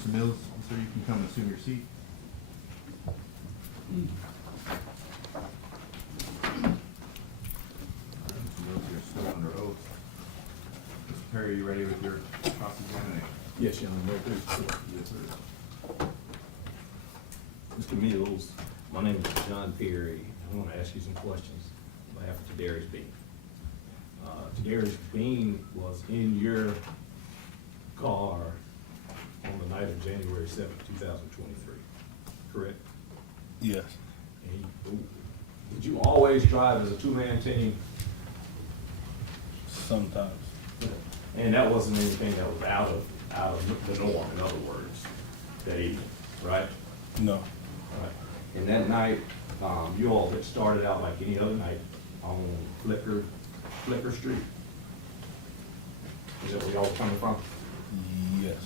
Mr. Mills, sir, you can come and assume your seat. Mr. Mills, you're still under oath. Mr. Perry, are you ready with your cross-examination? Yes, Your Honor. Yes, sir. Mr. Mills, my name is John Perry. I want to ask you some questions on behalf of Tyre Bean. Tyre Bean was in your car on the night of January 7th, 2023, correct? Yes. And did you always drive as a two-man team? Sometimes. And that wasn't anything that was out of the norm, in other words, that evening, right? No. Right. And that night, you all had started out like any other night on Flicker Street. Is that where y'all were coming from? Yes.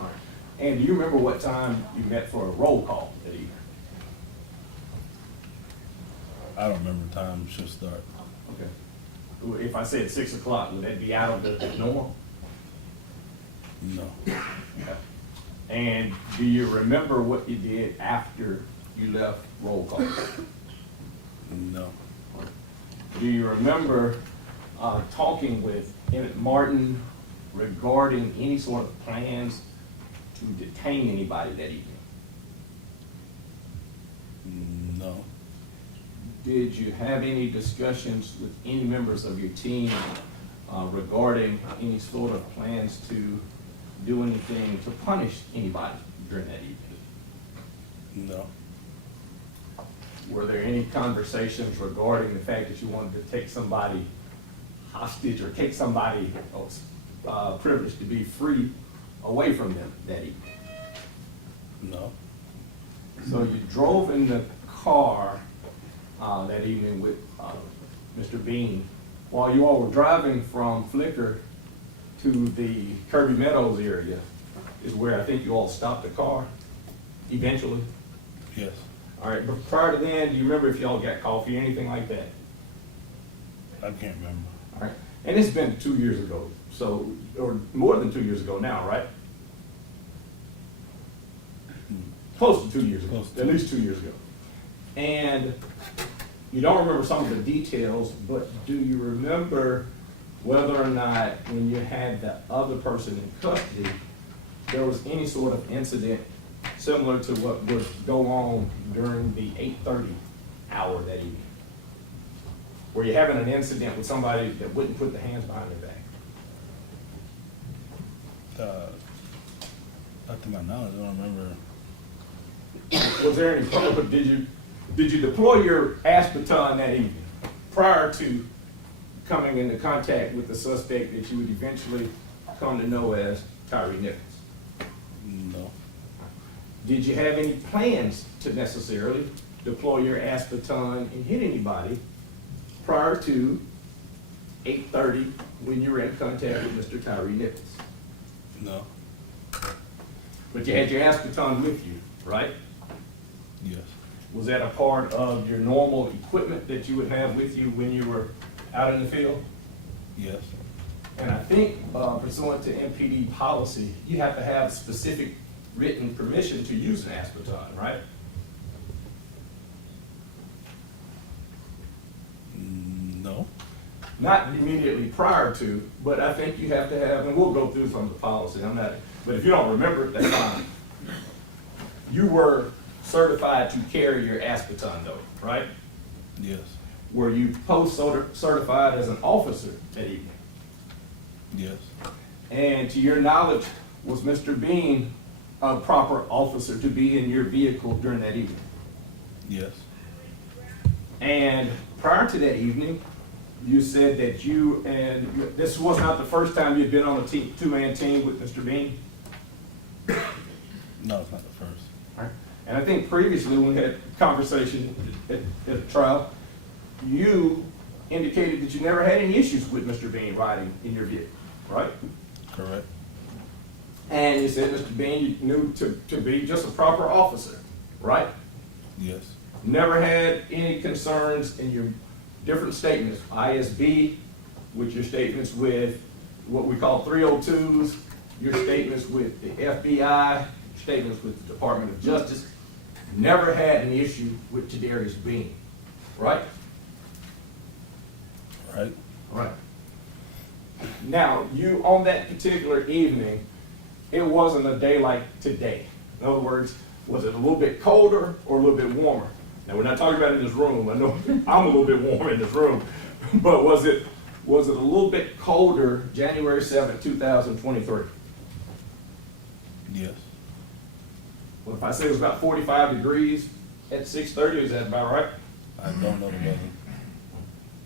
All right. And do you remember what time you met for a roll call that evening? I don't remember time should start. Okay. If I said 6 o'clock, would that be out of the norm? No. Okay. And do you remember what you did after you left roll call? No. Do you remember talking with Emmett Martin regarding any sort of plans to detain anybody that evening? No. Did you have any discussions with any members of your team regarding any sort of plans to do anything to punish anybody during that evening? No. Were there any conversations regarding the fact that you wanted to take somebody hostage or take somebody privileged to be free away from them that evening? No. So you drove in the car that evening with Mr. Bean. While you all were driving from Flicker to the Kirby Meadows area is where I think you all stopped the car eventually. Yes. All right, but prior to then, do you remember if y'all got coffee or anything like that? I can't remember. All right, and it's been 2 years ago, so, or more than 2 years ago now, right? Close to 2 years ago, Close to. at least 2 years ago. And you don't remember some of the details, but do you remember whether or not when you had the other person in custody, there was any sort of incident similar to what would go on during the 8:30 hour that evening? Were you having an incident with somebody that wouldn't put the hands behind their back? Not to my knowledge, I don't remember. Was there any problem? Did you deploy your baton that evening prior to coming into contact with the suspect that you would eventually come to know as Tyre Nichols? No. Did you have any plans to necessarily deploy your baton and hit anybody prior to 8:30 when you were in contact with Mr. Tyre Nichols? No. But you had your baton with you, right? Yes. Was that a part of your normal equipment that you would have with you when you were out in the field? Yes. And I think pursuant to MPD policy, you have to have specific written permission to use an baton, right? No. Not immediately prior to, but I think you have to have, and we'll go through some of the policy, but if you don't remember it, that's fine. You were certified to carry your baton though, right? Yes. Were you post-certified as an officer that evening? Yes. And to your knowledge, was Mr. Bean a proper officer to be in your vehicle during that evening? Yes. And prior to that evening, you said that this was not the first time you'd been on a two-man team with Mr. Bean? No, it's not the first. All right. And I think previously when we had a conversation at a trial, you indicated that you never had any issues with Mr. Bean riding in your vehicle, right? Correct. And you said Mr. Bean you knew to be just a proper officer, right? Yes. Never had any concerns in your different statements, ISB, with your statements with what we call 302s, your statements with the FBI, statements with the Department of Justice, never had an issue with Tadarius Bean, right? Right. Right. Now, you, on that particular evening, it wasn't a day like today. In other words, was it a little bit colder or a little bit warmer? Now, we're not talking about in this room. I know I'm a little bit warm in this room, but was it a little bit colder January 7th, 2023? Yes. Well, if I say it was about 45 degrees at 6:30, is that about right? I don't know the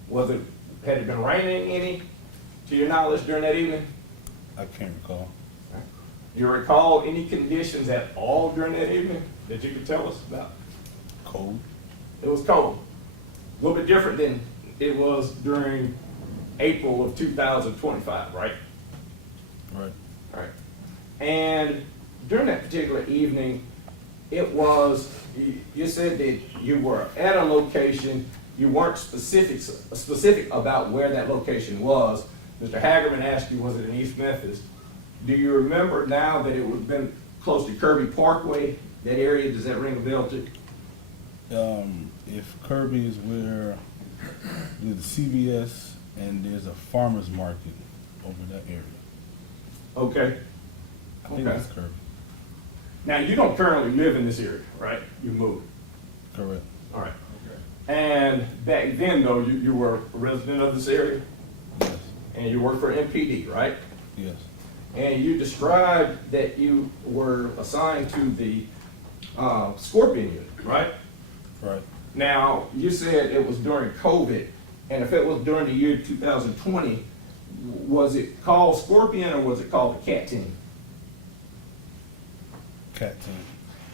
weather. Had it been raining any, to your knowledge, during that evening? I can't recall. Do you recall any conditions at all during that evening that you could tell us about? Cold. It was cold. A little bit different than it was during April of 2025, right? Right. All right. And during that particular evening, it was, you said that you were at a location, you weren't specific about where that location was. Mr. Hagerman asked you, was it in East Memphis? Do you remember now that it would have been close to Kirby Parkway, that area? Does that ring a bell to you? If Kirby is where there's a CVS and there's a farmer's market over that area. Okay. I think Okay. that's Kirby. Now, you don't currently live in this area, right? You moved. Correct. All right. And back then, though, you were a resident of this area, Yes. and you worked for MPD, right? Yes. And you described that you were assigned to the Scorpion unit, right? Right. Now, you said it was during COVID, and if it was during the year 2020, was it called Scorpion or was it called the CAT team? Cat team.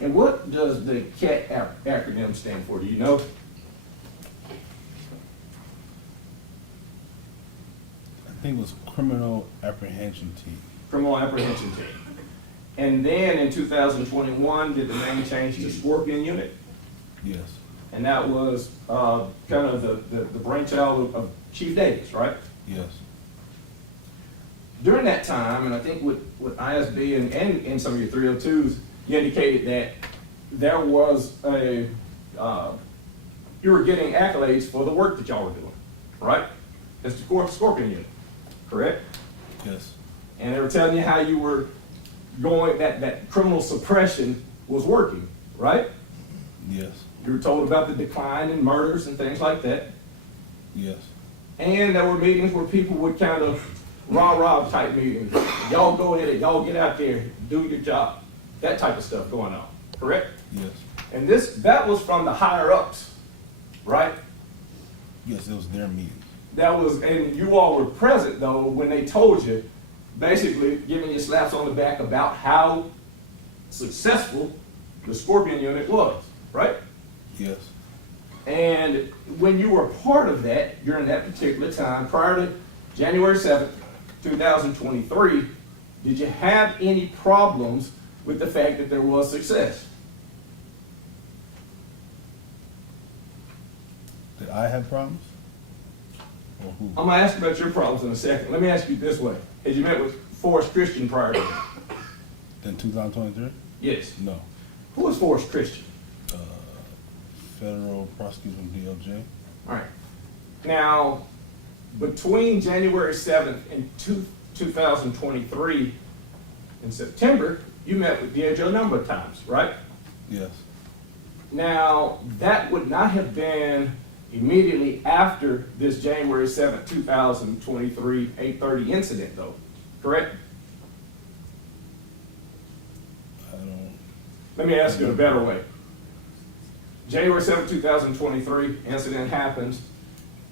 And what does the CAT acronym stand for? Do you know? I think it was criminal apprehension team. Criminal apprehension team. And then in 2021, did the name change to Scorpion unit? Yes. And that was kind of the brainchild of Chief Davis, right? Yes. During that time, and I think with ISB and some of your 302s, you indicated that there was you were getting accolades for the work that y'all were doing, right? That's the Scorpion unit, correct? Yes. And they were telling you how you were going, that criminal suppression was working, right? Yes. You were told about the decline in murders and things like that. Yes. And there were meetings where people would kind of rah-rah type meetings. Y'all go ahead and y'all get out there, do your job. That type of stuff going on, correct? Yes. And that was from the higher ups, right? Yes, it was their meeting. And you all were present though when they told you, basically giving you slaps on the back about how successful the Scorpion unit was, right? Yes. And when you were part of that during that particular time, prior to January 7th, 2023, did you have any problems with the fact that there was success? Did I have problems? Or who? I'm going to ask you about your problems in a second. Let me ask you this way. Had you met with Forrest Christian prior to that? In 2023? Yes. No. Who was Forrest Christian? Federal prosecutor from DLJ. All right. Now, between January 7th and 2023, in September, you met with DLJ a number of times, right? Yes. Now, that would not have been immediately after this January 7th, 2023, 8:30 incident, though, correct? Let me ask it a better way. January 7, 2023, incident happens.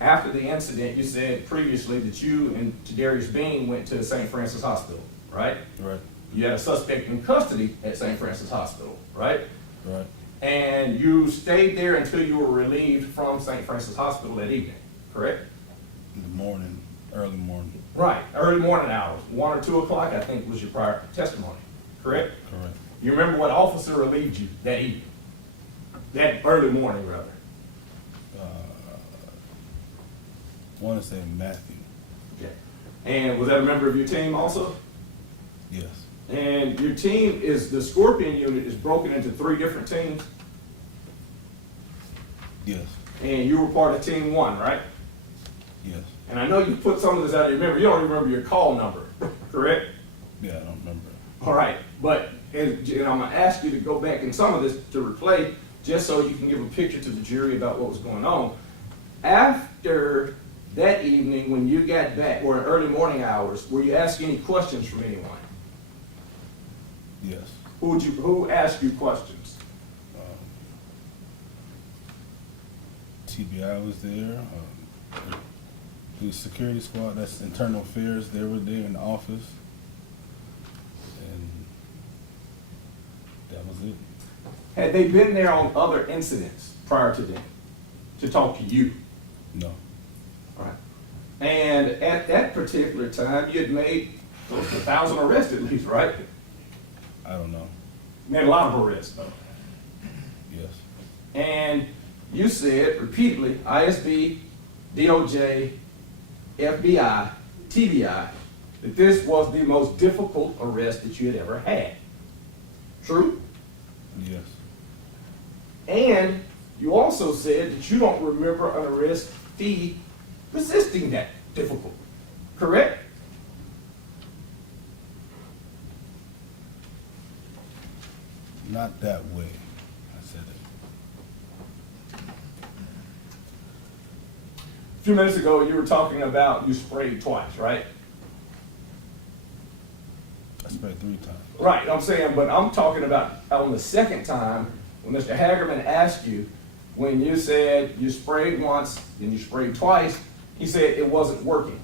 After the incident, you said previously that you and Tadarius Bean went to St. Francis Hospital, right? Right. You had a suspect in custody at St. Francis Hospital, right? Right. And you stayed there until you were relieved from St. Francis Hospital that evening, correct? In the morning, early morning. Right, early morning hours, 1 or 2 o'clock, I think was your prior testimony, correct? Correct. You remember what officer relieved you that evening? That early morning, rather. I want to say Matthew. Okay. And was that a member of your team also? Yes. And your team is, the Scorpion unit is broken into 3 different teams, Yes. and you were part of team 1, right? Yes. And I know you put some of this out of your memory. You don't remember your call number, correct? Yeah, I don't remember. All right, but and I'm gonna ask you to go back in some of this to replay, just so you can give a picture to the jury about what was going on. After that evening, when you got back, or in early morning hours, were you asking any questions from anyone? Yes. Who asked you questions? TBI was there. The security squad, that's internal affairs, they were there in the office. And that was it. Had they been there on other incidents prior to them to talk to you? No. All right. And at that particular time, you had made close to 1,000 arrests at least, right? I don't know. You made a lot of arrests, though. Yes. And you said repeatedly, ISB, DOJ, FBI, TBI, that this was the most difficult arrest that you had ever had. True? Yes. And you also said that you don't remember an arrest fee resisting that difficult. Correct? Not that way. I said it. A few minutes ago, you were talking about you sprayed twice, right? I sprayed 3 times. Right, I'm saying, but I'm talking about on the second time, when Mr. Hagerman asked you, when you said you sprayed once, then you sprayed twice, he said it wasn't working,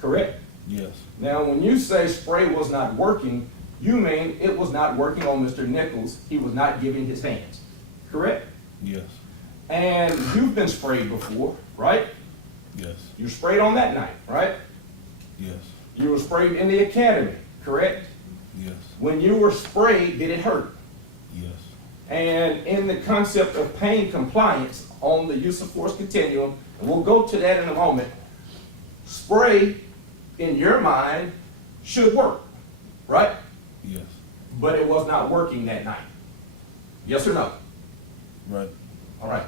correct? Yes. Now, when you say spray was not working, you mean it was not working on Mr. Nichols, he was not giving his hands, correct? Yes. And you've been sprayed before, right? Yes. You sprayed on that night, right? Yes. You were sprayed in the academy, correct? Yes. When you were sprayed, did it hurt? Yes. And in the concept of pain compliance on the use of force continuum, and we'll go to that in a moment, spray, in your mind, should work, right? Yes. But it was not working that night. Yes or no? Right. All right.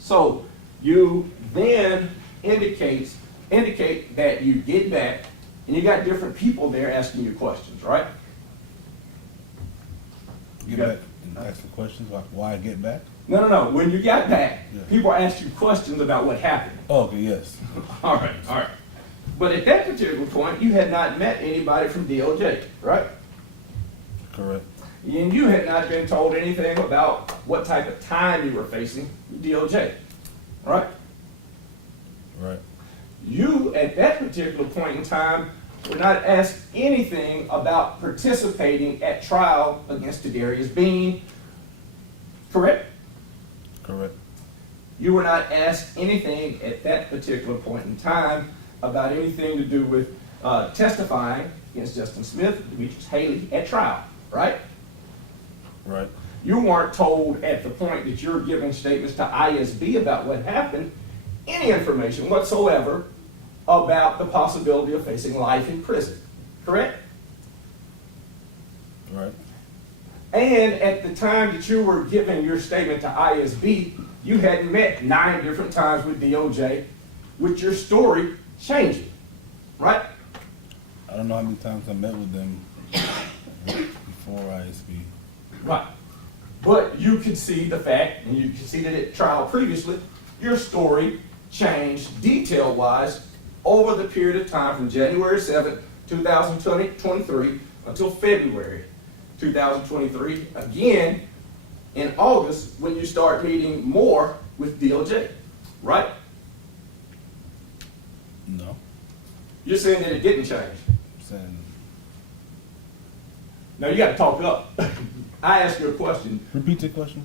So you then indicate that you get back, and you got different people there asking you questions, right? Get back and ask the questions about why I get back? No. When you got back, Yeah. people asked you questions about what happened. Oh, okay, yes. All right. But at that particular point, you had not met anybody from DOJ, right? Correct. And you had not been told anything about what type of time you were facing with DOJ, right? Right. You, at that particular point in time, were not asked anything about participating at trial against Tadarius Bean, correct? Correct. You were not asked anything at that particular point in time about anything to do with testifying against Justin Smith, Demetrius Haley at trial, right? Right. You weren't told at the point that you were giving statements to ISB about what happened, any information whatsoever about the possibility of facing life in prison, correct? Right. And at the time that you were giving your statement to ISB, you hadn't met 9 different times with DOJ, with your story changing, right? I don't know how many times I met with them before ISB. Right. But you could see the fact, and you conceded at trial previously, your story changed detail-wise over the period of time from January 7th, 2023 until February. 2023, again in August when you start meeting more with DOJ, right? No. You're saying that it didn't change. I'm saying, Now you got to talk up. I asked you a question. repeat the question.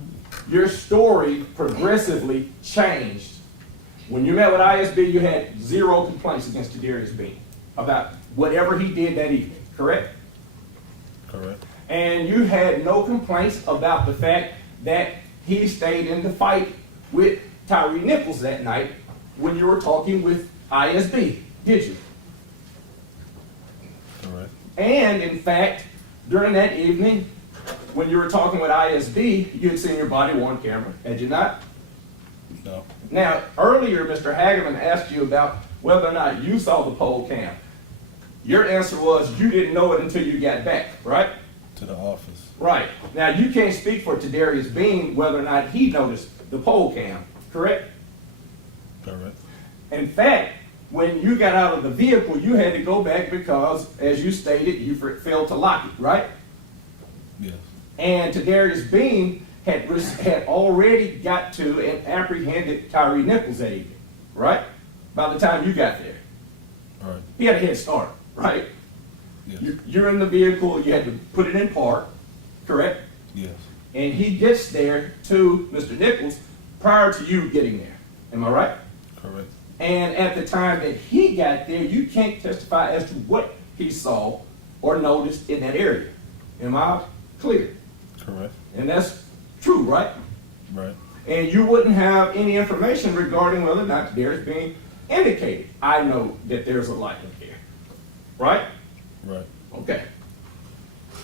Your story progressively changed. When you met with ISB, you had 0 complaints against Tadarius Bean about whatever he did that evening, correct? Correct. And you had no complaints about the fact that he stayed in the fight with Tyre Nichols that night when you were talking with ISB, did you? Correct. And in fact, during that evening, when you were talking with ISB, you had seen your body worn camera, had you not? No. Now, earlier, Mr. Hagerman asked you about whether or not you saw the poll cam. Your answer was you didn't know it until you got back, right? To the office. Right. Now, you can't speak for Tadarius Bean whether or not he noticed the poll cam, correct? Correct. In fact, when you got out of the vehicle, you had to go back because, as you stated, you failed to lock it, right? Yes. And Tadarius Bean had already got to and apprehended Tyre Nichols that evening, right? By the time you got there. All right. He had a head start, right? Yes. You're in the vehicle, you had to put it in park, correct? Yes. And he gets there to Mr. Nichols prior to you getting there. Am I right? Correct. And at the time that he got there, you can't testify as to what he saw or noticed in that area. Am I clear? Correct. And that's true, right? Right. And you wouldn't have any information regarding whether or not there's being indicated. I know that there's a light up there, right? Right. Okay.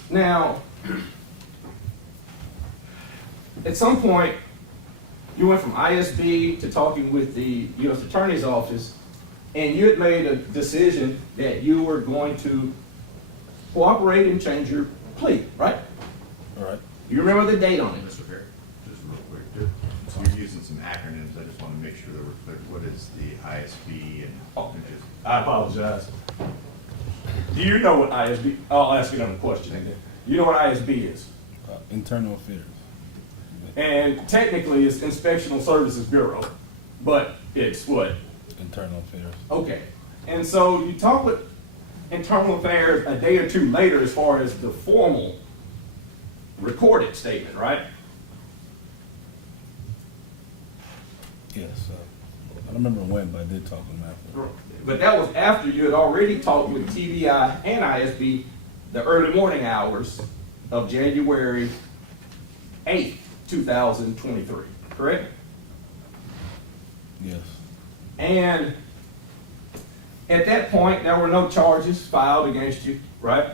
Now, at some point, you went from ISB to talking with the U.S. Attorney's Office, and you had made a decision that you were going to cooperate and change your plea, right? All right. You remember the date on it? Mr. Perry, just real quick, so you're using some acronyms, I just want to make sure that we're clear. What is the ISB and? Oh. and just- I apologize. Do you know what ISB, I'll ask you another question again. You know what ISB is? Internal affairs. And technically it's Inspectional Services Bureau, but it's what? Internal affairs. Okay. And so you talk with Internal Affairs a day or two later as far as the formal recorded statement, right? Yes. I don't remember when, but I did talk to him after. But that was after you had already talked with TBI and ISB the early morning hours of January 8th, 2023, correct? Yes. And at that point, there were no charges filed against you, right?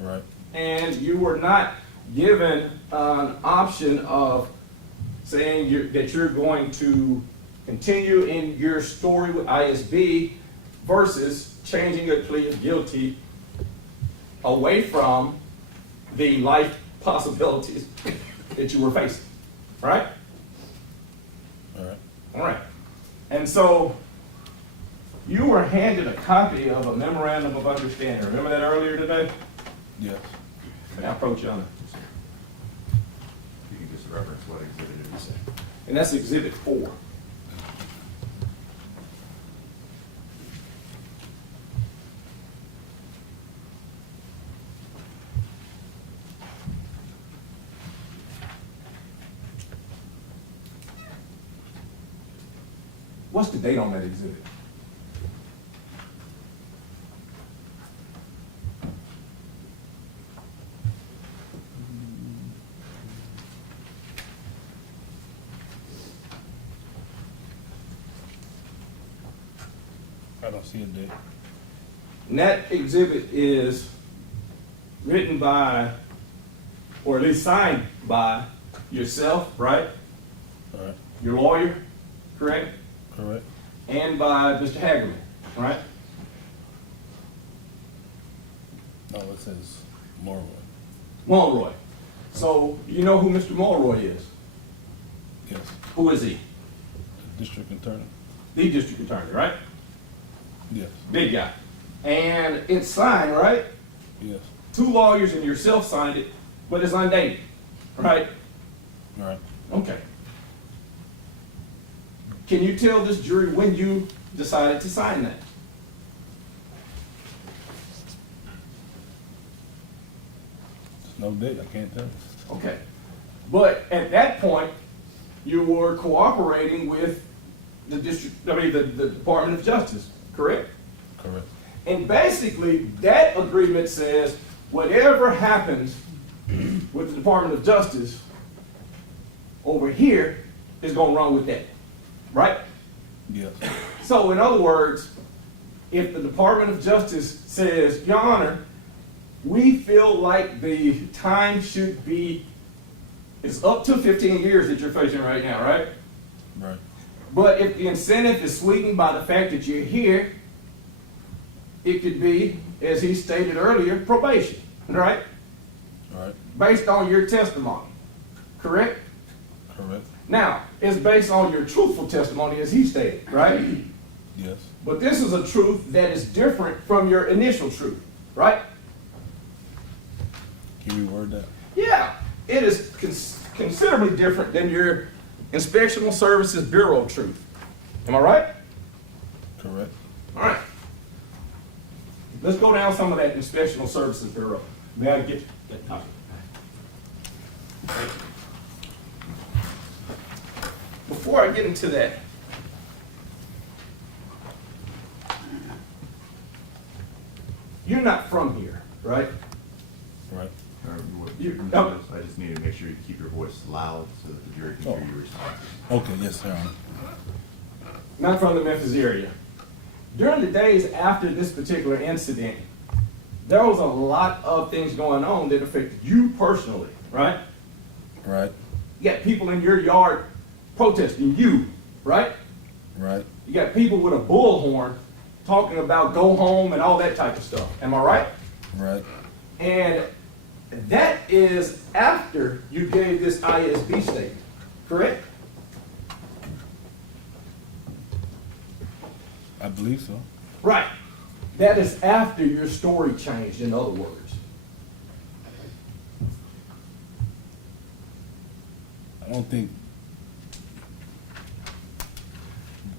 Right. And you were not given an option of saying that you're going to continue in your story with ISB versus changing your plea of guilty away from the life possibilities that you were facing, right? All right. All right. And so you were handed a copy of a memorandum of understanding. Remember that earlier today? Yes. Can I approach you on it? You can just reference what exhibit it is. And that's Exhibit 4. What's the date on that exhibit? I don't see a date. And that exhibit is written by, or at least signed by yourself, right? All right. Your lawyer, correct? Correct. And by Mr. Hagerman, right? No, it says Morrow. Mulroy. So you know who Mr. Mulroy is? Yes. Who is he? District attorney. The district attorney, right? Yes. Big guy. And it's signed, right? Yes. 2 lawyers and yourself signed it, but it's undated, right? Right. Okay. Can you tell this jury when you decided to sign that? There's no date, I can't tell. Okay. But at that point, you were cooperating with the the Department of Justice, correct? Correct. And basically, that agreement says whatever happens with the Department of Justice over here is going to run with that, right? Yes. So in other words, if the Department of Justice says, Your Honor, we feel like the time should be, it's up to 15 years that you're facing right now, right? Right. But if the incentive is sweetened by the fact that you're here, it could be, as he stated earlier, probation, right? Right. Based on your testimony, correct? Correct. Now, it's based on your truthful testimony, as he stated, right? Yes. But this is a truth that is different from your initial truth, right? Can you reword that? Yeah, it is considerably different than your Inspectional Services Bureau truth. Am I right? Correct. All right. Let's go down some of that Inspectional Services Bureau. May I get that copy? Before I get into that, you're not from here, right? Right. I just need to make sure you keep your voice loud so that the jury can hear your responses. Okay, yes, Your Honor. Not from the Memphis area. During the days after this particular incident, there was a lot of things going on that affected you personally, right? Right. You got people in your yard protesting you, right? Right. You got people with a bullhorn talking about go home and all that type of stuff. Am I right? Right. And that is after you gave this ISB statement, correct? I believe so. Right. That is after your story changed, in other words. I don't think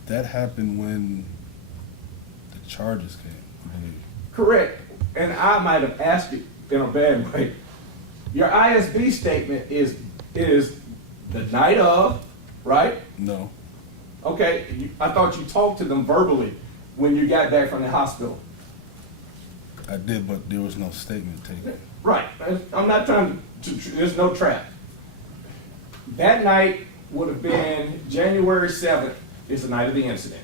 that happened when the charges came, I believe. Correct. And I might have asked it in a bad way. Your ISB statement is the night of, right? No. Okay, I thought you talked to them verbally when you got back from the hospital. I did, but there was no statement taken. Right. I'm not trying to there's no trap. That night would have been January 7th is the night of the incident.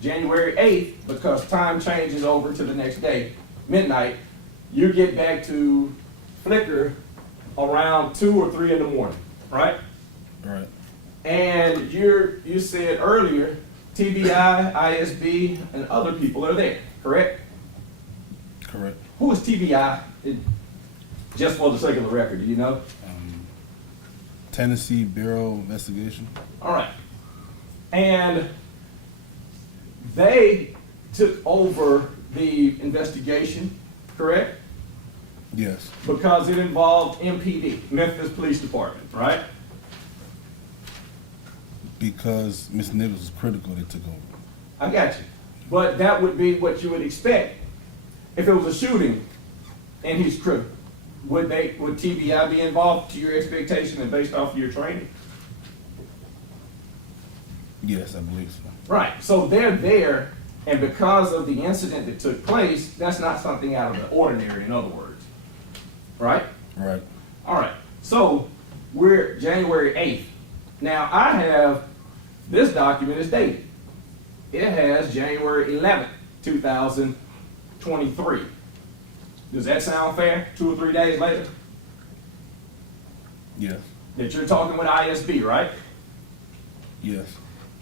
January 8th, because time changes over to the next day, midnight, you get back to Flickr around 2 or 3 in the morning, right? Right. And you said earlier, TBI, ISB, and other people are there, correct? Correct. Who is TBI? Just for the sake of the record, do you know? Tennessee Bureau Investigation. All right. And they took over the investigation, correct? Yes. Because it involved MPD, Memphis Police Department, right? Because Ms. Nichols was critical, they took over. I got you. But that would be what you would expect if it was a shooting and he's critical. Would TBI be involved to your expectation and based off of your training? Yes, I believe so. Right. So they're there, and because of the incident that took place, that's not something out of the ordinary, in other words. Right? Right. All right. So we're January 8th. Now I have this document is dated. It has January 11th, 2023. Does that sound fair? 2 or 3 days later? Yes. That you're talking with ISB, right? Yes.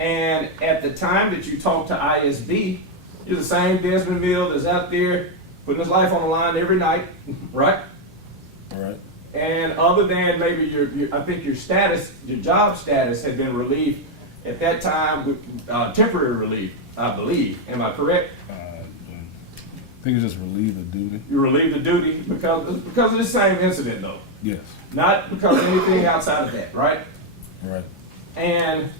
And at the time that you talked to ISB, you're the same Desmond Mills that's out there putting his life on the line every night, right? All right. And other than maybe I think your status, your job status had been relieved at that time with temporary relief, I believe. Am I correct? I think it's just relieved of duty. You relieved of duty because of the same incident, though. Yes. Not because of anything outside of that, right? Right. And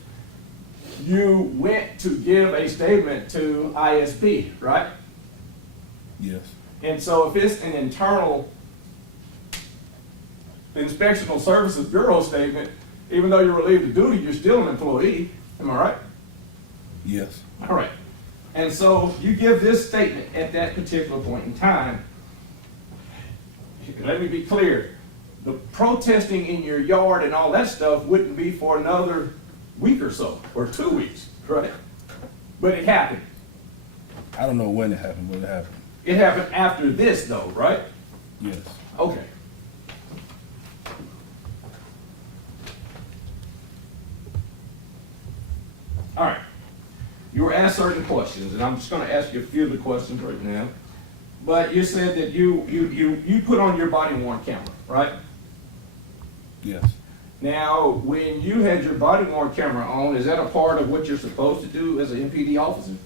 you went to give a statement to ISB, right? Yes. And so if it's an internal Inspectional Services Bureau statement, even though you're relieved of duty, you're still an employee. Am I right? Yes. All right. And so you give this statement at that particular point in time. Let me be clear. The protesting in your yard and all that stuff wouldn't be for another week or so, or 2 weeks, right? But it happened. I don't know when it happened, but it happened. It happened after this, though, right? Yes. Okay. All right. You were asked certain questions, and I'm just going to ask you a few of the questions right now. But you said that you put on your body-worn camera, right? Yes. Now, when you had your body-worn camera on, is that a part of what you're supposed to do as an MPD officer?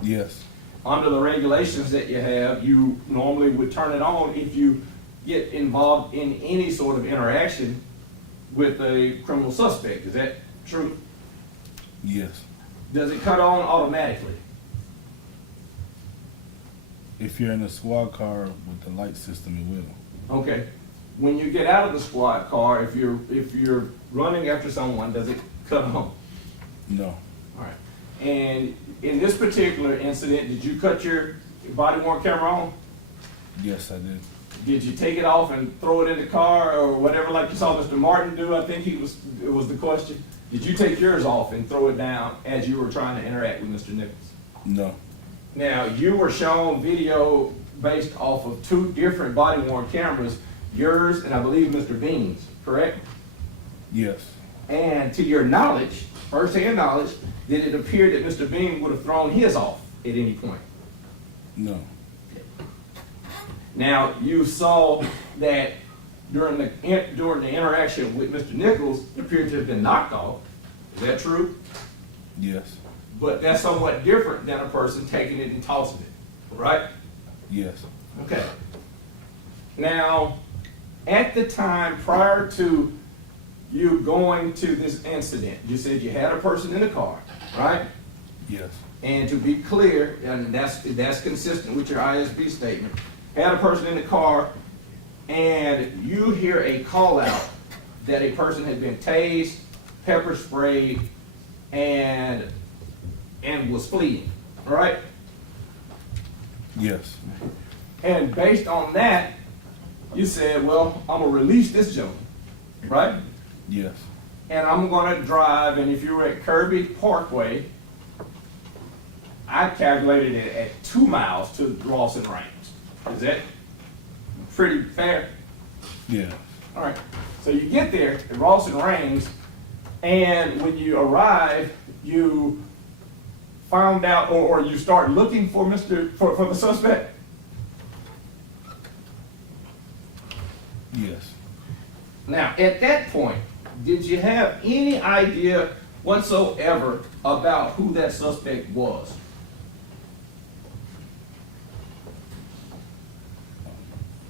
Yes. Under the regulations that you have, you normally would turn it on if you get involved in any sort of interaction with a criminal suspect. Is that true? Yes. Does it cut on automatically? If you're in a squad car with the light system, it will. Okay. When you get out of the squad car, if you're running after someone, does it cut on? No. All right. And in this particular incident, did you cut your body-worn camera on? Yes, I did. Did you take it off and throw it in the car or whatever, like you saw Mr. Martin do? I think it was the question. Did you take yours off and throw it down as you were trying to interact with Mr. Nichols? No. Now, you were shown video based off of 2 different body-worn cameras, yours and I believe Mr. Bean's, correct? Yes. And to your knowledge, first-hand knowledge, did it appear that Mr. Bean would have thrown his off at any point? No. Now, you saw that during the interaction with Mr. Nichols, it appeared to have been knocked off. Is that true? Yes. But that's somewhat different than a person taking it and tossing it, right? Yes. Okay. Now, at the time prior to you going to this incident, you said you had a person in the car, right? Yes. And to be clear, and that's consistent with your ISB statement, had a person in the car and you hear a call out that a person had been tased, pepper sprayed, and was fleeing, all right? Yes. And based on that, you said, well, I'm gonna release this gentleman, right? Yes. And I'm gonna drive, and if you were at Kirby Parkway, I calculated it at 2 miles to Rawson Range. Is that pretty fair? Yeah. All right. So you get there at Rawson Range, and when you arrive, you found out, or you start looking for for the suspect. Yes. Now, at that point, did you have any idea whatsoever about who that suspect was?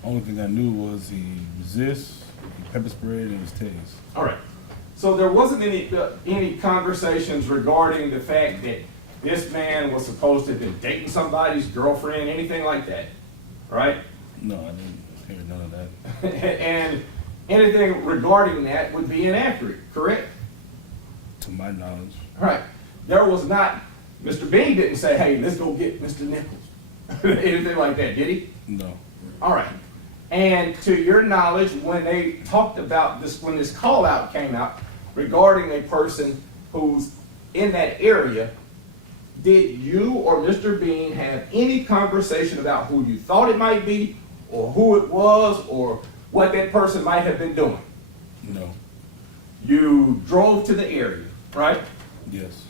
Only thing I knew was he resists, he pepper sprayed, and his tased. All right. So there wasn't any conversations regarding the fact that this man was supposed to have been dating somebody's girlfriend, anything like that, right? No, I didn't hear none of that. And anything regarding that would be inaccurate, correct? To my knowledge. All right. There was not, Mr. Bean didn't say, hey, let's go get Mr. Nichols. Anything like that, did he? No. All right. And to your knowledge, when they talked about this, when this call out came out regarding a person who's in that area, did you or Mr. Bean have any conversation about who you thought it might be, or who it was, or what that person might have been doing? No. You drove to the area, right? Yes.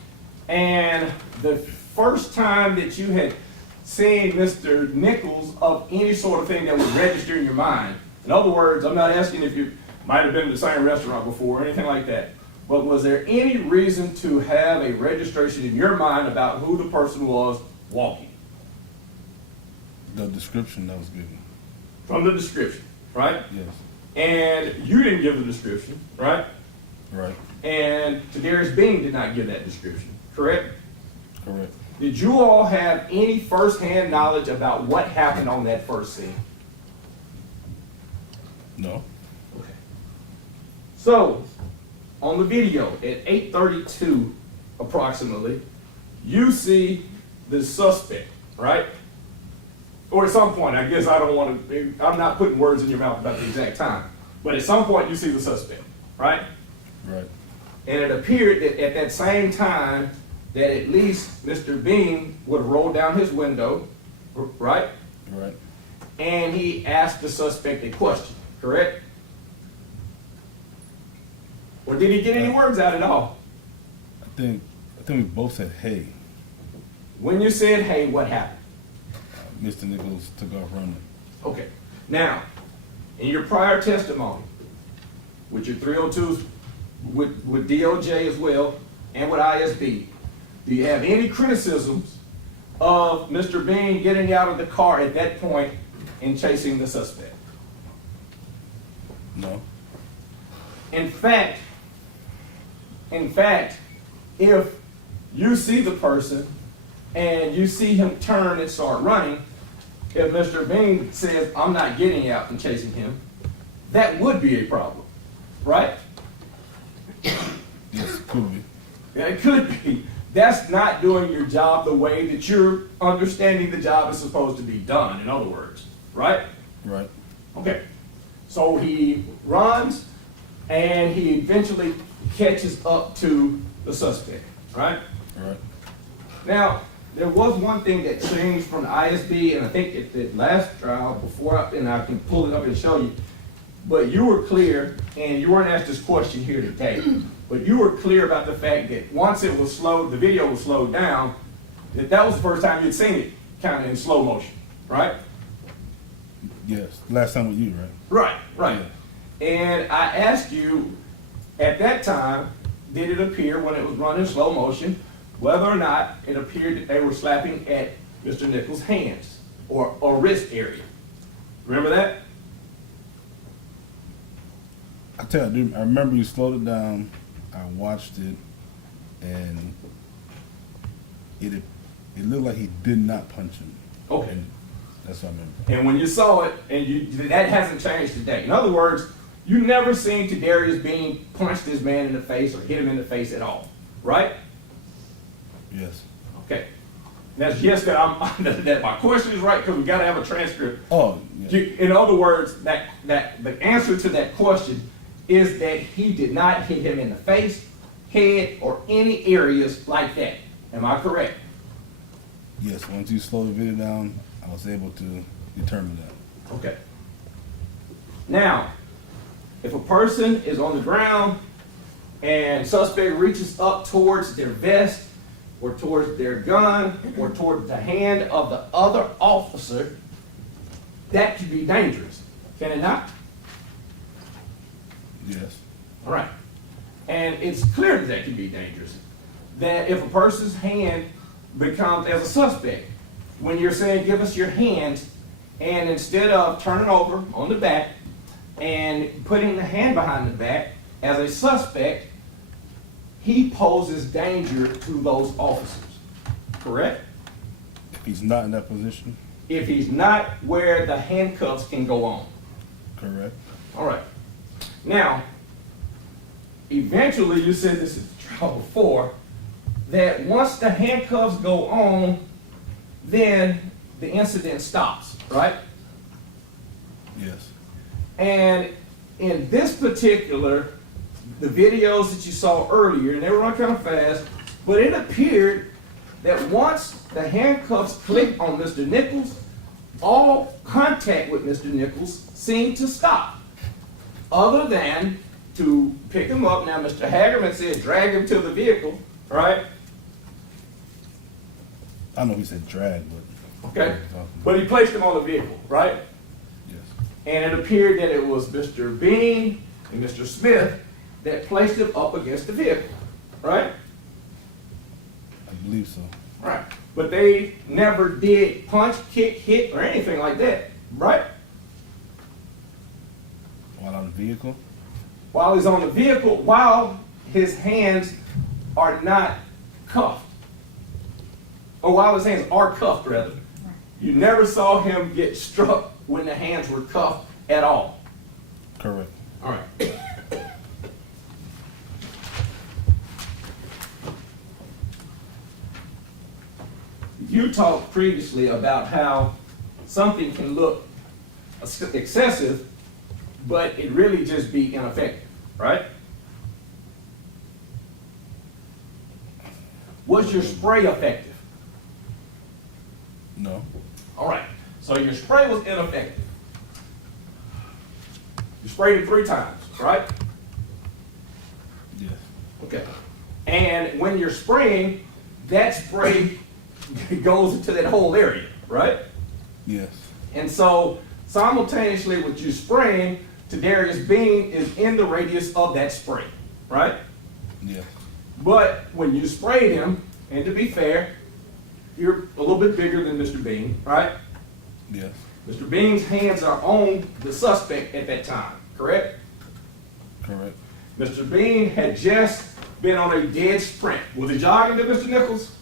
And the first time that you had seen Mr. Nichols of any sort of thing that would register in your mind, in other words, I'm not asking if you might have been to the same restaurant before or anything like that, but was there any reason to have a registration in your mind about who the person was walking? The description that was given. From the description, right? Yes. And you didn't give the description, right? Right. And Tadarius Bean did not give that description, correct? Correct. Did you all have any first-hand knowledge about what happened on that first scene? No. Okay. So, on the video at 8:32 approximately, you see the suspect, right? Or at some point, I guess I don't want to, I'm not putting words in your mouth about the exact time, but at some point you see the suspect, right? Right. And it appeared that at that same time that at least Mr. Bean would have rolled down his window, right? Right. And he asked the suspect a question, correct? Or did he get any words out at all? I think we both said hey. When you said, hey, what happened? Mr. Nichols took off running. Okay. Now, in your prior testimony, with your 302s, with DOJ as well, and with ISB, do you have any criticisms of Mr. Bean getting out of the car at that point and chasing the suspect? No. In fact, if you see the person and you see him turn and start running, if Mr. Bean says, I'm not getting out and chasing him, that would be a problem, right? Yes, could be. Yeah, it could be. That's not doing your job the way that you're understanding the job is supposed to be done, in other words, right? Right. Okay. So he runs and he eventually catches up to the suspect, right? Right. Now, there was one thing that changed from the ISB, and I think at the last trial, and I can pull it up and show you, but you were clear, and you weren't asked this question here today, but you were clear about the fact that once it was slowed, the video was slowed down, that was the first time you'd seen it kind of in slow motion, right? Yes. Last time with you, right? Right, right. And I asked you, at that time, did it appear when it was running slow motion, whether or not it appeared that they were slapping at Mr. Nichols' hands or wrist area? Remember that? I remember you slowed it down. I watched it, and it looked like he did not punch him. Okay. And that's what I remember. And when you saw it, and that hasn't changed today. In other words, you never seen Tadarius Bean punch this man in the face or hit him in the face at all, right? Yes. Okay. That's yes that my question is right because we got to have a transcript. Oh, yeah. In other words, that the answer to that question is that he did not hit him in the face, head, or any areas like that. Am I correct? Yes. Once you slowed the video down, I was able to determine that. Okay. Now, if a person is on the ground and suspect reaches up towards their vest or towards their gun or towards the hand of the other officer, that could be dangerous. Can it not? Yes. All right. And it's clear that that can be dangerous. That if a person's hand becomes, as a suspect, when you're saying, give us your hands, and instead of turning over on the back and putting the hand behind the back, as a suspect, he poses danger to those officers. Correct? If he's not in that position. If he's not where the handcuffs can go on. Correct. All right. Now, eventually, you said this is trial before, that once the handcuffs go on, then the incident stops, right? Yes. And in this particular, the videos that you saw earlier, and they were run kind of fast, but it appeared that once the handcuffs clicked on Mr. Nichols, all contact with Mr. Nichols seemed to stop. Other than to pick him up. Now, Mr. Hagerman said drag him to the vehicle, right? I know he said drag, but. Okay. But he placed him on the vehicle, right? Yes. And it appeared that it was Mr. Bean and Mr. Smith that placed him up against the vehicle, right? I believe so. Right. but they never did punch, kick, hit, or anything like that, right? While on the vehicle? While he's on the vehicle, while his hands are not cuffed. Or while his hands are cuffed, rather. You never saw him get struck when the hands were cuffed at all. Correct. All right. You talked previously about how something can look excessive, but it really just be ineffective, right? Was your spray effective? No. All right, so your spray was ineffective. You sprayed it 3 times, right? Yes. Okay. And when you're spraying, that spray goes into that whole area, right? Yes. And so simultaneously with you spraying, Tadarius Bean is in the radius of that spray, right? Yes. But when you sprayed him, and to be fair, you're a little bit bigger than Mr. Bean, right? Yes. Mr. Bean's hands are on the suspect at that time, correct? Correct. Mr. Bean had just been on a dead sprint. Was he jogging to Mr. Nichols?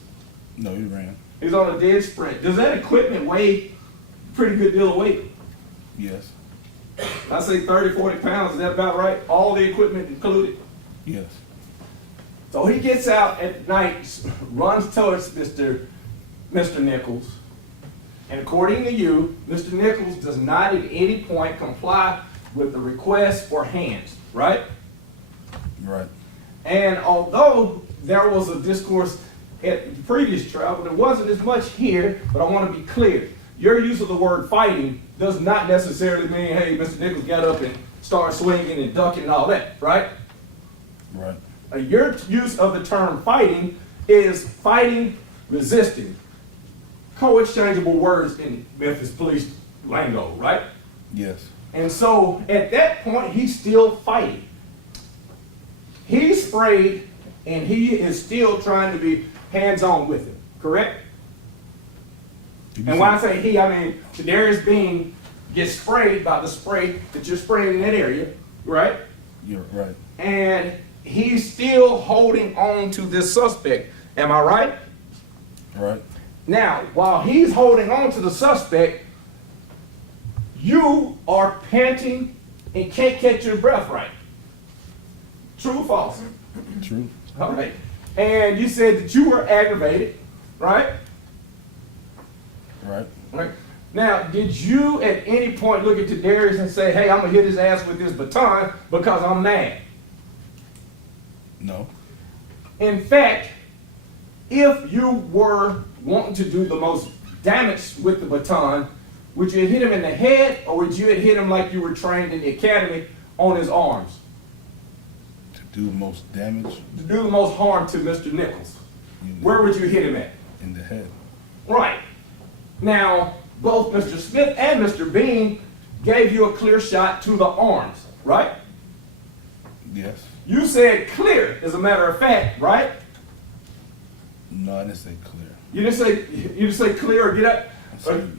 No, he ran. He's on a dead sprint. Does that equipment weigh a pretty good deal of weight? Yes. I say 30, 40 pounds. Is that about right? All the equipment included? Yes. So he gets out at night, runs towards Mr. Nichols. And according to you, Mr. Nichols does not at any point comply with the request for hands, right? Right. And although there was a discourse at the previous trial, but there wasn't as much here, but I want to be clear. Your use of the word fighting does not necessarily mean, hey, Mr. Nichols got up and started swinging and ducking and all that, right? Right. Your use of the term fighting is fighting, resisting. Co-exchangeable words in Memphis police lingo, right? Yes. And so at that point, he's still fighting. He sprayed, and he is still trying to be hands-on with it, correct? Did you And say- when I say he, I mean Tadarius Bean gets sprayed by the spray that you're spraying in that area, right? You're right. And he's still holding on to this suspect. Am I right? Right. Now, while he's holding on to the suspect, you are panting and can't catch your breath right. True or false? True. All right. And you said that you were aggravated, right? Right. Right. Now, did you at any point look at Tadarius and say, hey, I'm going to hit his ass with this baton because I'm mad? No. In fact, if you were wanting to do the most damage with the baton, would you hit him in the head or would you hit him like you were trained in the academy on his arms? To do the most damage To do the most harm to Mr. Nichols. in the, Where would you hit him at? in the head. Right. Now, both Mr. Smith and Mr. Bean gave you a clear shot to the arms, right? Yes. You said clear, as a matter of fact, right? No, I didn't say clear. You didn't say clear or get up. I said,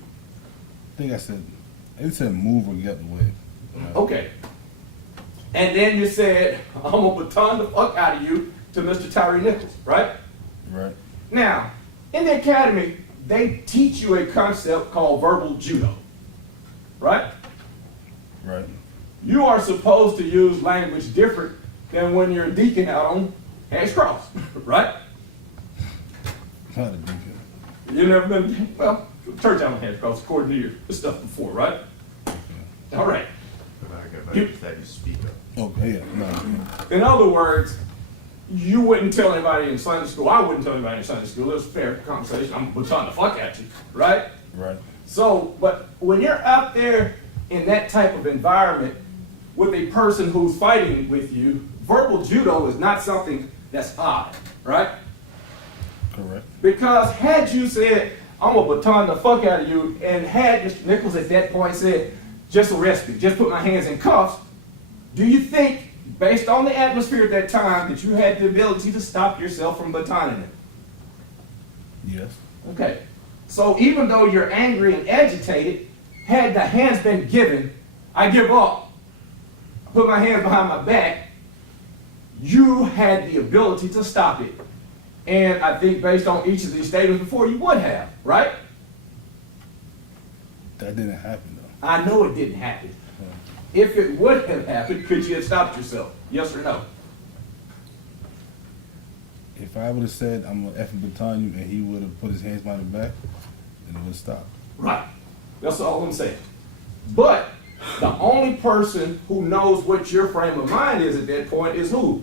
I think I said move or get out the way. Okay. And then you said, I'm gonna baton the fuck out of you to Mr. Tyre Nichols, right? Right. Now, in the academy, they teach you a concept called verbal judo, right? Right. You are supposed to use language different than when you're deacon out on Hash Cross, right? Not a deacon. You've never been, well, church out on Hash Cross, according to your stuff before, right? All right. But You- that you speak of. Okay, yeah. No. In other words, you wouldn't tell anybody in Sunday school, I wouldn't tell anybody in Sunday school, it was a fair conversation, I'm baton the fuck at you, right? Right. So, but when you're out there in that type of environment with a person who's fighting with you, verbal judo is not something that's odd, right? Correct. Because had you said, I'm gonna baton the fuck out of you, and had Mr. Nichols at that point said, just arrest me, just put my hands in cuffs, do you think, based on the atmosphere at that time, that you had the ability to stop yourself from batoning him? Yes. Okay. So even though you're angry and agitated, had the hands been given, I give up, put my hands behind my back, you had the ability to stop it. And I think based on each of these statements before, you would have, right? That didn't happen though. I know it didn't happen. If it would have happened, could you have stopped yourself? Yes or no? If I would have said I'm gonna effing baton you and he would have put his hands behind the back, then it would have stopped. Right. That's all I'm saying. But the only person who knows what your frame of mind is at that point is who?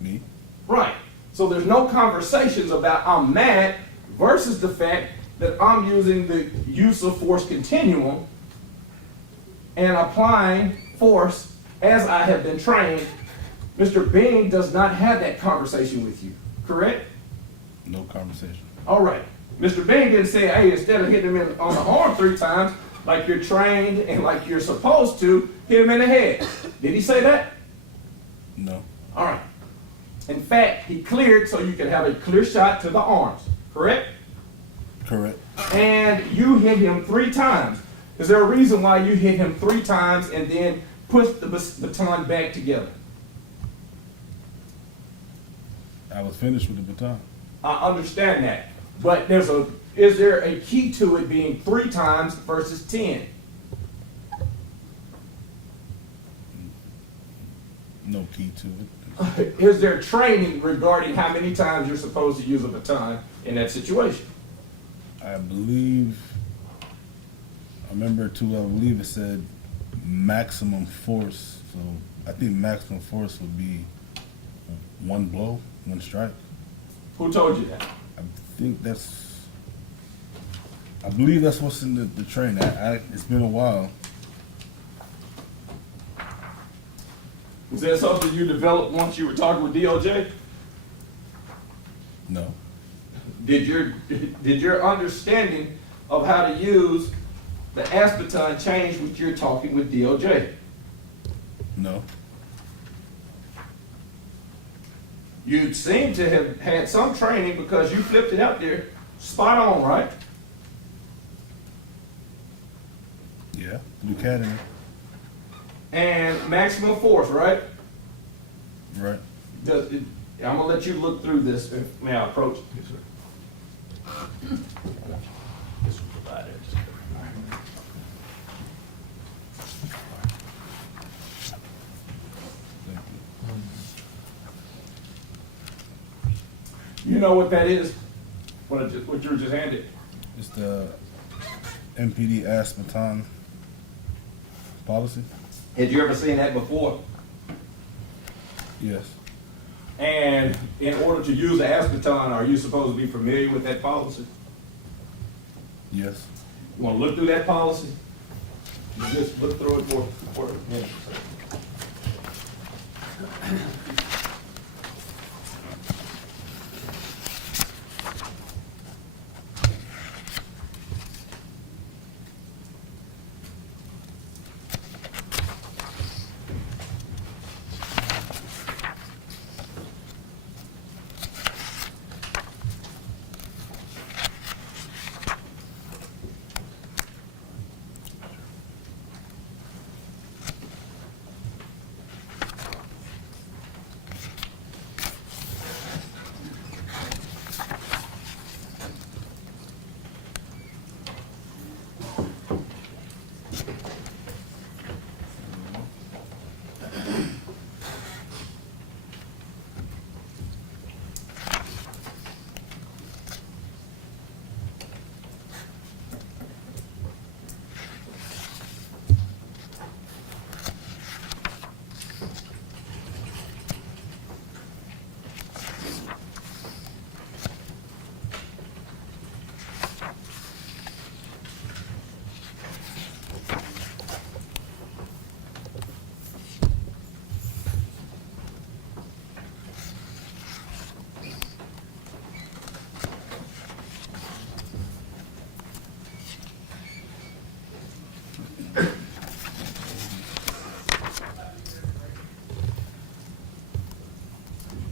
Me? Right. So there's no conversations about I'm mad versus the fact that I'm using the use of force continuum and applying force as I have been trained. Mr. Bean does not have that conversation with you, correct? No conversation. All right. Mr. Bean didn't say, hey, instead of hitting him on the arm 3 times, like you're trained and like you're supposed to, hit him in the head. Did he say that? No. All right. In fact, he cleared so you could have a clear shot to the arms, correct? Correct. And you hit him 3 times. Is there a reason why you hit him 3 times and then put the baton back together? I was finished with the baton. I understand that. But is there a key to it being 3 times versus 10? No key to it. Is there training regarding how many times you're supposed to use a baton in that situation? I believe I believe it said maximum force. So I think maximum force would be 1 blow, 1 strike. Who told you that? I believe that's what's in the training. It's been a while. Was that something you developed once you were talking with DOJ? No. Did your understanding of how to use the baton change when you're talking with DOJ? No. You seem to have had some training because you flipped it out there spot on, right? Yeah. The academy. And maximum force, right? Right. I'm gonna let you look through this. May I approach? Yes, sir. This will provide it. You know what that is? What you were just handed? It's the MPD ass baton policy. Had you ever seen that before? Yes. And in order to use the baton, are you supposed to be familiar with that policy? Yes. You want to look through that policy? You just look through it for a minute.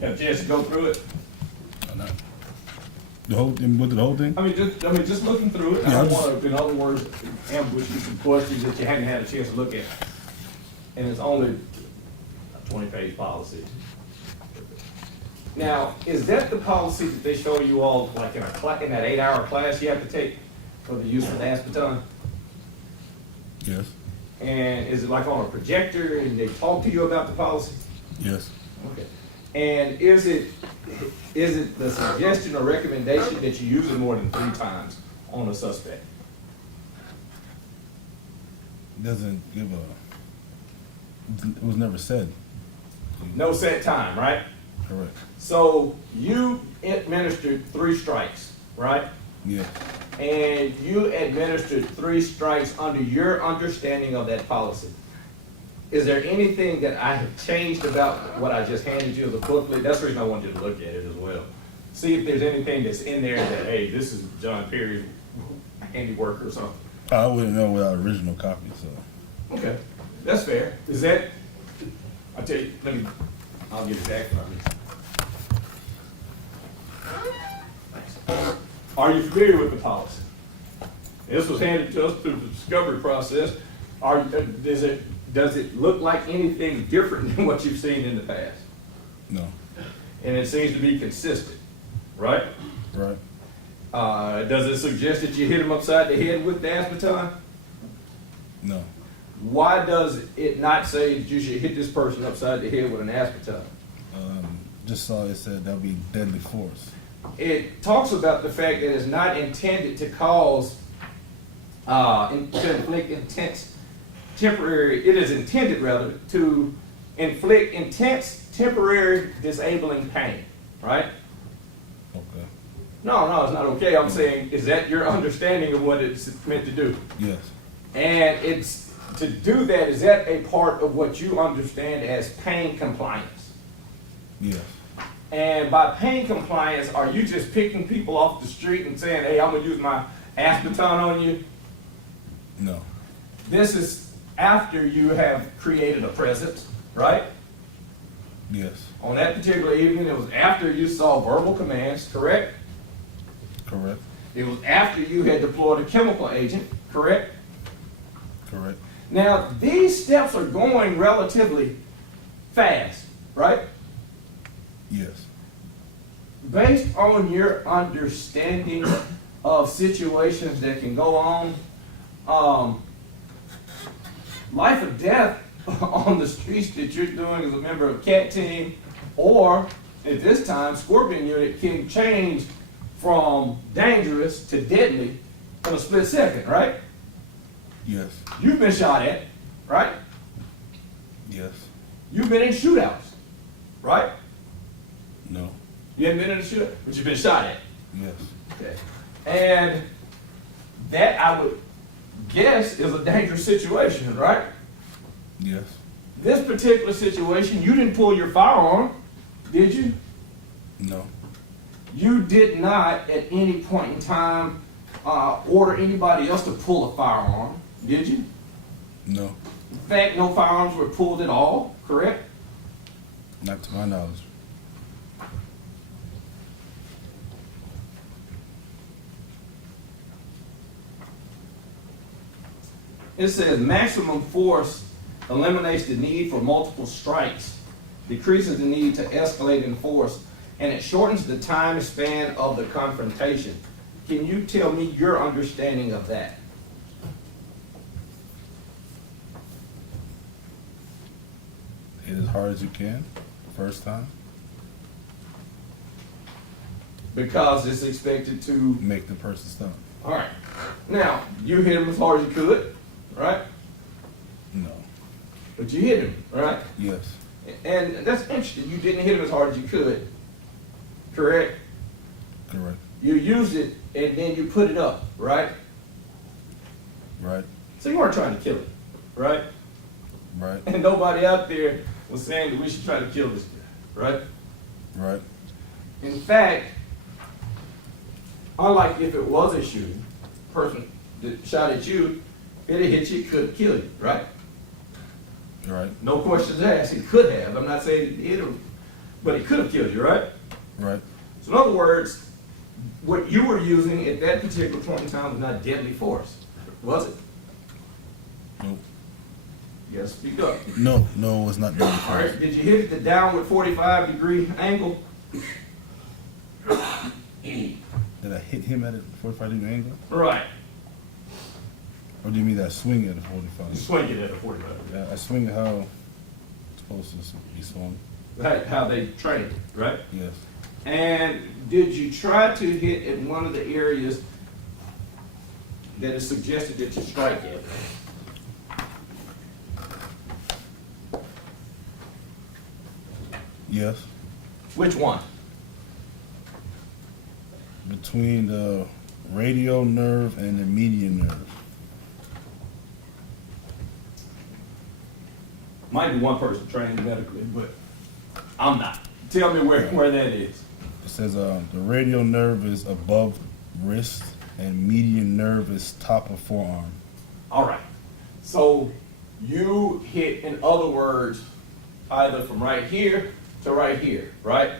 Have a chance to go through it? Or not. The whole thing, with the whole thing? I mean, just looking through it, I Yeah, don't I just- wanna, in other words, ambush you some questions that you hadn't had a chance to look at. And it's only a 20-page policy. Now, is that the policy that they show you all, like in in that 8-hour class you have to take for the use of the aspartame? Yes, And is it like on a projector and they talk to you about the policy? yes. Okay. And is it the suggestion or recommendation that you use it more than 3 times on a suspect? Doesn't give a, it was never said. No set time, right? Correct. So you administered 3 strikes, right? Yeah, And you administered 3 strikes under your understanding of that policy. Is there anything that I have changed about what I just handed you as a booklet? That's the reason I wanted you to look at it as well. See if there's anything that's in there that, hey, this is John Perry's handiwork or something. I wouldn't know without original copy, so. Okay, that's fair. Is that, I'll tell you, I'll give it back from you. Thanks. Are you familiar with the policy? This was handed to us through the discovery process. Does it look like anything different than what you've seen in the past? No, And it seems to be consistent, right? right? Does it suggest that you hit him upside the head with the aspartame? No, Why does it not say that you should hit this person upside the head with an aspartame? just saw it said that'll be deadly force. It talks about the fact that it's not intended to cause, to inflict intense temporary, it is intended rather to inflict intense temporary disabling pain, right? Okay, No, it's not okay. I'm saying, is that your understanding of what it's meant to do? yes, And it's, to do that, is that a part of what you understand as pain compliance? yes, And by pain compliance, are you just picking people off the street and saying, hey, I'm gonna use my aspartame on you? no, This is after you have created a presence, right? yes, On that particular evening, it was after you saw verbal commands, correct? correct, It was after you had deployed a chemical agent, correct? correct, Now, these steps are going relatively fast, right? yes, Based on your understanding of situations that can go on, life or death on the streets that you're doing as a member of CAT team, or at this time, Scorpion unit can change from dangerous to deadly in a split second, right? yes, You've been shot at, right? yes, You've been in shootouts, right? no, You haven't been in a shootout, but you've been shot at. yes, Okay. And that, I would guess, is a dangerous situation, right? yes, This particular situation, you didn't pull your firearm, did you? no, You did not at any point in time order anybody else to pull a firearm, did you? no, In fact, no firearms were pulled at all, correct? not to my knowledge. It says maximum force eliminates the need for multiple strikes, decreases the need to escalate in force, and it shortens the time span of the confrontation. Can you tell me your understanding of that? Hit as hard as you can, first time, Because it's expected to, make the person stop. all right. Now, you hit him as hard as you could, right? No, But you hit him, right? yes, And that's interesting. You didn't hit him as hard as you could, correct? correct, You used it and then you put it up, right? right, So you weren't trying to kill him, right? right, And nobody out there was saying that we should try to kill this guy, right? right, In fact, unlike if it was a shooting, person that shot at you, it'd hit you, could kill you, right? right, No questions asked. It could have. I'm not saying it hit him, but it could have killed you, right? right, So in other words, what you were using at that particular point in time was not deadly force, was it? Nope. Yes, speak up. No, no, it's not deadly All force. right, did you hit it the downward 45-degree angle? Did I hit him at a 45-degree angle? Right. Or do you mean that swing at a You 45? swing it at a 45. Yeah, I swing it how it's supposed to be swung. Right, how they train, right? Yes. And did you try to hit at one of the areas that is suggested that you strike at? Yes. Which one? Between the radial nerve and the median nerve. Might be one person trained medically, but I'm not. Tell me where that is. It says the radial nerve is above wrist and median nerve is top of forearm. All right. So you hit, in other words, either from right here to right here, right?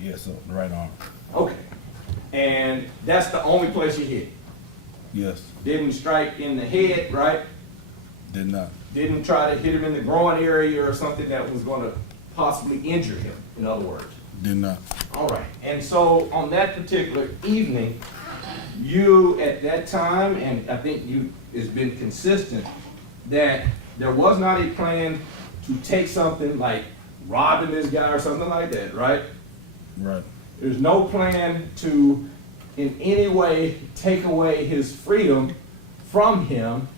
Yes, so the right arm. Okay. And that's the only place you hit. Yes. Didn't strike in the head, right? Did not. Didn't try to hit him in the groin area or something that was going to possibly injure him, in other words. Did not. All right. And so on that particular evening, you at that time, and I think it's been consistent, that there was not a plan to take something like robbing this guy or something like that, right? Right. There's no plan to in any way take away his freedom from him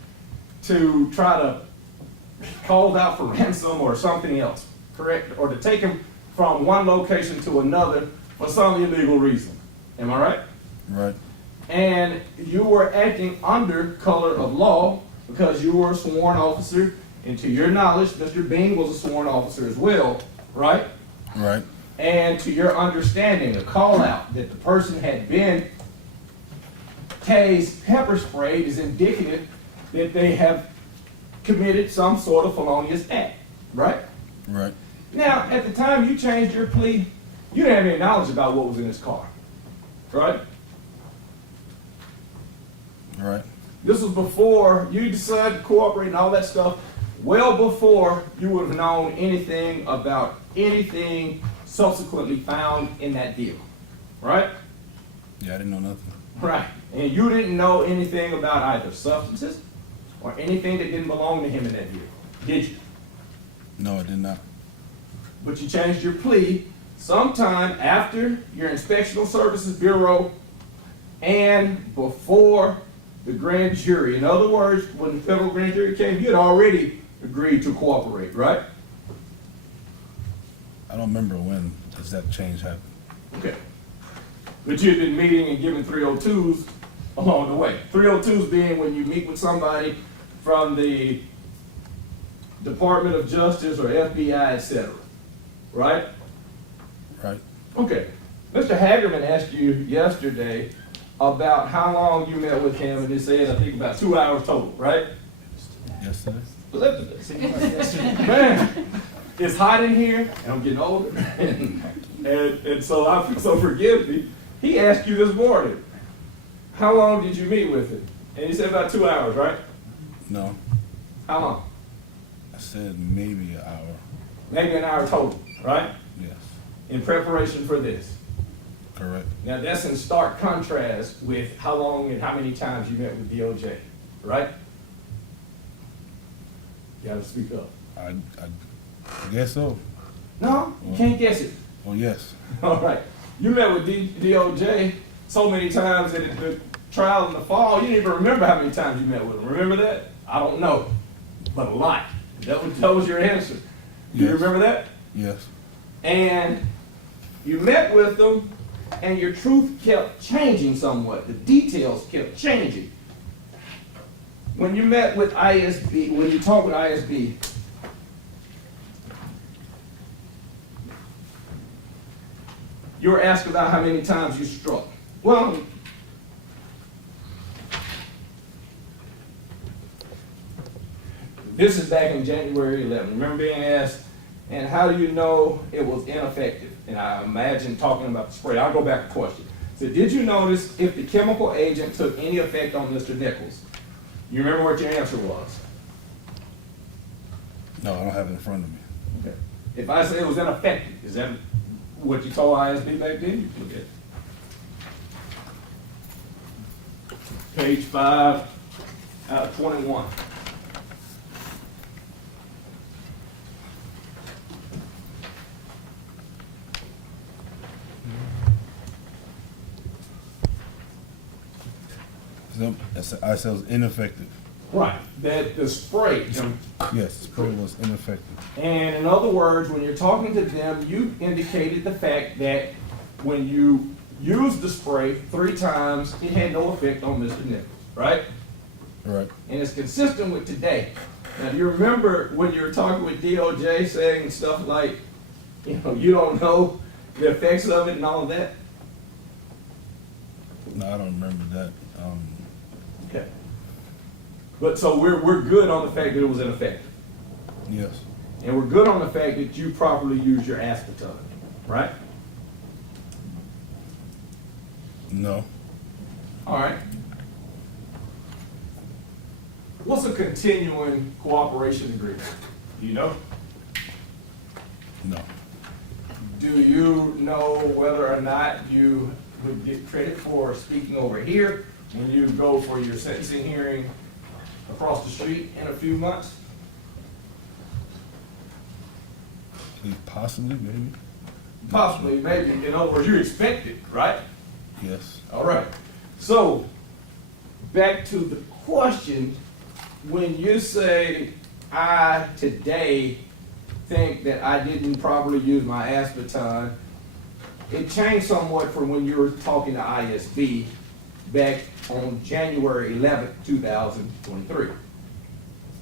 to try to call out for ransom or something else, correct? Or to take him from one location to another for some illegal reason. Am I right? Right. And you were acting under color of law because you were a sworn officer, and to your knowledge, Mr. Bean was a sworn officer as well, right? Right. And to your understanding, a call out that the person had been tased, pepper sprayed is indicative that they have committed some sort of felonious act, right? Right. Now, at the time you changed your plea, you didn't have any knowledge about what was in his car, right? Right. This was before you decided to cooperate and all that stuff, well before you would have known anything about anything subsequently found in that deal, right? Yeah, I didn't know nothing. Right. And you didn't know anything about either substances or anything that didn't belong to him in that deal, did you? No, I did not. But you changed your plea sometime after your Inspectional Services Bureau and before the grand jury. In other words, when the federal grand jury came, you had already agreed to cooperate, right? I don't remember when does that change happen. Okay. But you've been meeting and giving 302s along the way. 302s being when you meet with somebody from the Department of Justice or FBI, etc. Right? Right. Okay. Mr. Hagerman asked you yesterday about how long you met with him, and he said, I think about 2 hours total, right? Yesterday. Man, it's hot in here, and I'm getting older, and so forgive me. He asked you this morning, how long did you meet with him? And you said about 2 hours, right? No. How long? I said maybe an hour. Maybe an hour total, right? Yes. In preparation for this. Correct. Now that's in stark contrast with how long and how many times you met with DOJ, right? You gotta speak up. I guess so. No, you can't guess it. Well, yes. All right. You met with DOJ so many times that at the trial in the fall, you didn't even remember how many times you met with them. Remember that? I don't know, but a lot. That was your answer. Do you Yes. remember that? Yes. And you met with them, and your truth kept changing somewhat. The details kept changing. When you met with ISB, when you talked with ISB, you were asked about how many times you struck. Well, this is back in January 11. Remember being asked, And how do you know it was ineffective? And I imagine talking about the spray. I'll go back to question. So did you notice if the chemical agent took any effect on Mr. Nichols? You remember what your answer was? No, I don't have it in front of me. Okay. If I say it was ineffective, is that what you told ISB back then? You can look at it. Page 5 out of 21. I said it was ineffective. Right. That the spray. Yes, spray was ineffective. And in other words, when you're talking to them, you indicated the fact that when you used the spray 3 times, it had no effect on Mr. Nichols, right? Right. And it's consistent with today. Now, you remember when you were talking with DOJ saying stuff like, you don't know the effects of it and all of that? No, I don't remember that. Okay. But so we're good on the fact that it was ineffective. Yes. And we're good on the fact that you properly used your aspartame, right? No. All right. What's a continuing cooperation agreement? Do you know? No. Do you know whether or not you would get credit for speaking over here when you go for your sentencing hearing across the street in a few months? Possibly, maybe. Possibly, maybe. In other words, you expect it, right? Yes. All right. So, back to the question, when you say, I today think that I didn't properly use my aspartame, it changed somewhat from when you were talking to ISB back on January 11th, 2023.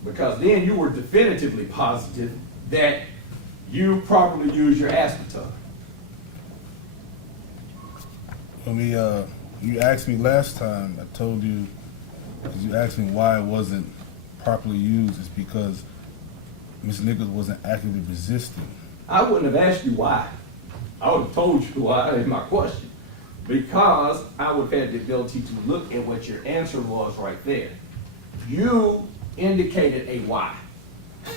Because then you were definitively positive that you properly used your aspartame. When you asked me last time, I told you, because you asked me why it wasn't properly used, it's because Ms. Nichols wasn't actively resisting. I wouldn't have asked you why. I would have told you why in my question. Because I would have had the ability to look at what your answer was right there. You indicated a why.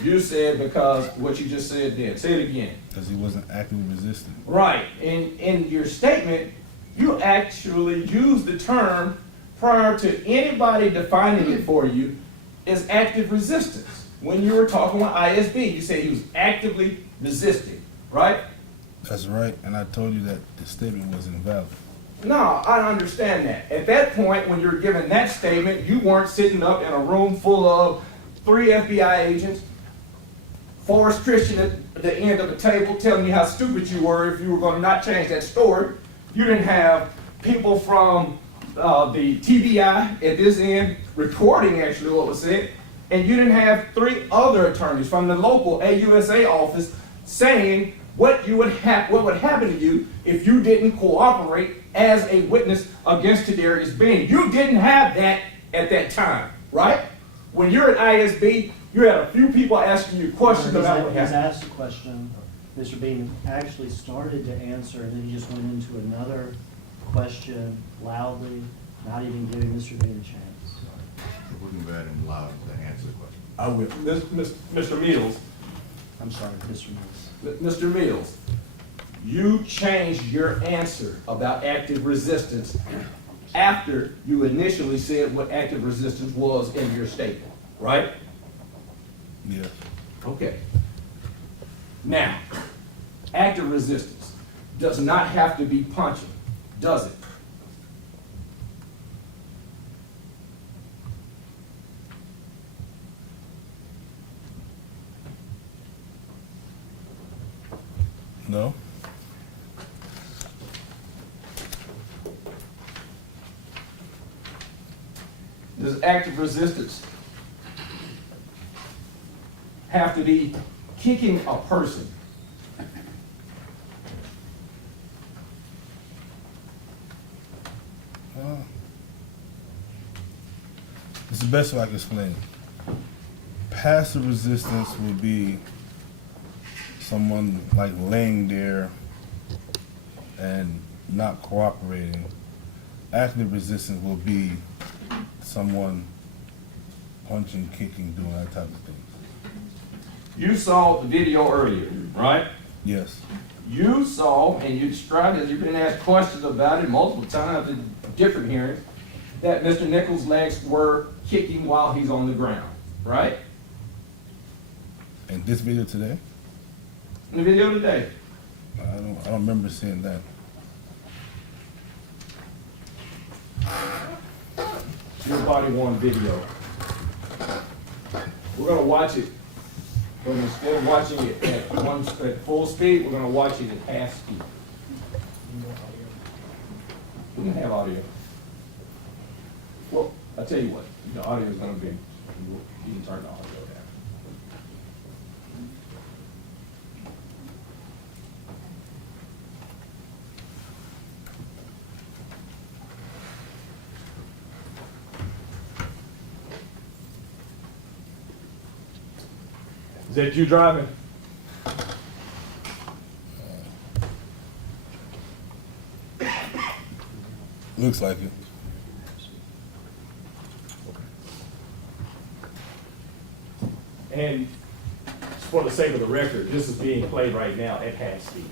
You said because what you just said then. Say it again. Because he wasn't actively resisting. Right. In your statement, you actually used the term prior to anybody defining it for you as active resistance. When you were talking with ISB, you said he was actively resisting, right? That's right, and I told you that the statement was invalid. No, I understand that. At that point, when you were giving that statement, you weren't sitting up in a room full of 3 FBI agents, Forrest Christian at the end of the table telling you how stupid you were if you were going to not change that story. You didn't have people from the TBI at this end recording actually what was said, and you didn't have 3 other attorneys from the local AUSA office saying what would happen to you if you didn't cooperate as a witness against Tadarius Bean. You didn't have that at that time, right? When you're at ISB, you had a few people asking you questions about what He's happened. asked a question, Mr. Bean actually started to answer, and then he just went into another question loudly, not even giving Mr. Bean a chance. We can go ahead and allow him to answer the question. I will. Mr. Mills, I'm sorry, Mr. Mills. Mr. Mills, you changed your answer about active resistance after you initially said what active resistance was in your statement, right? Yes. Okay. Now, active resistance does not have to be punching, does it? No. Does active resistance have to be kicking a person? It's the best way I can explain it. Passive resistance would be someone like laying there and not cooperating. Active resistance will be someone punching, kicking, doing that type of thing. You saw the video earlier, right? Yes. You saw, and you described it, you've been asked questions about it multiple times in different hearings, that Mr. Nichols' legs were kicking while he's on the ground, right? And this video today, In the video today. I don't remember seeing that. Your body worn video. We're gonna watch it, but instead of watching it at full speed, we're gonna watch it at half speed. We can have audio. Well, I'll tell you what, the audio is gonna be, you can turn the audio down. Is that you driving? Looks like it. And for the sake of the record, this is being played right now at half speed.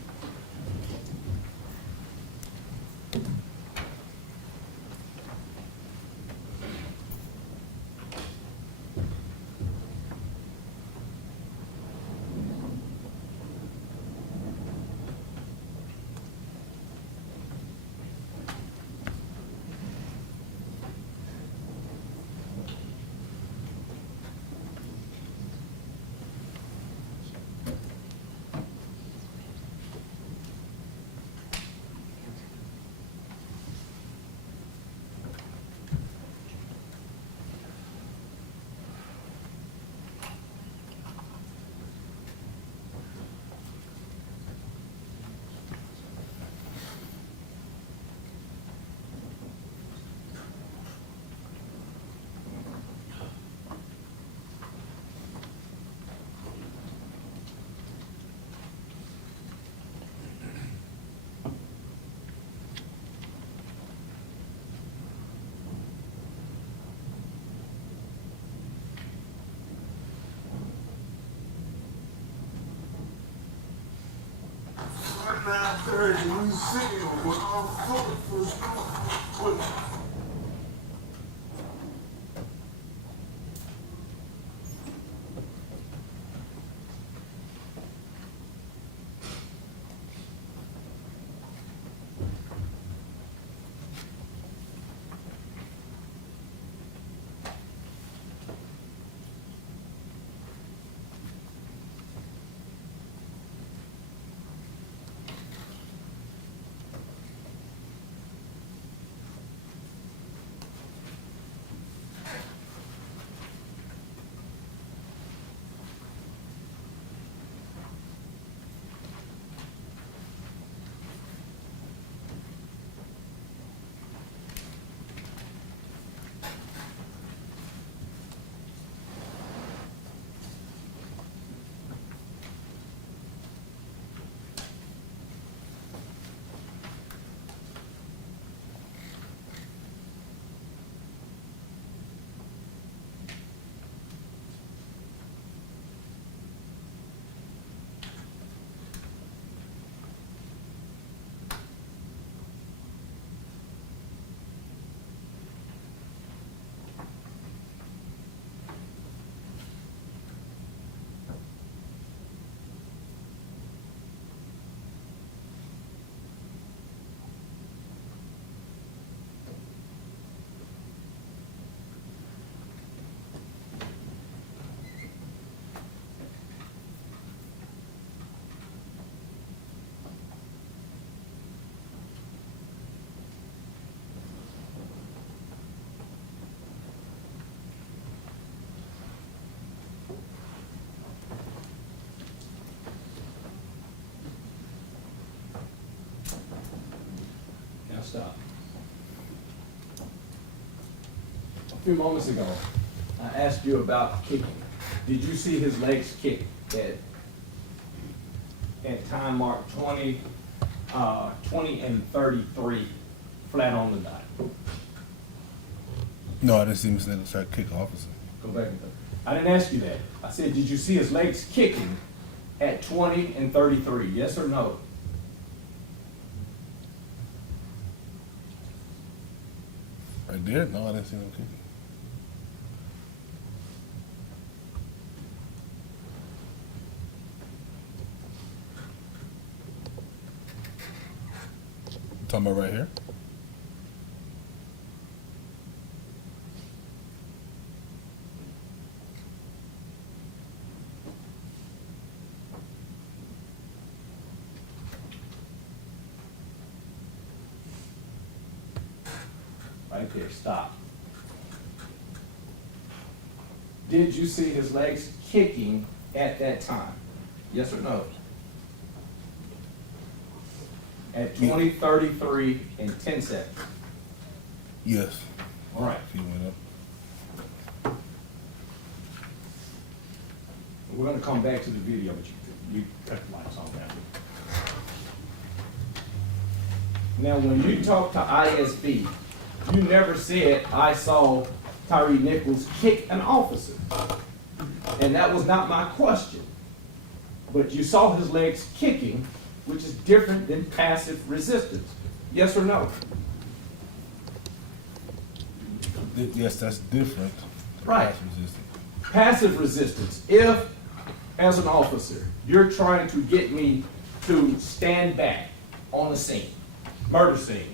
Stop. A few moments ago, I asked you about kicking. Did you see his legs kick, Ed? at time mark 20 and 33, flat on the dot. No, I didn't see Mr. Nichols try to kick officer. Go back and I didn't ask you that. I said, did you see his legs kicking at 20 and 33? Yes or no? Right there? No, I didn't see him kicking. Talking about right here? Right there, stop. Did you see his legs kicking at that time? Yes or no? At 20, 33, and 10 seconds. Yes. All right. He went up. We're gonna come back to the video, but you cut the lights on now. Now, when you talk to ISB, you never said, I saw Tyre Nichols kick an officer. And that was not my question. But you saw his legs kicking, which is different than passive resistance. Yes or no? Yes, that's different. Right. That's resistant. Passive resistance. If, as an officer, you're trying to get me to stand back on the scene, murder scene.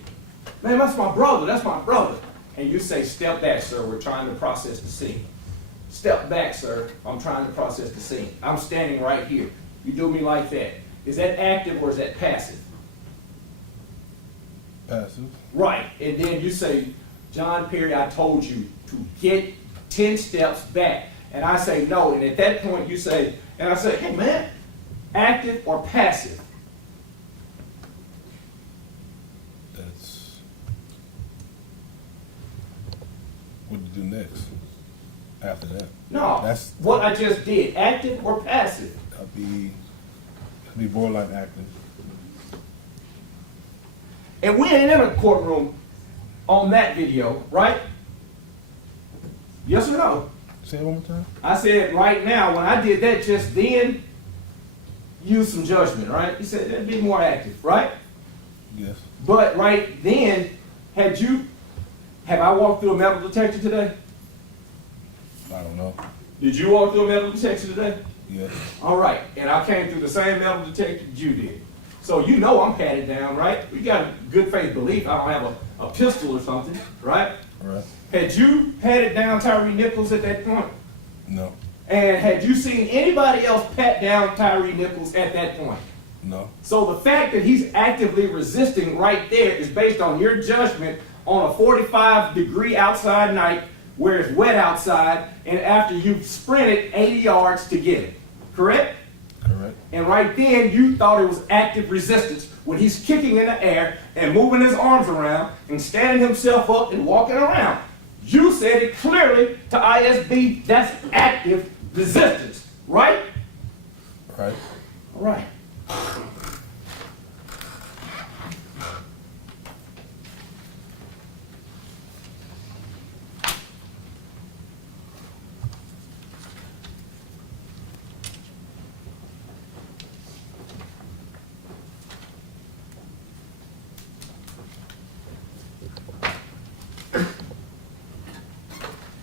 Man, that's my brother, that's my brother. And you say, step back, sir, we're trying to process the scene. Step back, sir, I'm trying to process the scene. I'm standing right here. You do me like that. Is that active or is that passive? Passive. Right, and then you say, John Perry, I told you to get 10 steps back. And I say no, and at that point you say, and I say, hey man, active or passive? That's what to do next. After that. No, That's what I just did, active or passive? I'll be borderline active. And we ain't in a courtroom on that video, right? Yes or no? Say it one more time. I said right now, when I did that just then, use some judgment, right? You said that'd be more active, right? Yes. But right then, have I walked through a metal detector today? I don't know. Did you walk through a metal detector today? Yes. All right, and I came through the same metal detector that you did. So you know I'm patted down, right? We got a good faith belief I don't have a pistol or something, right? All right. Had you patted down Tyre Nichols at that point? No. And had you seen anybody else pat down Tyre Nichols at that point? No. So the fact that he's actively resisting right there is based on your judgment on a 45-degree outside night where it's wet outside and after you've sprinted 80 yards to get it. Correct? Correct. And right then you thought it was active resistance when he's kicking in the air and moving his arms around and standing himself up and walking around. You said it clearly to ISB, that's active resistance, right? Right. All right.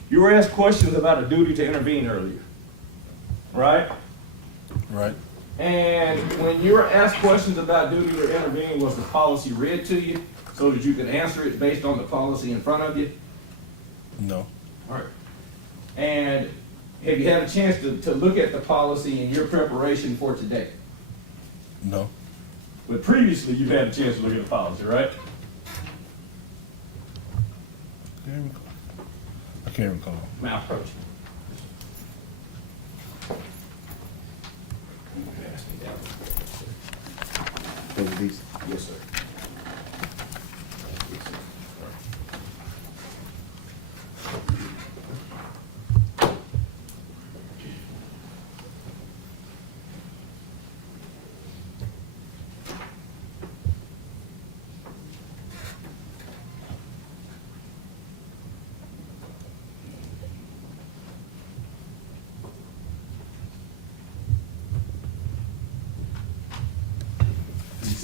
You were asked questions about a duty to intervene earlier, right? Right. And when you were asked questions about duty to intervene, was the policy read to you so that you could answer it based on the policy in front of you? No. All right. And have you had a chance to look at the policy in your preparation for today? No. But previously you've had a chance to look at the policy, right? I can't recall. Now approach. Those are these. Yes, sir.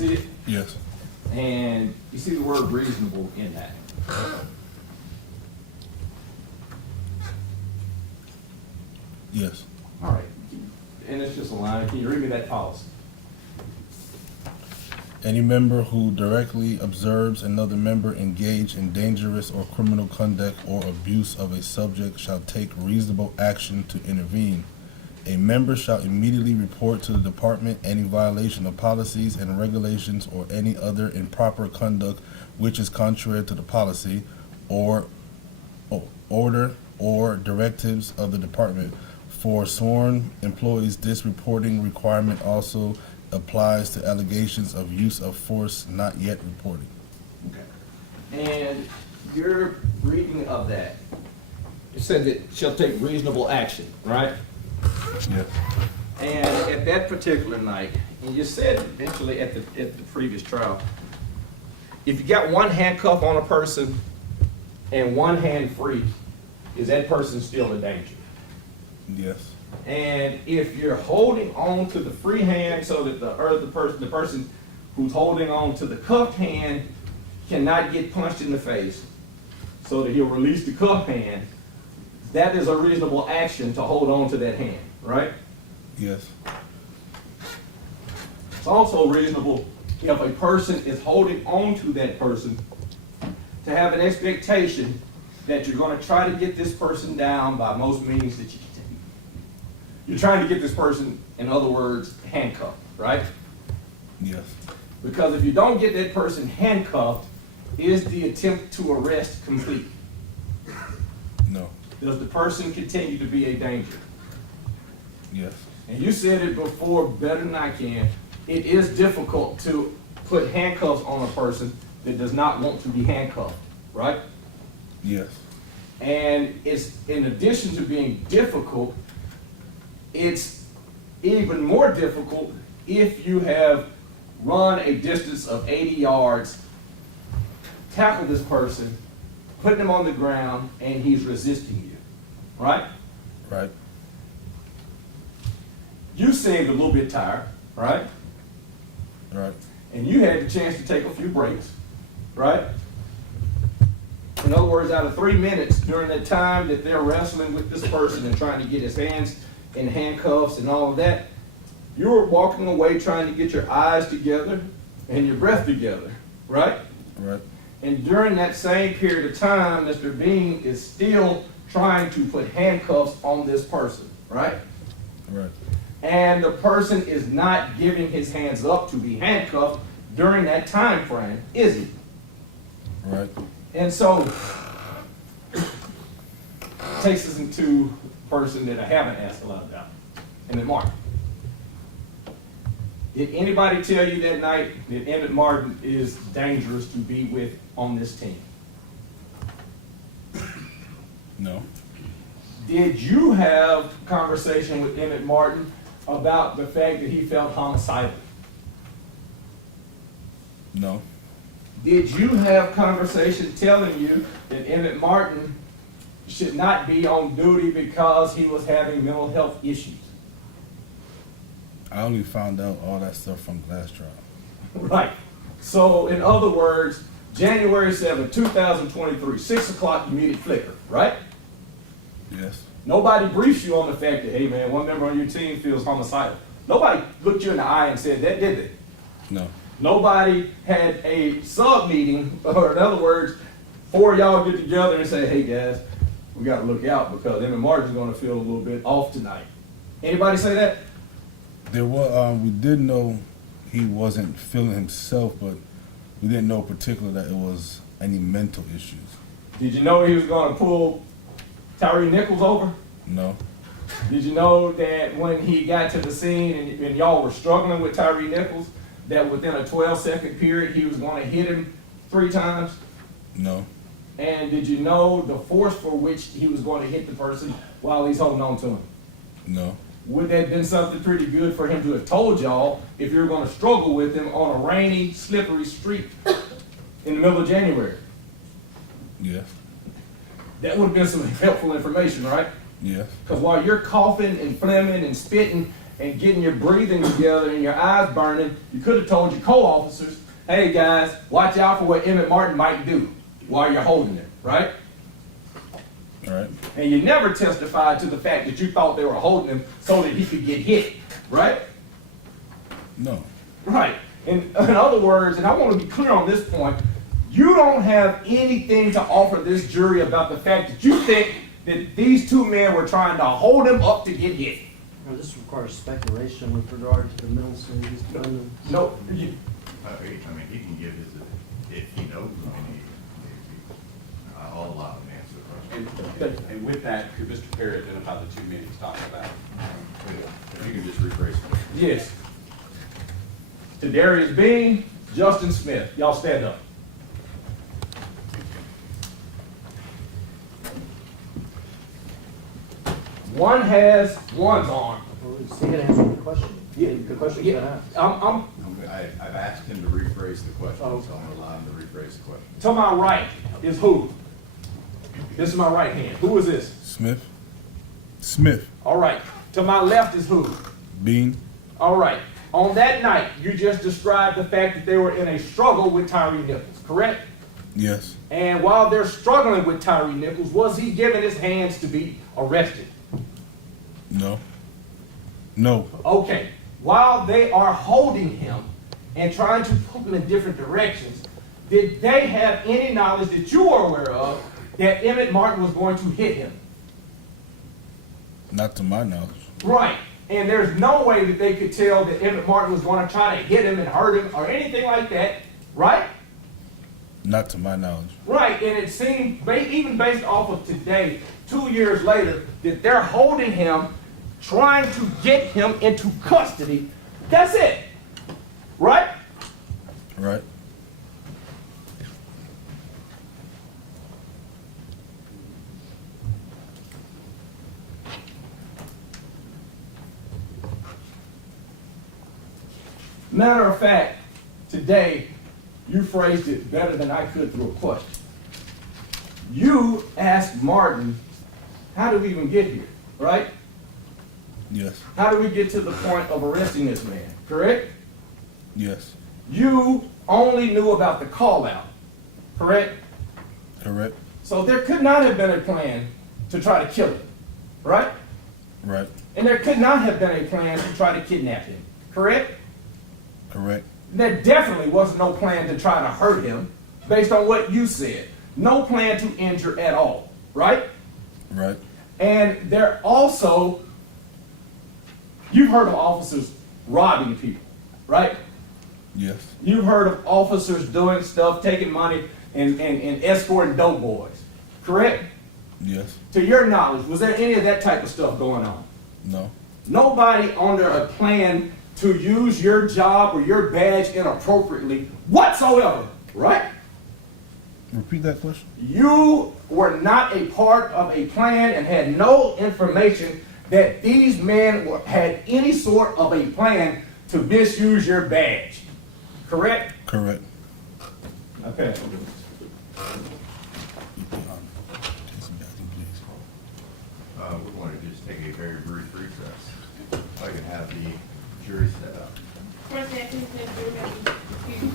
see it? Yes. And you see the word reasonable in that. Yes. All right. And it's just a line. Can you read me that policy? Any member who directly observes another member engage in dangerous or criminal conduct or abuse of a subject shall take reasonable action to intervene. A member shall immediately report to the department any violation of policies and regulations or any other improper conduct which is contrary to the policy or order or directives of the department. For sworn employees, this reporting requirement also applies to allegations of use of force not yet reported. Okay. And your reading of that, it said that shall take reasonable action, right? Yes. And at that particular night, and you said eventually at the previous trial, if you got one handcuff on a person and one hand free, is that person still a danger? Yes. And if you're holding on to the free hand so that the person who's holding on to the cuffed hand cannot get punched in the face, so that he'll release the cuffed hand, that is a reasonable action to hold on to that hand, right? Yes. It's also reasonable if a person is holding on to that person to have an expectation that you're going to try to get this person down by most means that you can. You're trying to get this person, in other words, handcuffed, right? Yes. Because if you don't get that person handcuffed, is the attempt to arrest complete? No. Does the person continue to be a danger? Yes. And you said it before better than I can. It is difficult to put handcuffs on a person that does not want to be handcuffed, right? Yes. And it's, in addition to being difficult, it's even more difficult if you have run a distance of 80 yards, tackle this person, put him on the ground, and he's resisting you, right? Right. You seemed a little bit tired, right? Right. And you had the chance to take a few breaks, right? In other words, out of 3 minutes during that time that they're wrestling with this person and trying to get his hands in handcuffs and all of that, you were walking away trying to get your eyes together and your breath together, right? Right. And during that same period of time, Mr. Bean is still trying to put handcuffs on this person, right? Right. And the person is not giving his hands up to be handcuffed during that time frame, is he? Right. And so, takes us into a person that I haven't asked a lot about, Emmett Martin. Did anybody tell you that night that Emmett Martin is dangerous to be with on this team? No. Did you have a conversation with Emmett Martin about the fact that he felt homicidal? No. Did you have conversation telling you that Emmett Martin should not be on duty because he was having mental health issues? I only found out all that stuff from Glass Trial. Right. So, in other words, January 7, 2023, 6 o'clock, you meet at Flickr, right? Yes. Nobody briefs you on the fact that, hey man, one member on your team feels homicidal. Nobody looked you in the eye and said that, did they? No. Nobody had a sub-meeting, or in other words, 4 of y'all get together and say, hey guys, we got to look out because Emmett Martin's going to feel a little bit off tonight. Anybody say that? There was we did know he wasn't feeling himself, but we didn't know particular that it was any mental issues. Did you know he was going to pull Tyre Nichols over? No. Did you know that when he got to the scene and y'all were struggling with Tyre Nichols, that within a 12-second period he was going to hit him 3 times? No. And did you know the force for which he was going to hit the person while he's holding on to him? No. Would that have been something pretty good for him to have told y'all if you were going to struggle with him on a rainy, slippery street in the middle of January? Yes. That would have been some helpful information, right? Yes. Because while you're coughing and phlegming and spitting and getting your breathing together and your eyes burning, you could have told your co-officers, hey guys, watch out for what Emmett Martin might do while you're holding him, right? All right. And you never testified to the fact that you thought they were holding him so that he could get hit, right? No. Right. In other words, and I want to be clear on this point, you don't have anything to offer this jury about the fact that you think that these two men were trying to hold him up to get hit. Now, this requires speculation with regard to the mental state of these defendants. No, I mean, he can give his, if he knows, I'll allow him to answer the question. And with that, could Mr. Perry identify the two men he's talking about? If you can just rephrase the question. yes. To Darius Bean, Justin Smith. Y'all stand up. One has one's arm. Well, is he gonna answer the question? The question's been Yeah, asked. I've asked him to rephrase the question, Oh. so I'm gonna allow him to rephrase the question. To my right is who? This is my right hand. Who is this? Smith. Smith. All right. To my left is who? Bean. All right. On that night, you just described the fact that they were in a struggle with Tyre Nichols, correct? Yes. And while they're struggling with Tyre Nichols, was he given his hands to be arrested? No. No. Okay. While they are holding him and trying to pull him in different directions, did they have any knowledge that you are aware of that Emmett Martin was going to hit him? Not to my knowledge. Right. And there's no way that they could tell that Emmett Martin was going to try to hit him and hurt him or anything like that, right? Not to my knowledge. Right. And it seemed, even based off of today, 2 years later, that they're holding him, trying to get him into custody. That's it. Right? Right. Matter of fact, today, you phrased it better than I could through a question. You asked Martin, how did we even get here, right? Yes. How did we get to the point of arresting this man, correct? Yes. You only knew about the call out, correct? Correct. So there could not have been a plan to try to kill him, right? Right. And there could not have been a plan to try to kidnap him, correct? Correct. There definitely was no plan to try to hurt him based on what you said. No plan to injure at all, right? Right. And there also, you've heard of officers robbing people, right? Yes. You've heard of officers doing stuff, taking money and escorting dope boys, correct? Yes. To your knowledge, was there any of that type of stuff going on? No. Nobody under a plan to use your job or your badge inappropriately whatsoever, right? Repeat that question. You were not a part of a plan and had no information that these men had any sort of a plan to misuse your badge, correct? Correct. Okay. We're going to just take a very brief recess. If I can have the jury set up. For seconds, if you're ready.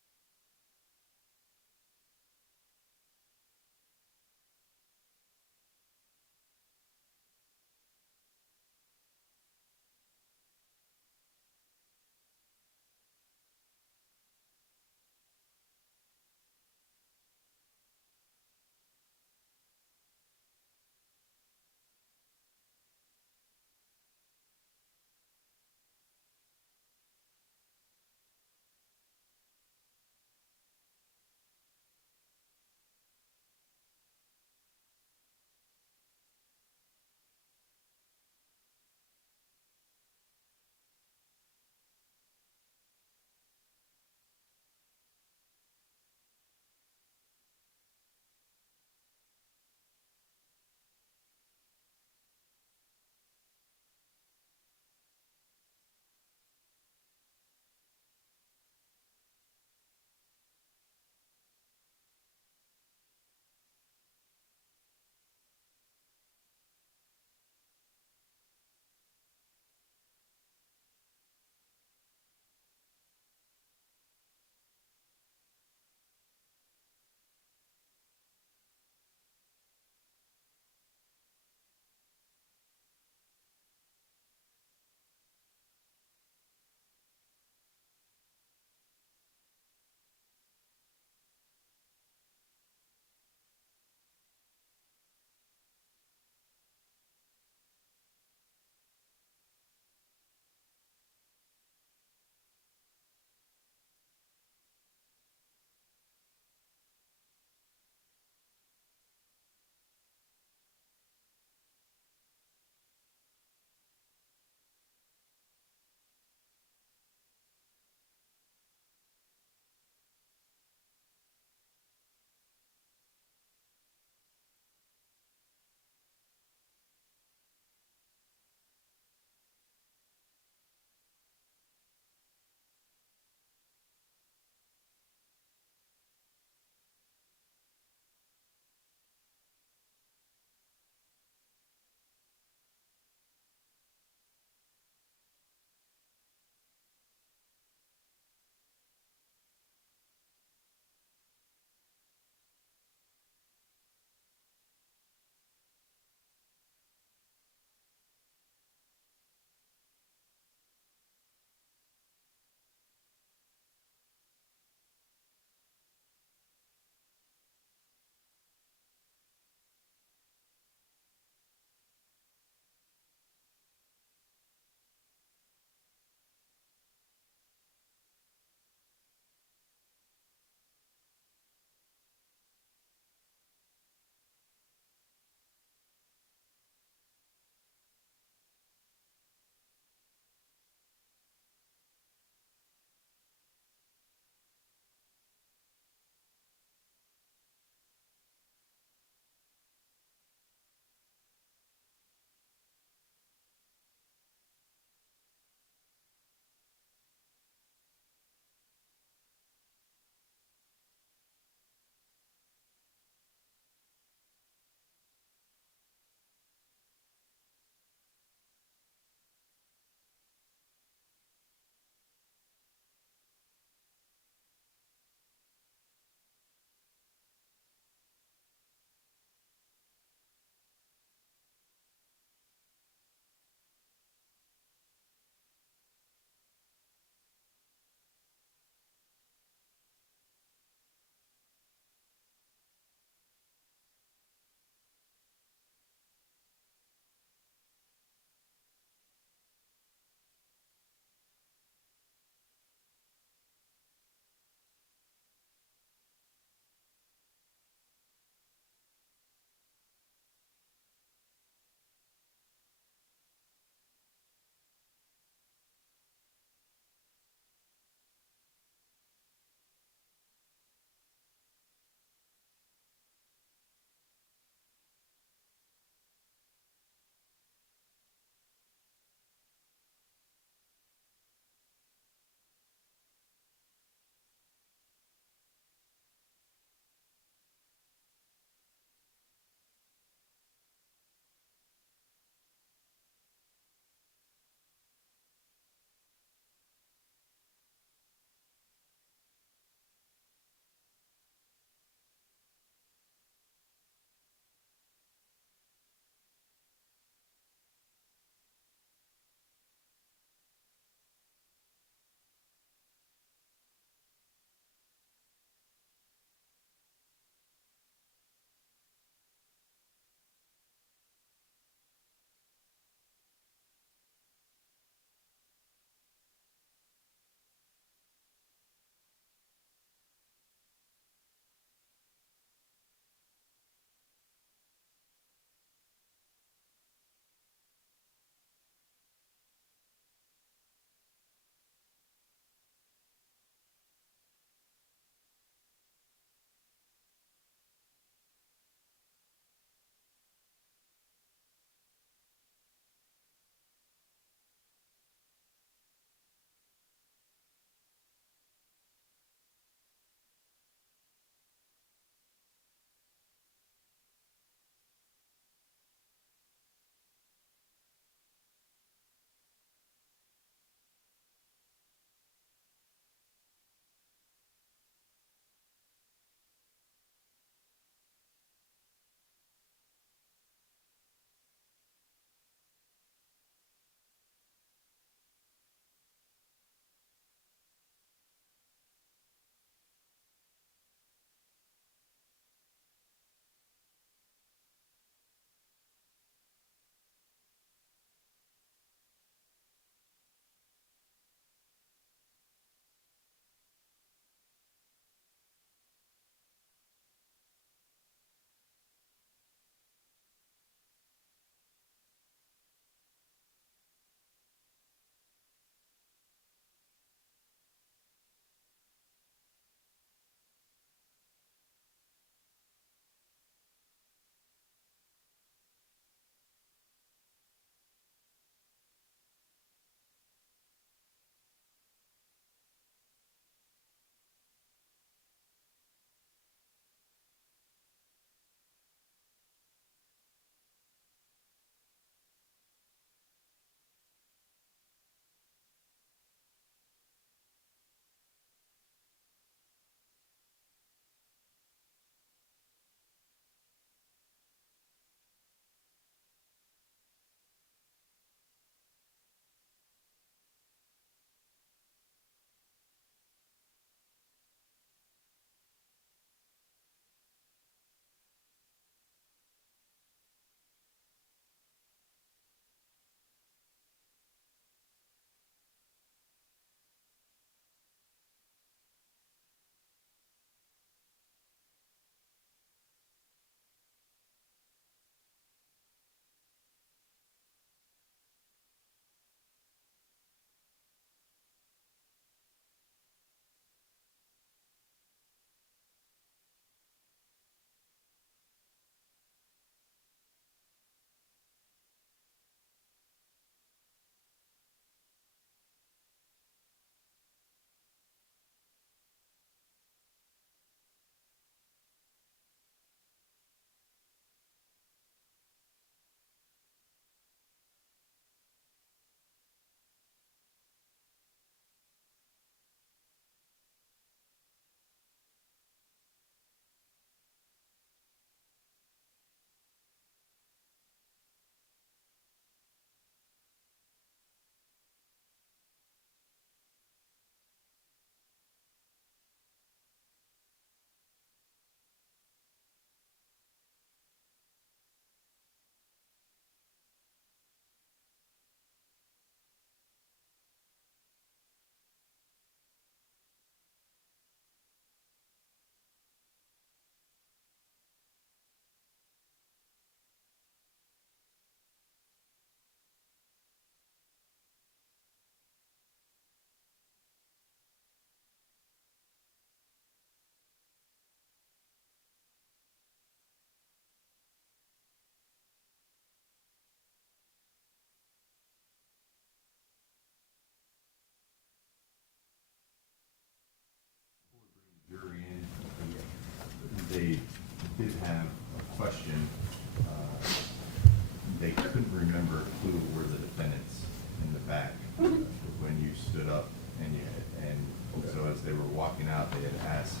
ask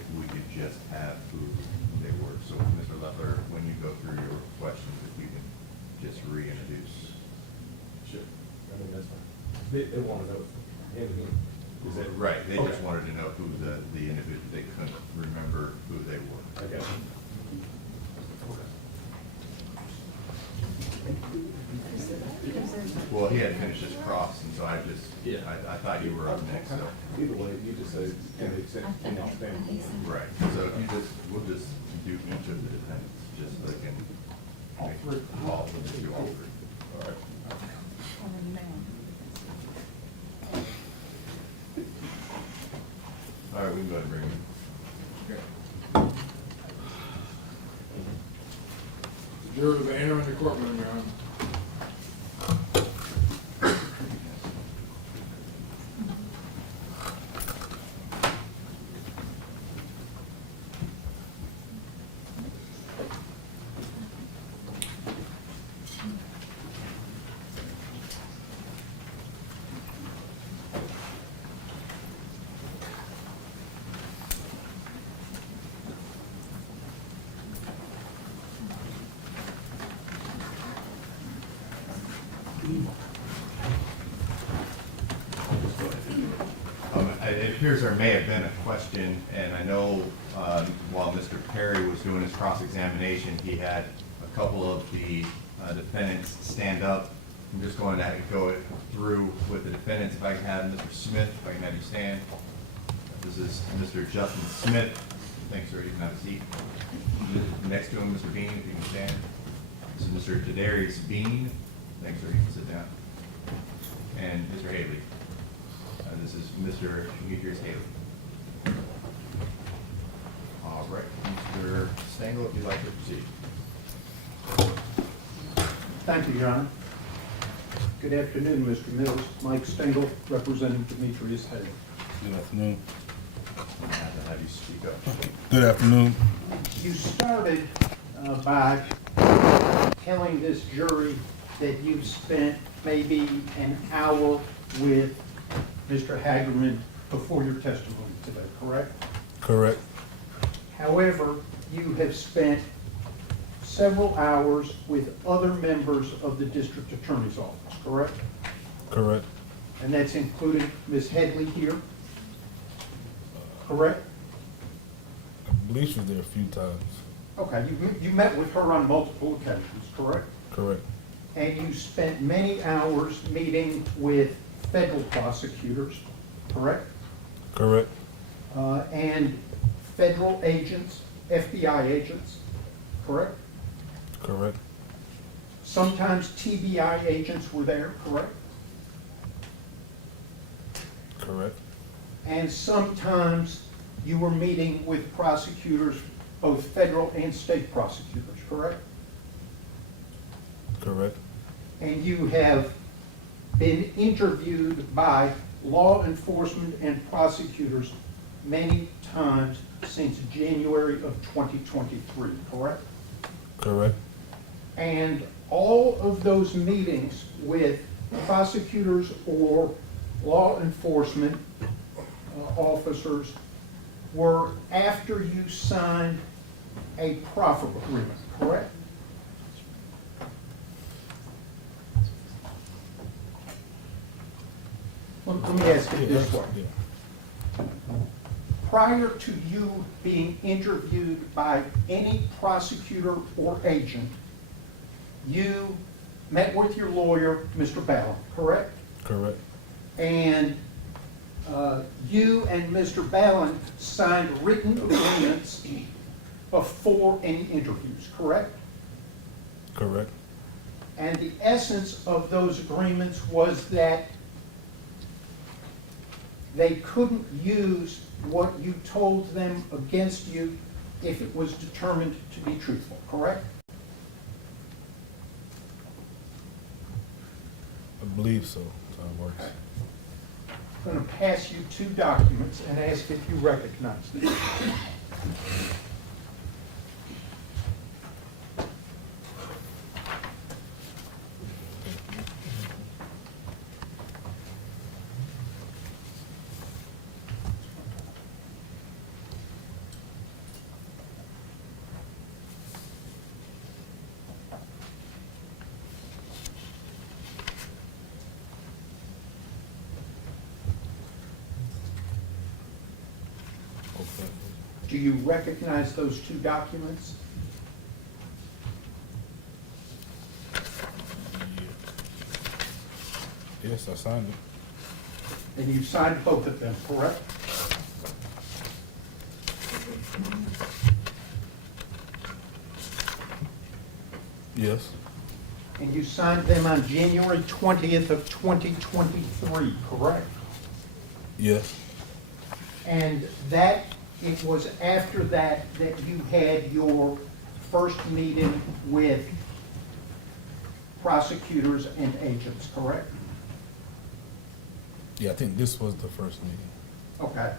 if we could just have who they were. So Mr. Leffler, when you go through your questions, if you can just reintroduce. Sure. I mean, that's fine. They want to know. Is that Right, they Okay. just wanted to know who the individual, they couldn't remember who they were. Okay. Well, he had finished his cross, and so I just, Yeah. I thought you were up next, so. Either way, you just say, can they accept, can they stand? Right, so if you just, we'll just do each of the defendants, just so they can. All three. All, we'll just do all three. All right. All right, we can go ahead and bring him. Jurors may enter in the courtroom, Your Honor. It appears there may have been a question, and I know while Mr. Perry was doing his cross-examination, he had a couple of the defendants stand up. I'm just going to go through with the defendants. If I can have Mr. Smith, if I can have you stand. This is Mr. Justin Smith. Thanks, sir. You can have a seat. Next to him, Mr. Bean, if you can stand. This is Mr. Tadarius Bean. Thanks, sir. You can sit down. And Mr. Haley. This is Mr. Demetrius Haley. All right, Mr. Stengel, if you'd like to proceed. Thank you, Your Honor. Good afternoon, Mr. Mills. Mike Stengel, representing Demetrius Haley. Good afternoon. I'm gonna have to have you speak up. Good afternoon. You started by telling this jury that you spent maybe an hour with Mr. Hagerman before your testimony today, correct? Correct. However, you have spent several hours with other members of the district attorney's office, correct? Correct. And that's including Ms. Headley here, correct? I believe she was there a few times. Okay, you met with her on multiple occasions, correct? Correct. And you spent many hours meeting with federal prosecutors, correct? Correct. And federal agents, FBI agents, correct? Correct. Sometimes TBI agents were there, correct? Correct. And sometimes you were meeting with prosecutors, both federal and state prosecutors, correct? Correct. And you have been interviewed by law enforcement and prosecutors many times since January of 2023, correct? Correct. And all of those meetings with prosecutors or law enforcement officers were after you signed a proffer agreement, correct? Let me ask it this way. Yeah. Prior to you being interviewed by any prosecutor or agent, you met with your lawyer, Mr. Ballin, correct? Correct. And you and Mr. Ballin signed written agreements before any interviews, correct? Correct. And the essence of those agreements was that they couldn't use what you told them against you if it was determined to be truthful, correct? I believe so. That's how it works. I'm going to pass you two documents and ask if you recognize them. Do you recognize those two documents? Yes, I signed it. And you signed both of them, correct? Yes. And you signed them on January 20th of 2023, correct? Yes. And that, it was after that that you had your first meeting with prosecutors and agents, correct? Yeah, I think this was the first meeting. Okay.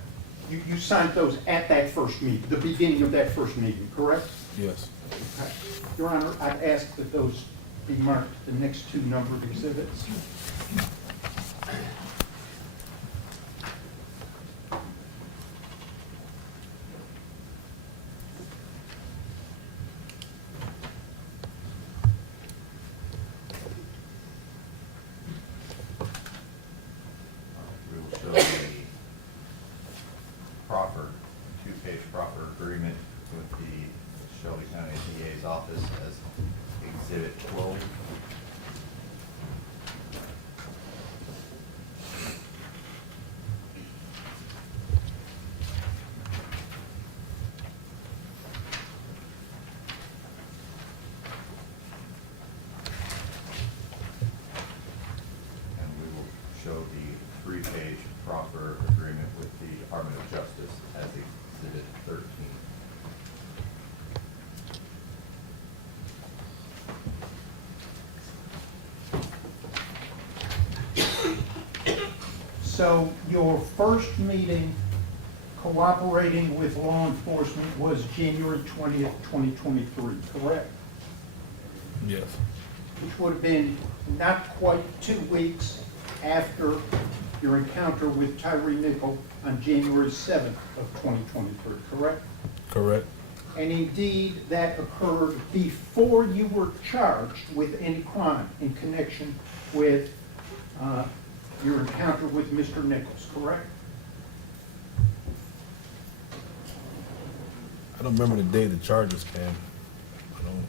You signed those at that first meeting, the beginning of that first meeting, correct? Yes. Okay. Your Honor, I'd ask that those be marked the next two numbered exhibits. We will show the proffer, two-page proffer agreement with the Shelby County DA's office as Exhibit 12. And we will show the three-page proffer agreement with the Department of Justice as Exhibit 13. So your first meeting cooperating with law enforcement was January 20th, 2023, correct? Yes. Which would have been not quite 2 weeks after your encounter with Tyre Nichols on January 7th of 2023, correct? Correct. And indeed, that occurred before you were charged with any crime in connection with your encounter with Mr. Nichols, correct? I don't remember the day the charges came. I don't.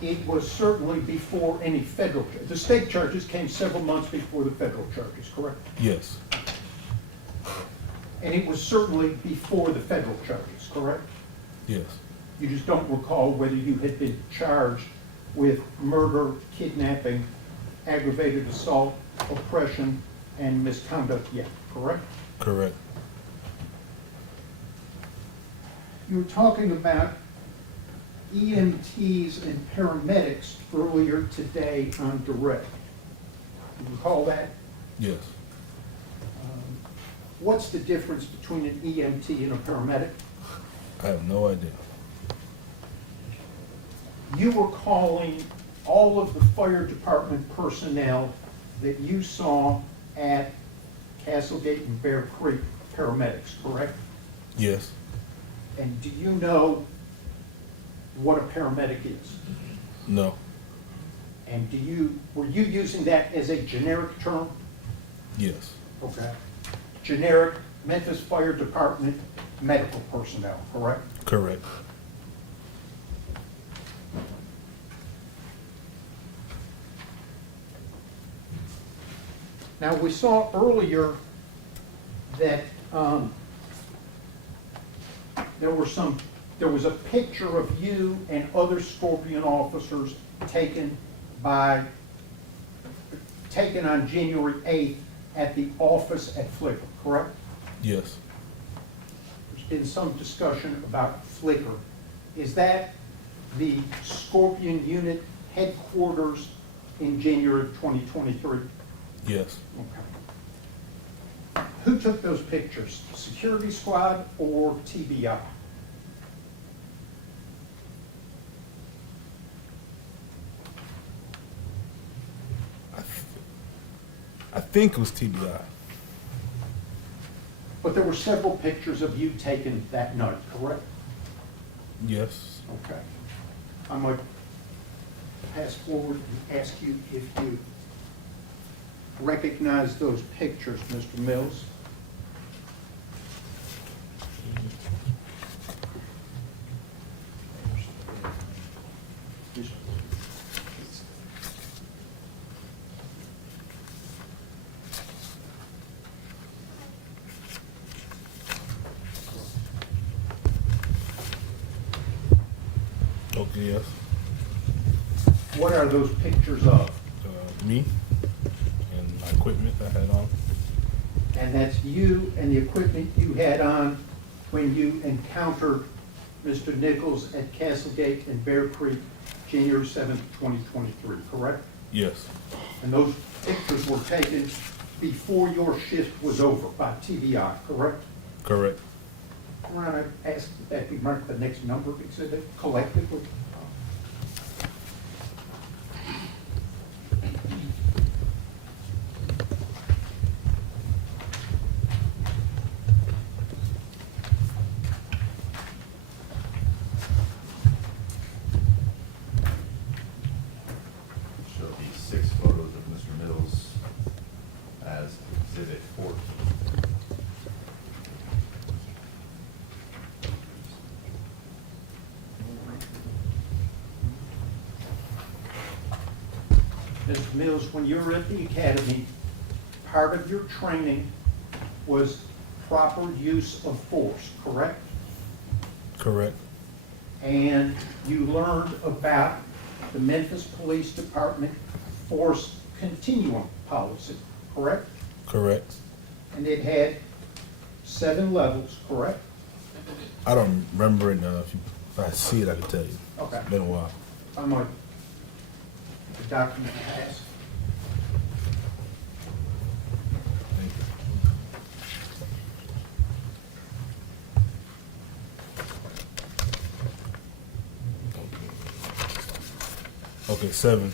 It was certainly before any federal, the state charges came several months before the federal charges, correct? Yes. And it was certainly before the federal charges, correct? Yes. You just don't recall whether you had been charged with murder, kidnapping, aggravated assault, oppression, and misconduct yet, correct? Correct. You were talking about EMTs and paramedics earlier today on direct. You recall that? Yes. What's the difference between an EMT and a paramedic? I have no idea. You were calling all of the fire department personnel that you saw at Castlegate and Bear Creek paramedics, correct? Yes. And do you know what a paramedic is? No. And were you using that as a generic term? Yes. Okay. Generic Memphis Fire Department medical personnel, correct? Correct. Now, we saw earlier that there was a picture of you and other Scorpion officers taken on January 8th at the office at Flickr, correct? Yes. There's been some discussion about Flickr. Is that the Scorpion unit headquarters in January of 2023? Yes. Okay. Who took those pictures? Security squad or TBI? I think it was TBI. But there were several pictures of you taken that night, correct? Yes. Okay. I'm going to pass forward and ask you if you recognize those pictures, Mr. Mills. Okay, yes. What are those pictures of? Me and my equipment I had on. And that's you and the equipment you had on when you encountered Mr. Nichols at Castlegate and Bear Creek, January 7th, 2023, correct? Yes. And those pictures were taken before your shift was over by TVI, correct? Correct. Ron, I asked that we mark the next number exhibit collectively. Show the 6 photos of Mr. Mills as exhibit 14. Mr. Mills, when you were at the academy, part of your training was proper use of force, correct? Correct. And you learned about the Memphis Police Department force continuum policy, correct? Correct. And it had 7 levels, correct? I don't remember it. If I see it, I can tell you. Okay. It's been a while. I'm going to document has. Thank you. Okay, 7.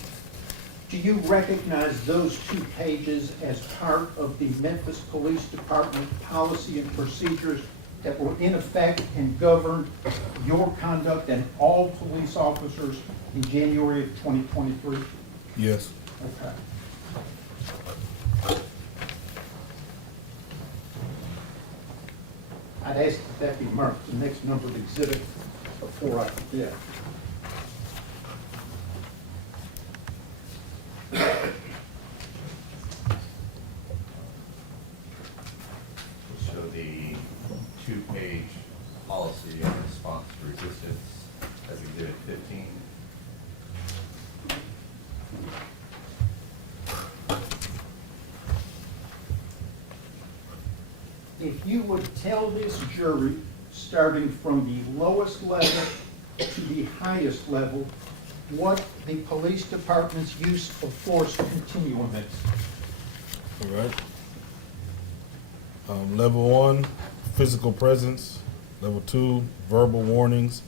Do you recognize those 2 pages as part of the Memphis Police Department policy and procedures that were in effect and governed your conduct and all police officers in January of 2023? Yes. Okay. I'd ask that be marked the next numbered exhibit before I forget. We'll show the 2-page policy in response to resistance as exhibit 15. If you would tell this jury, starting from the lowest level to the highest level, what the police department's use of force continuum is. All right. Level 1, physical presence. Level 2, verbal warnings.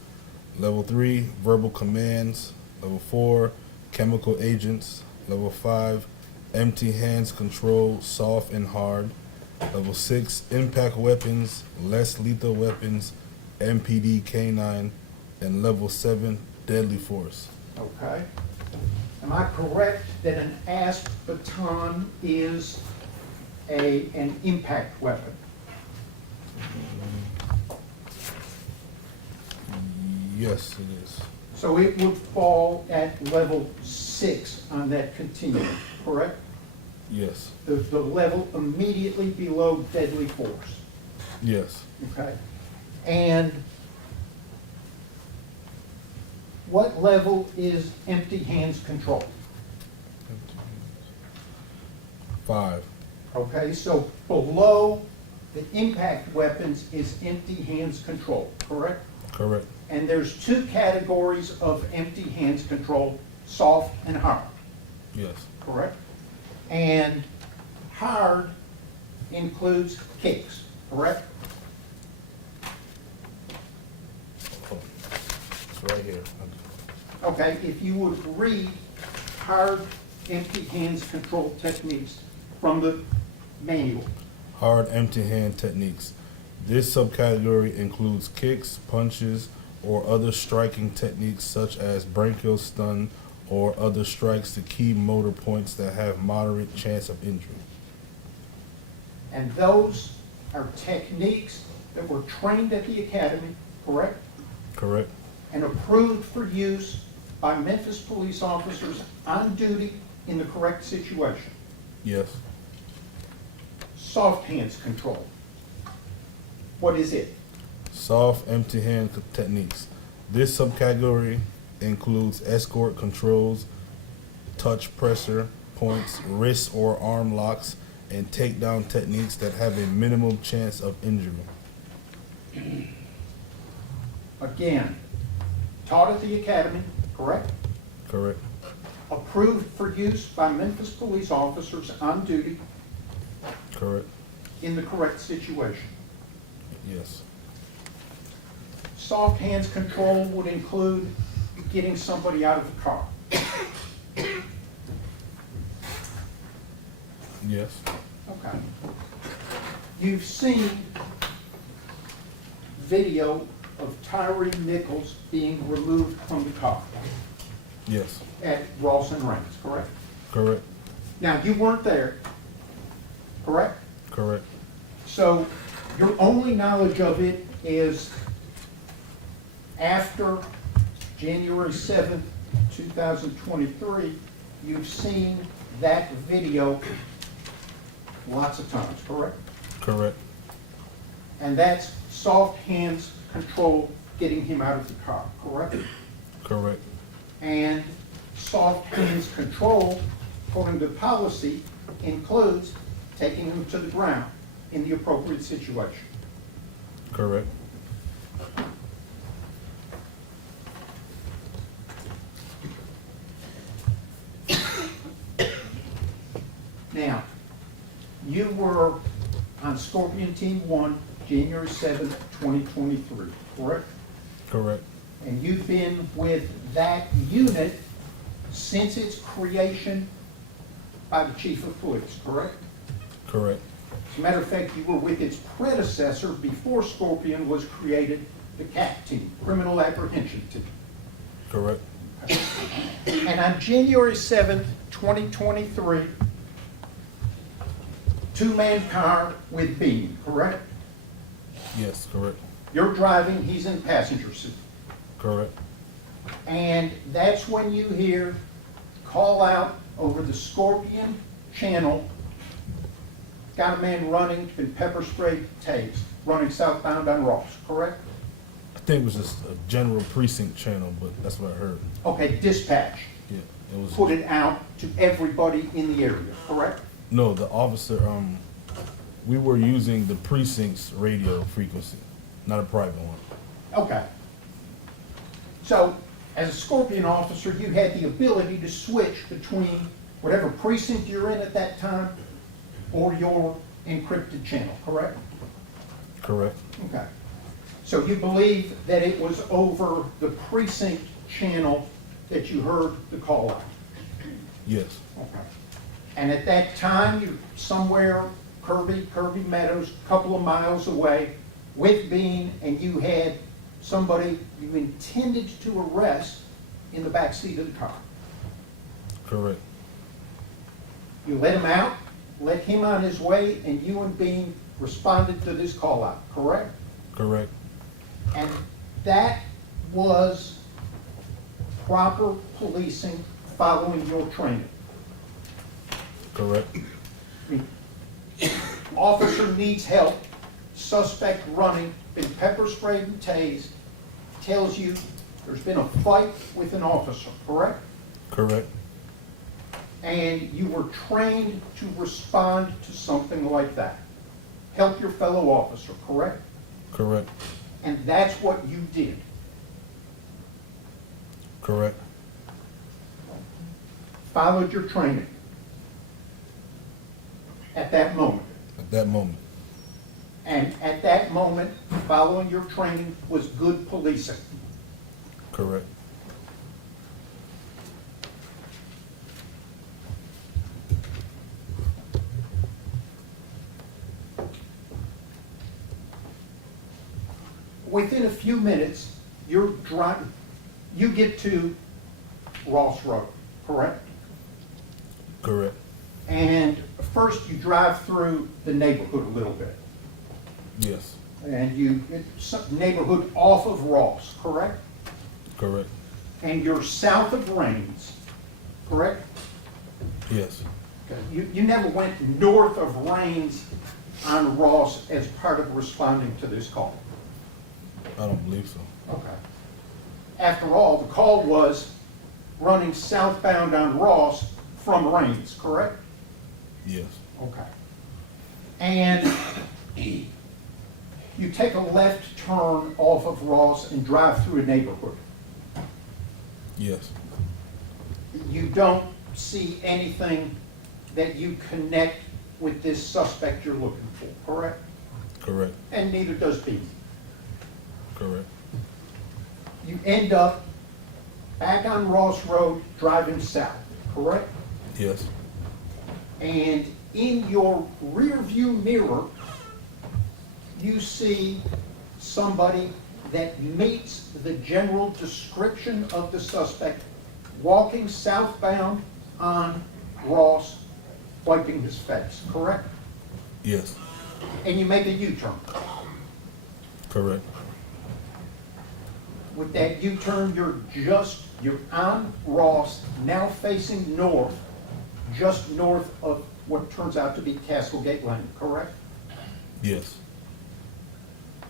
Level 3, verbal commands. Level 4, chemical agents. Level 5, empty hands control, soft and hard. Level 6, impact weapons, less lethal weapons, MPD K9. And level 7, deadly force. Okay? Am I correct that an asp baton is an impact weapon? Yes, it is. So it would fall at level 6 on that continuum, correct? Yes. The level immediately below deadly force, Yes. okay? And what level is empty hands control? 5. Okay, so below the impact weapons is empty hands control, correct? Correct. And there's 2 categories of empty hands control, soft and hard, Yes. correct? And hard includes kicks, correct? Oh, it's right here. Okay, if you would read hard empty hands control techniques from the manual. Hard empty hand techniques. This subcategory includes kicks, punches, or other striking techniques such as brachial stun or other strikes to key motor points that have moderate chance of injury. And those are techniques that were trained at the academy, correct? Correct? And approved for use by Memphis police officers on duty in the correct situation. Yes. Soft hands control. What is it? Soft empty hand techniques. This subcategory includes escort controls, touch pressure points, wrist or arm locks, and takedown techniques that have a minimum chance of injury. Again, taught at the academy, correct? Correct. Approved for use by Memphis police officers on duty Correct. in the correct situation. Yes. Soft hands control would include getting somebody out of the car. Yes. Okay. You've seen video of Tyre Nichols being removed from the car Yes. at Ross and Raines, correct? Correct. Now, you weren't there, correct? Correct. So your only knowledge of it is after January 7th, 2023, you've seen that video lots of times, correct? Correct. And that's soft hands control getting him out of the car, correct? Correct. And soft hands control, according to policy, includes taking him to the ground in the appropriate situation. Correct. Now, you were on Scorpion Team 1, January 7th, 2023, correct? Correct. And you've been with that unit since its creation by the chief of police, correct? Correct. As a matter of fact, you were with its predecessor before Scorpion was created, the CAT team, Criminal Apprehension Team. Correct. And on January 7th, 2023, two-man car with Beam, correct? Yes. Correct. You're driving, he's in the passenger seat. Correct. And that's when you hear call out over the Scorpion channel, got a man running, been pepper sprayed, tased, running southbound on Ross, correct? I think it was just a general precinct channel, but that's what I heard. Okay, dispatch Yeah. It was. put it out to everybody in the area, correct? No, the officer. We were using the precinct's radio frequency, not a private one. Okay. So, as a Scorpion officer, you had the ability to switch between whatever precinct you're in at that time or your encrypted channel, correct? Correct. Okay. So you believe that it was over the precinct channel that you heard the call out? Yes. Okay. And at that time, you're somewhere, Kirby Meadows, a couple of miles away with Bean, and you had somebody you intended to arrest in the back seat of the car. Correct. You let him out, let him on his way, and you and Bean responded to this call out, correct? Correct. And that was proper policing following your training. Correct. I mean, officer needs help, suspect running, been pepper sprayed and tased, tells you there's been a fight with an officer, correct? Correct. And you were trained to respond to something like that. Help your fellow officer, correct? Correct. And that's what you did. Correct. Followed your training at that moment. At that moment. And at that moment, following your training was good policing. Correct. Within a few minutes, you're driving, you get to Ross Road, correct? Correct. And first you drive through the neighborhood a little bit. Yes. And it's some neighborhood off of Ross, correct? Correct. And you're south of Raines, correct? Yes. Okay. You never went north of Raines on Ross as part of responding to this call. I don't believe so. Okay. after all, the call was running southbound on Ross from Rains, correct? Yes. Okay. And you take a left turn off of Ross and drive through a neighborhood. Yes. You don't see anything that you connect with this suspect you're looking for, correct? Correct. And neither does Bean. Correct. You end up back on Ross Road driving south, correct? Yes. And in your rear view mirror, you see somebody that meets the general description of the suspect walking southbound on Ross, wiping his face, correct? Yes. And you make a U-turn. Correct. With that U-turn, you're on Ross, now facing north, just north of what turns out to be Castlegate Lane, correct? Yes.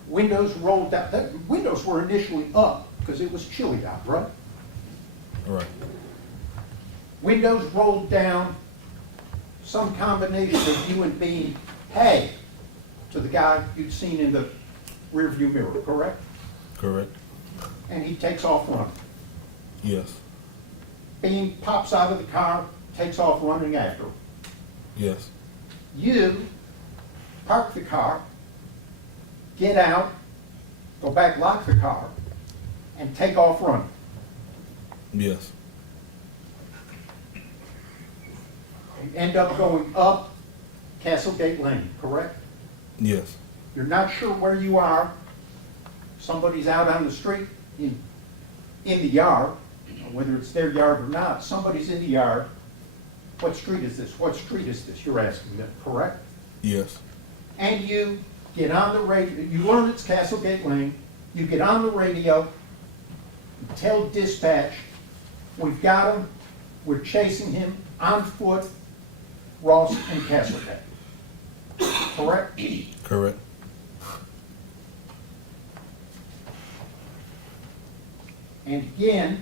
Windows rolled down. The windows were initially up because it was chilly out, right? All right. Windows rolled down, some combination of you and Bean, hey, to the guy you'd seen in the rearview mirror, correct? Correct. And he takes off running. Yes. Bean pops out of the car, takes off running after him. Yes. You park the car, get out, go back, lock the car, and take off running. Yes. You end up going up Castlegate Lane, correct? Yes. You're not sure where you are. Somebody's out on the street in the yard, whether it's their yard or not, somebody's in the yard. What street is this? What street is this? You're asking them, correct? Yes. And you get on the radio, you learn it's Castlegate Lane, you get on the radio, you tell dispatch, we've got him, we're chasing him on foot, Ross and Castlegate. Correct? Correct. And again,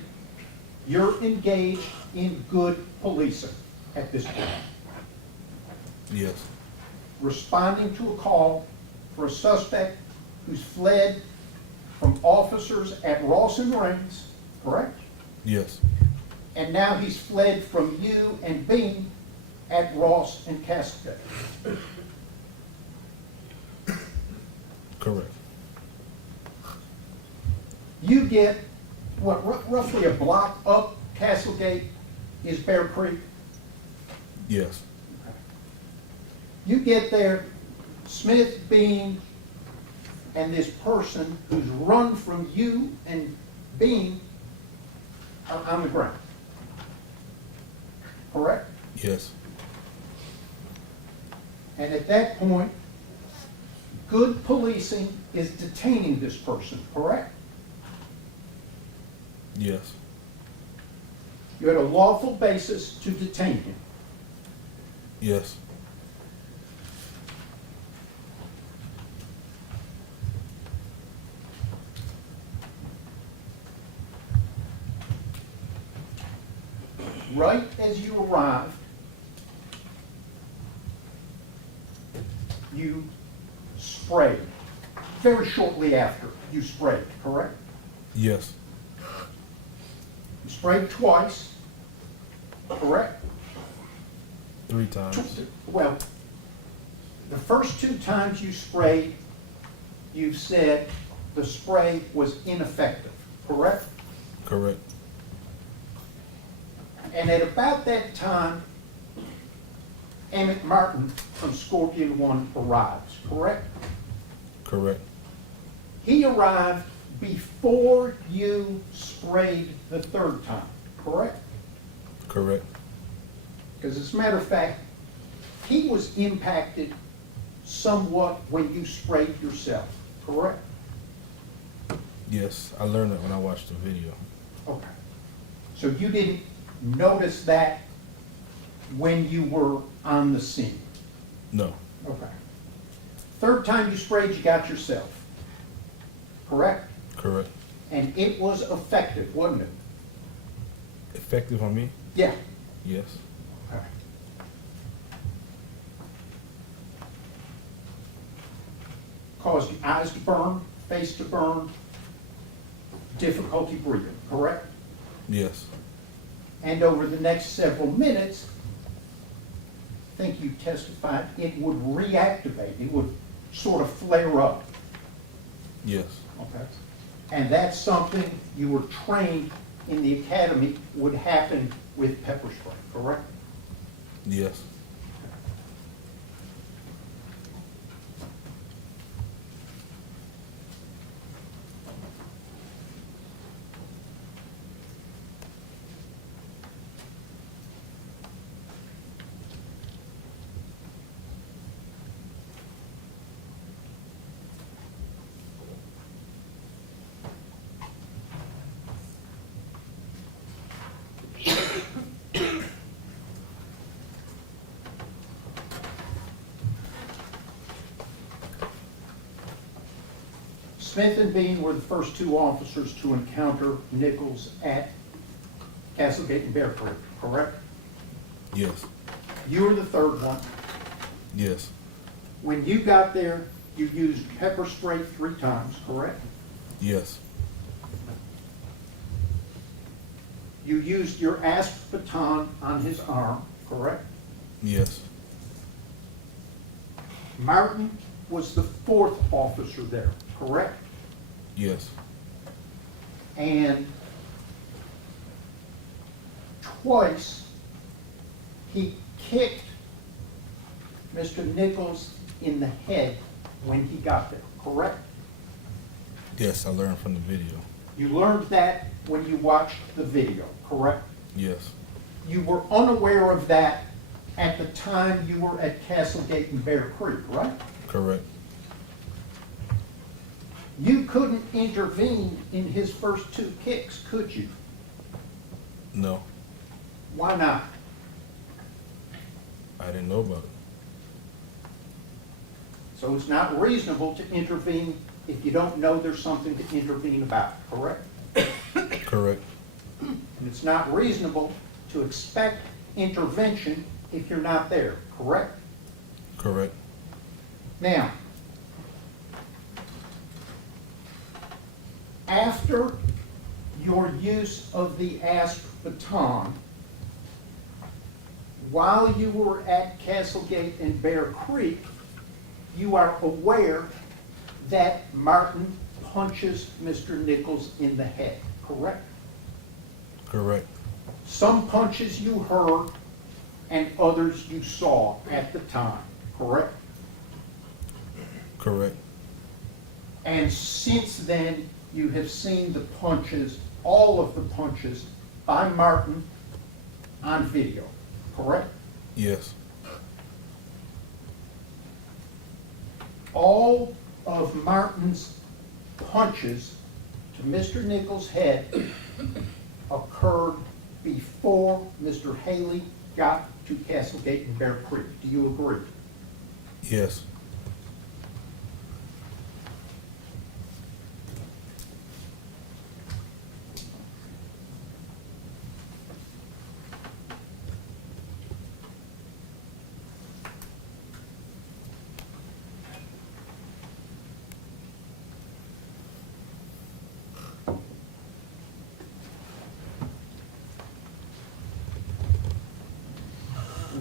you're engaged in good policing at this point. Yes. Responding to a call for a suspect who's fled from officers at Ross and Rains, correct? Yes. And now he's fled from you and Bean at Ross and Castlegate. Correct. You get, what, roughly a block up Castlegate is Bear Creek. Yes. You get there, Smith, Bean, and this person who's run from you and Bean are on the ground. Correct? Yes. And at that point, good policing is detaining this person, correct? Yes. You had a lawful basis to detain him. Yes. Right as you arrived, you sprayed. Very shortly after, you sprayed, correct? Yes. You sprayed twice, correct? 3 times. Well, the first 2 times you sprayed, you said the spray was ineffective, correct? Correct. And at about that time, Emmett Martin from Scorpion 1 arrives, correct? Correct. He arrived before you sprayed the 3rd time, correct? Correct. Because as a matter of fact, he was impacted somewhat when you sprayed yourself, correct? Yes. I learned that when I watched the video. Okay. So you didn't notice that when you were on the scene? No. Okay. 3rd time you sprayed, you got yourself, correct? Correct. And it was effective, wasn't it? Effective on me? Yeah. Yes. Caused your eyes to burn, face to burn, difficulty breathing, correct? Yes. And over the next several minutes, I think you testified, it would reactivate, it would sort of flare up, Yes. okay? And that's something you were trained in the academy would happen with pepper spray, correct? Yes. Smith and Bean were the first two officers to encounter Nichols at Castlegate and Bear Creek, correct? Yes. You were the third one. Yes. When you got there, you used pepper spray 3 times, correct? Yes. You used your asp baton on his arm, correct? Yes. Martin was the 4th officer there, correct? Yes. And twice, he kicked Mr. Nichols in the head when he got there, correct? Yes, I learned from the video. You learned that when you watched the video, correct? Yes. You were unaware of that at the time you were at Castlegate and Bear Creek, right? Correct. You couldn't intervene in his first 2 kicks, could you? No, Why not? I didn't know about it. So it's not reasonable to intervene if you don't know there's something to intervene about, correct? Correct. And it's not reasonable to expect intervention if you're not there, correct? Correct. Now, after your use of the asp baton, while you were at Castlegate and Bear Creek, you are aware that Martin punches Mr. Nichols in the head, correct? Correct. Some punches you heard and others you saw at the time, correct? Correct. And since then, you have seen the punches, all of the punches by Martin on video, correct? Yes. All of Martin's punches to Mr. Nichols' head occurred before Mr. Haley got to Castlegate and Bear Creek. Do you agree? Yes.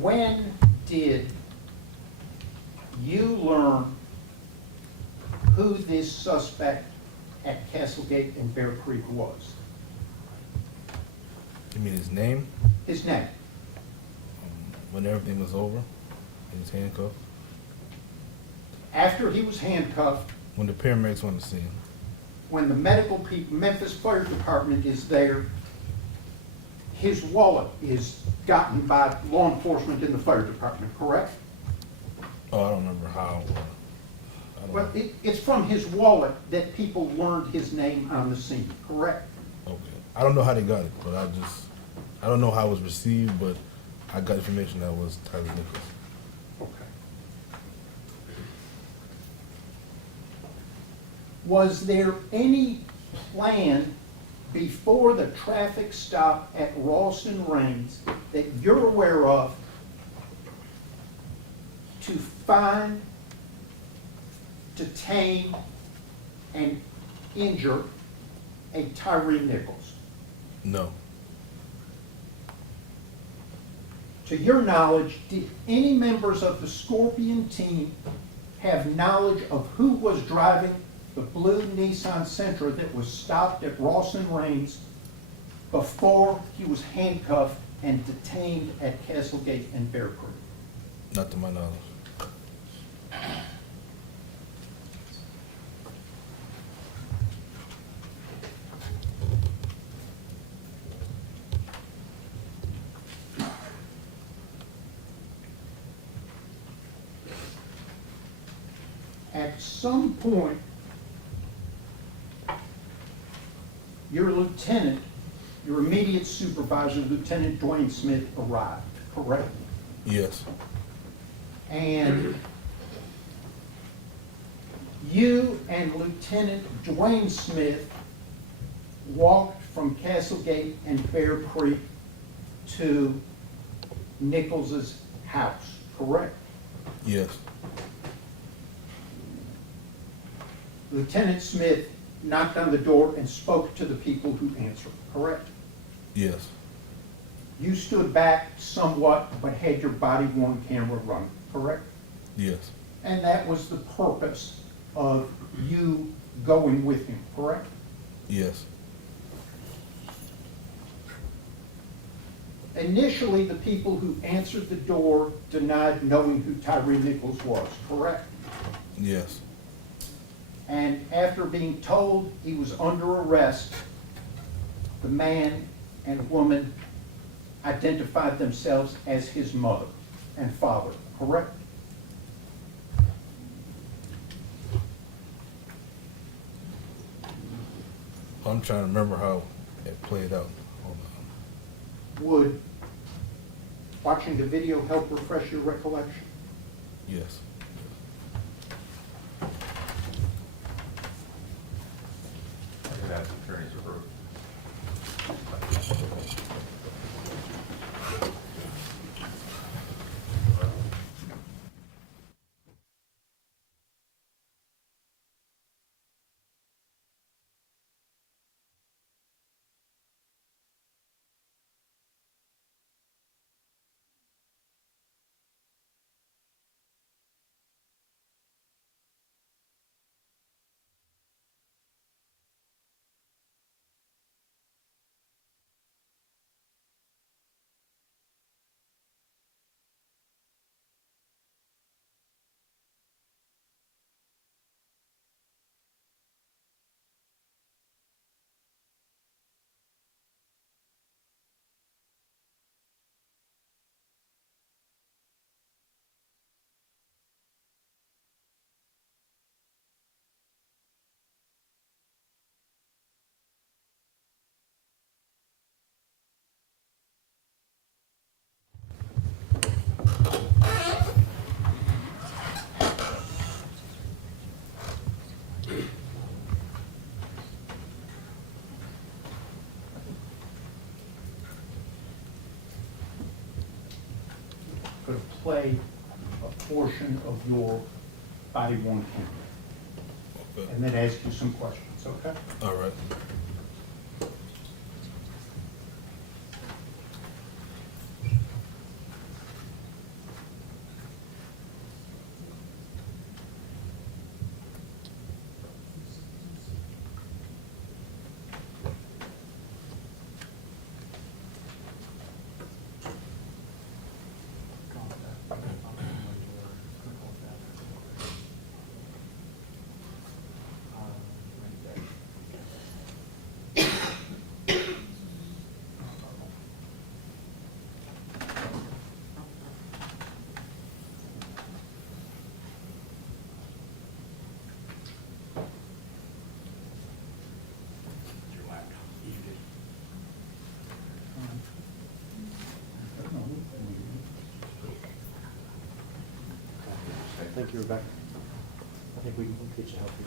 When did you learn who this suspect at Castlegate and Bear Creek was? You mean his name? His name? When everything was over? He was handcuffed? After he was handcuffed, When the paramedics went to see him? when the medical people, Memphis Fire Department is there, his wallet is gotten by law enforcement in the fire department, correct? Oh, I don't remember how. I don't Well, know. it's from his wallet that people learned his name on the scene, correct? Okay. I don't know how they got it, but I don't know how it was received, but I got information that was Tyre Nichols. Okay. Was there any plan before the traffic stop at Ralston Rains that you're aware of to find, detain, and injure a Tyre Nichols? No. To your knowledge, did any members of the Scorpion team have knowledge of who was driving the blue Nissan Sentra that was stopped at Ralston Rains before he was handcuffed and detained at Castlegate and Bear Creek? Not to my knowledge. At some point, your lieutenant, your immediate supervisor, Lieutenant Dwayne Smith, arrived, correct? Yes. And you and Lieutenant Dwayne Smith walked from Castlegate and Bear Creek to Nichols's house, correct? Yes. Lieutenant Smith knocked on the door and spoke to the people who answered, correct? Yes. You stood back somewhat, but had your body-worn camera running, correct? Yes. And that was the purpose of you going with him, correct? Yes. Initially, the people who answered the door denied knowing who Tyre Nichols was, correct? Yes. And after being told he was under arrest, the man and woman identified themselves as his mother and father, correct? I'm trying to remember how it played out. Hold on. Would watching the video help refresh your recollection? Yes. That's attorney's approved. Could play a portion of your body-worn camera Okay. and then ask you some questions, okay? All right. Your laptop. You can Thank you, Rebecca. I think we can get you help here.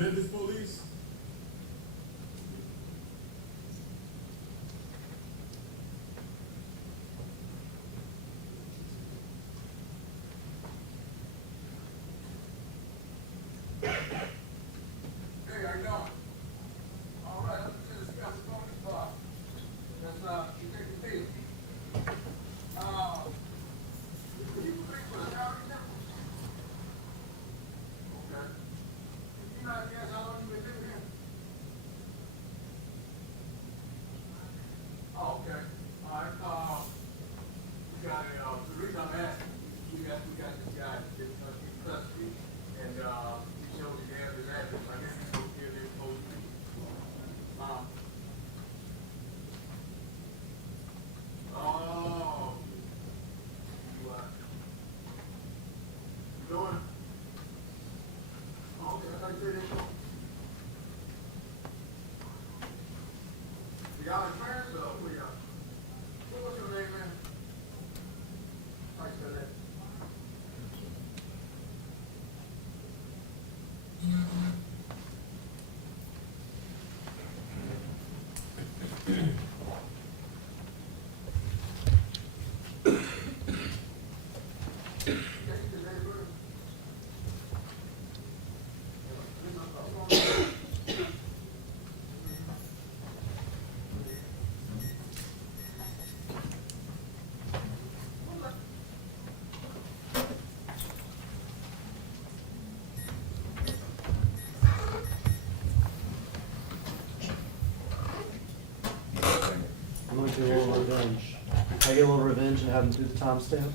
Memphis Police. Hey, how you doing? All right, let's do this. Got some on this bar. That's you take the deal. You think for the Tyre Nichols? Okay. You not guess how long you been living here? Oh, okay. All right. We got the reason I'm asking, we got this guy that's in custody, and he showed me the address. I guess he's supposed to give him supposed to be. Oh. You doing? Oh, okay. I thought you said it. You got my parents or who you got? What's your name, man? How you spell that? I'm gonna do a little revenge. Can I get a little revenge and have him do the timestamp?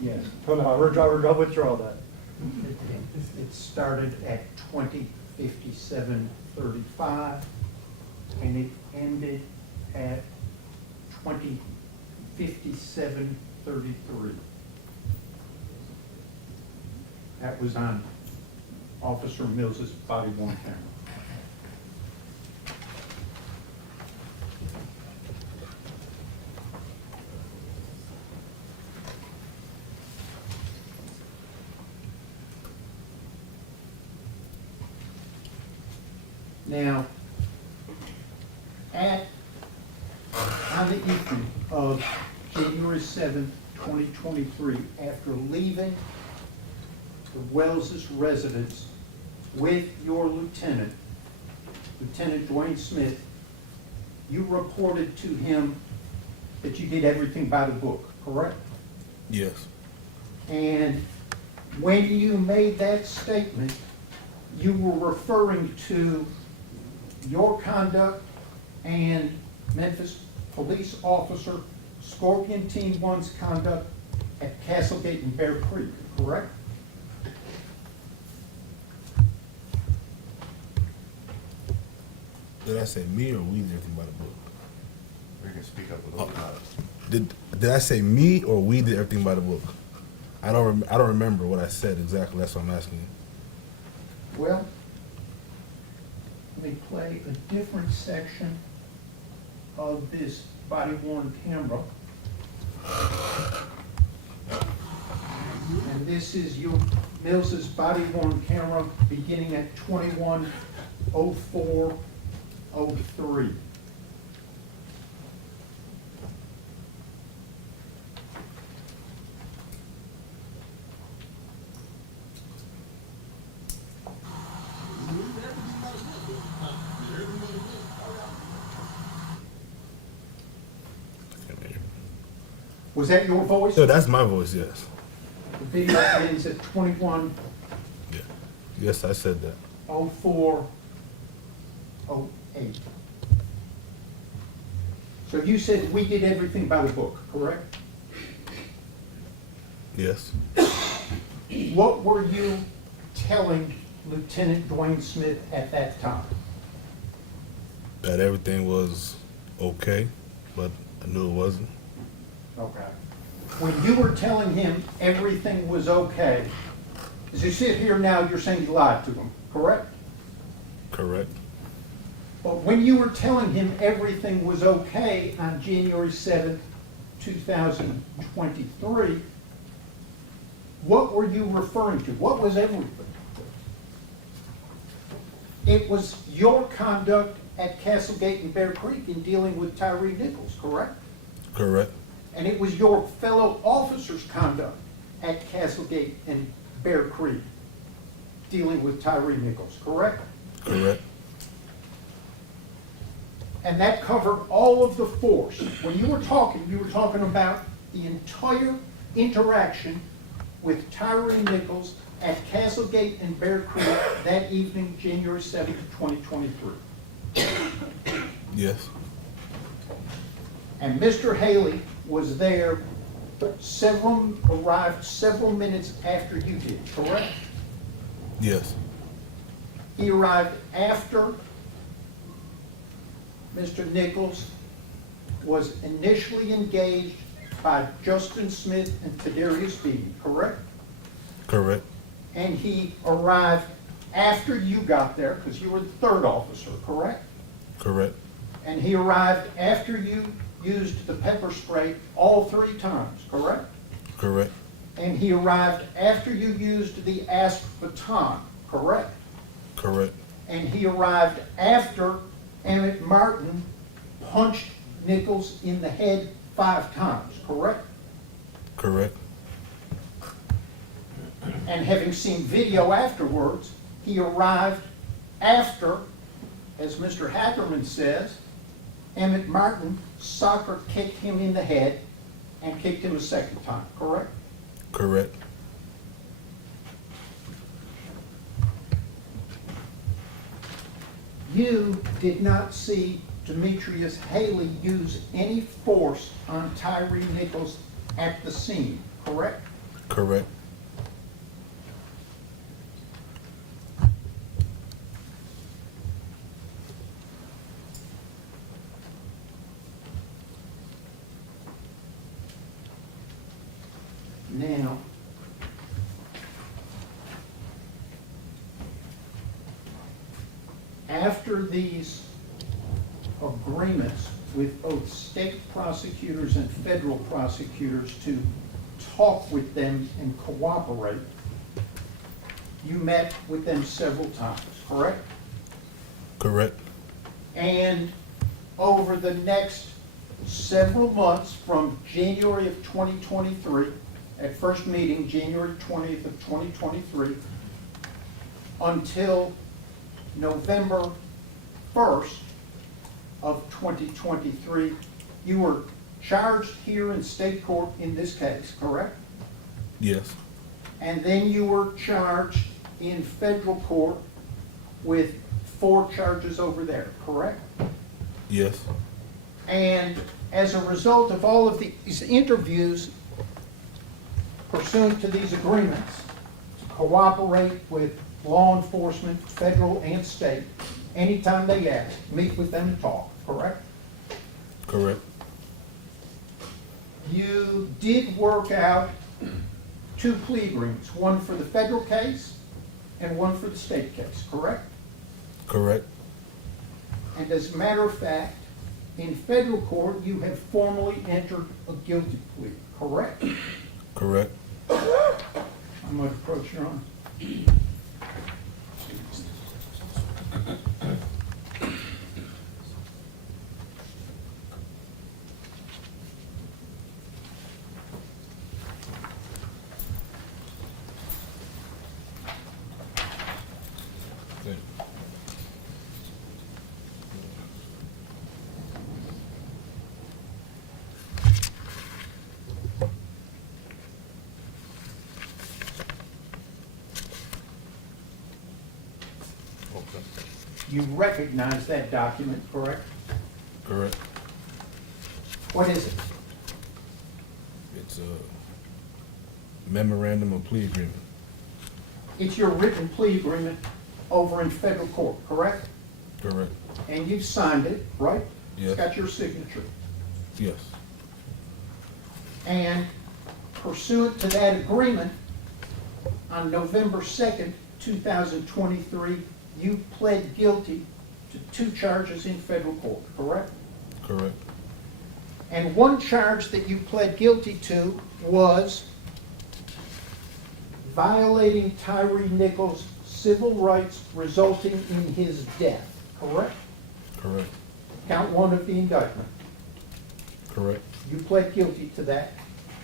Yes. Oh, no, I withdraw that. It started at 20:57:35, and it ended at 20:57:33. That was on Officer Mills's body worn camera. Now, on the evening of January 7th, 2023, after leaving the Wells's residence with your lieutenant, Lieutenant Dwayne Smith, you reported to him that you did everything by the book, correct? Yes. And when you made that statement, you were referring to your conduct and Memphis police officer Scorpion Team 1's conduct at Castlegate and Bear Creek, correct? Did I say me or we did everything by the book? You can speak up a little louder. Did I say me or we did everything by the book? I don't remember what I said exactly. That's what I'm asking you. Well, let me play a different section of this body-worn camera. And this is your Mills's body-worn camera beginning at 21:04:03. Was that your voice? No, that's my voice. Yes. The video ends at 21:04:08. Yeah. Yes, I said that. So you said we did everything by the book, correct? Yes. What were you telling Lieutenant Dwayne Smith at that time? That everything was okay, but I knew it wasn't. Okay. When you were telling him everything was okay, as you sit here now, you're saying you lied to him, correct? Correct. But when you were telling him everything was okay on January 7th, 2023, what were you referring to? What was everything? It was your conduct at Castlegate and Bear Creek in dealing with Tyre Nichols, correct? Correct. And it was your fellow officers' conduct at Castlegate and Bear Creek dealing with Tyre Nichols, correct? Correct. And that covered all of the force. When you were talking about the entire interaction with Tyre Nichols at Castlegate and Bear Creek that evening, January 7th, 2023. Yes. And Mr. Haley was there arrived several minutes after you did, correct? Yes. He arrived after Mr. Nichols was initially engaged by Justin Smith and Tadarius Beatty, correct? Correct. And he arrived after you got there, because you were the third officer, correct? Correct. And he arrived after you used the pepper spray all 3 times, correct? Correct. And he arrived after you used the asp baton, correct? Correct. And he arrived after Emmett Martin punched Nichols in the head 5 times, correct? Correct. And having seen video afterwards, he arrived after, as Mr. Hackerman says, Emmett Martin soccer kicked him in the head and kicked him a second time, correct? Correct. You did not see Demetrius Haley use any force on Tyre Nichols at the scene, correct? Correct. Now, after these agreements with both state prosecutors and federal prosecutors to talk with them and cooperate, you met with them several times, correct? Correct. And over the next several months, from January of 2023, at first meeting, January 20th of 2023, until November 1st of 2023, you were charged here in state court in this case, correct? Yes. And then you were charged in federal court with 4 charges over there, correct? Yes. And as a result of all of these interviews pursuant to these agreements, to cooperate with law enforcement, federal and state, anytime they ask, meet with them and talk, correct? Correct. You did work out 2 plea agreements, one for the federal case and one for the state case, correct? Correct. And as a matter of fact, in federal court, you have formally entered a guilty plea, correct? Correct. I'm going to approach your Honor. Good. Okay. You recognize that document, correct? Correct. What is it? It's a memorandum of plea agreement. It's your written plea agreement over in federal court, correct? Correct. And you've signed it, right? Yes. It's got your signature. Yes. And pursuant to that agreement, on November 2nd, 2023, you pled guilty to 2 charges in federal court, correct? Correct. And one charge that you pled guilty to was violating Tyre Nichols' civil rights resulting in his death, correct? Correct. Count 1 of the indictment. Correct. You pled guilty to that.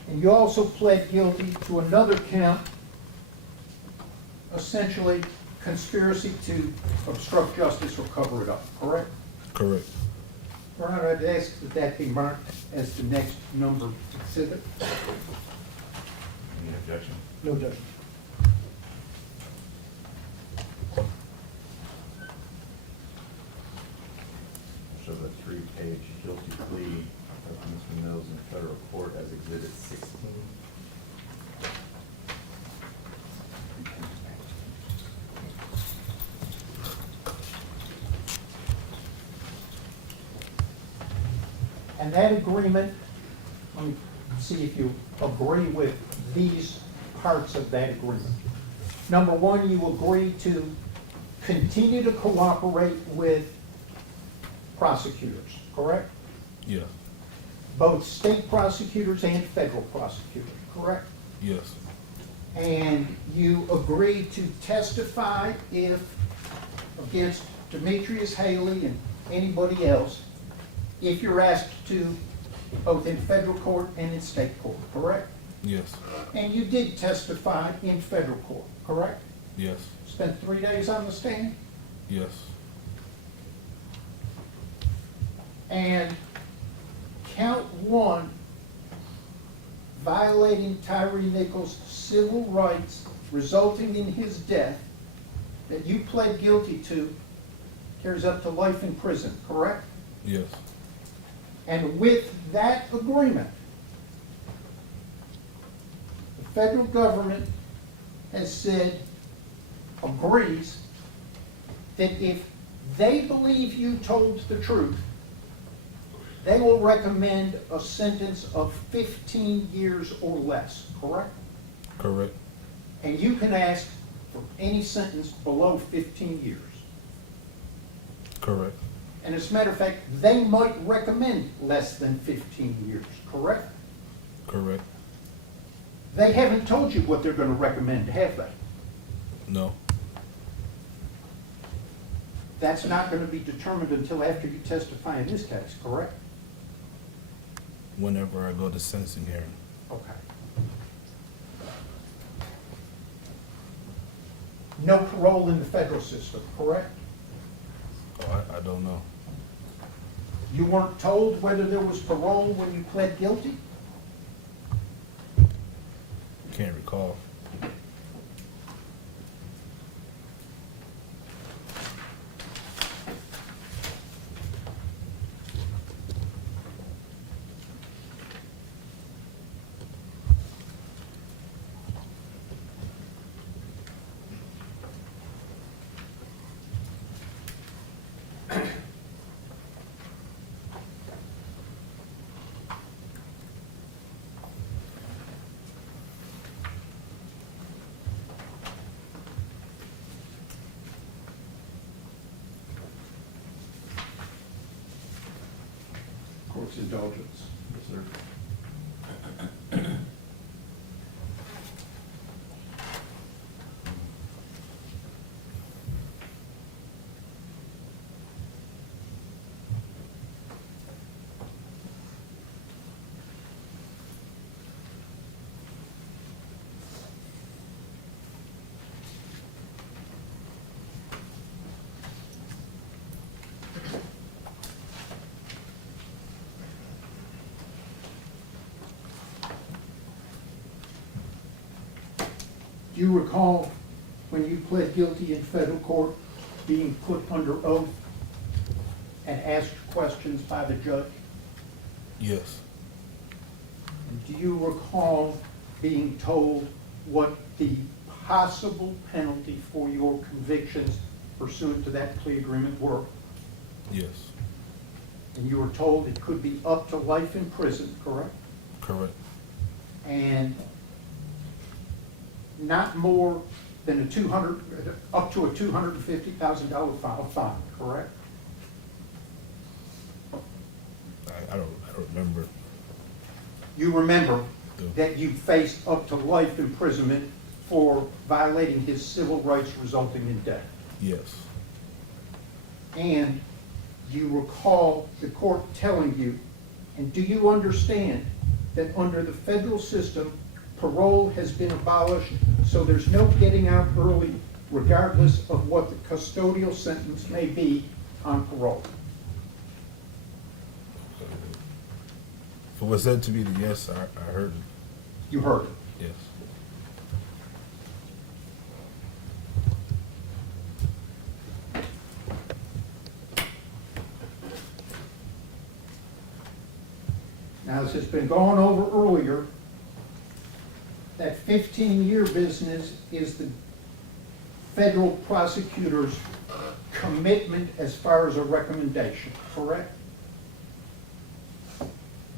And you also pled guilty to another count, essentially conspiracy to obstruct justice or cover it up, correct? Correct. Your Honor, I'd ask that that be marked as the next number exhibit. Any objection? No objection. Show the 3-page guilty plea of Mr. Mills in federal court as exhibit 16. And that agreement, let me see if you agree with these parts of that agreement. Number 1, you agree to continue to cooperate with prosecutors, correct? Yes. Both state prosecutors and federal prosecutors, correct? Yes. And you agree to testify if, against Demetrius Haley and anybody else, if you're asked to, both in federal court and in state court, correct? Yes. And you did testify in federal court, correct? Yes. Spent 3 days on the stand? Yes. And count 1, violating Tyre Nichols' civil rights resulting in his death, that you pled guilty to, carries up to life in prison, correct? Yes. And with that agreement, the federal government has said, agrees, that if they believe you told the truth, they will recommend a sentence of 15 years or less, correct? Correct. And you can ask for any sentence below 15 years. Correct. And as a matter of fact, they might recommend less than 15 years, correct? Correct. They haven't told you what they're going to recommend, have they? No. That's not going to be determined until after you testify in this case, correct? Whenever I go to sentencing hearing. Okay. No parole in the federal system, correct? Oh, I don't know. You weren't told whether there was parole when you pled guilty? Can't recall. court's indulgence. Yes, sir. Do you recall when you pled guilty in federal court, being put under oath and asked questions by the judge? Yes. Do you recall being told what the possible penalty for your convictions pursuant to that plea agreement were? Yes. And you were told it could be up to life in prison, correct? Correct. And not more than up to a $250,000 fine, correct? I don't remember. You remember Yeah. that you faced up to life imprisonment for violating his civil rights resulting in death. Yes. And you recall the court telling you, and do you understand that under the federal system, parole has been abolished, so there's no getting out early regardless of what the custodial sentence may be on parole? If it was said to be the yes, I heard it. You heard it. Yes. Now, as has been gone over earlier, that 15-year business is the federal prosecutor's commitment as far as a recommendation, correct?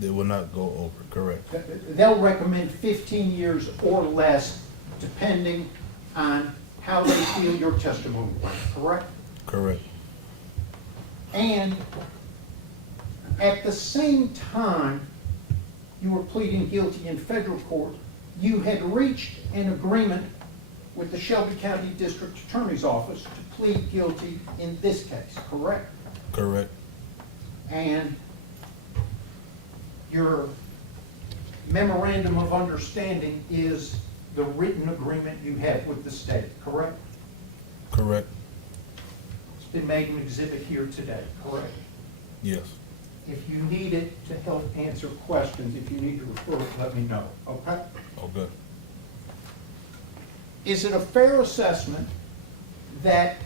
They will not go over. Correct. They'll recommend 15 years or less, depending on how they feel your testimony went, correct? Correct. And at the same time you were pleading guilty in federal court, you had reached an agreement with the Shelby County District Attorney's Office to plead guilty in this case, correct? Correct. And your memorandum of understanding is the written agreement you have with the state, correct? Correct. It's been made an exhibit here today, correct? Yes. If you need it to help answer questions, if you need to refer it, let me know, okay? Oh, good. Is it a fair assessment that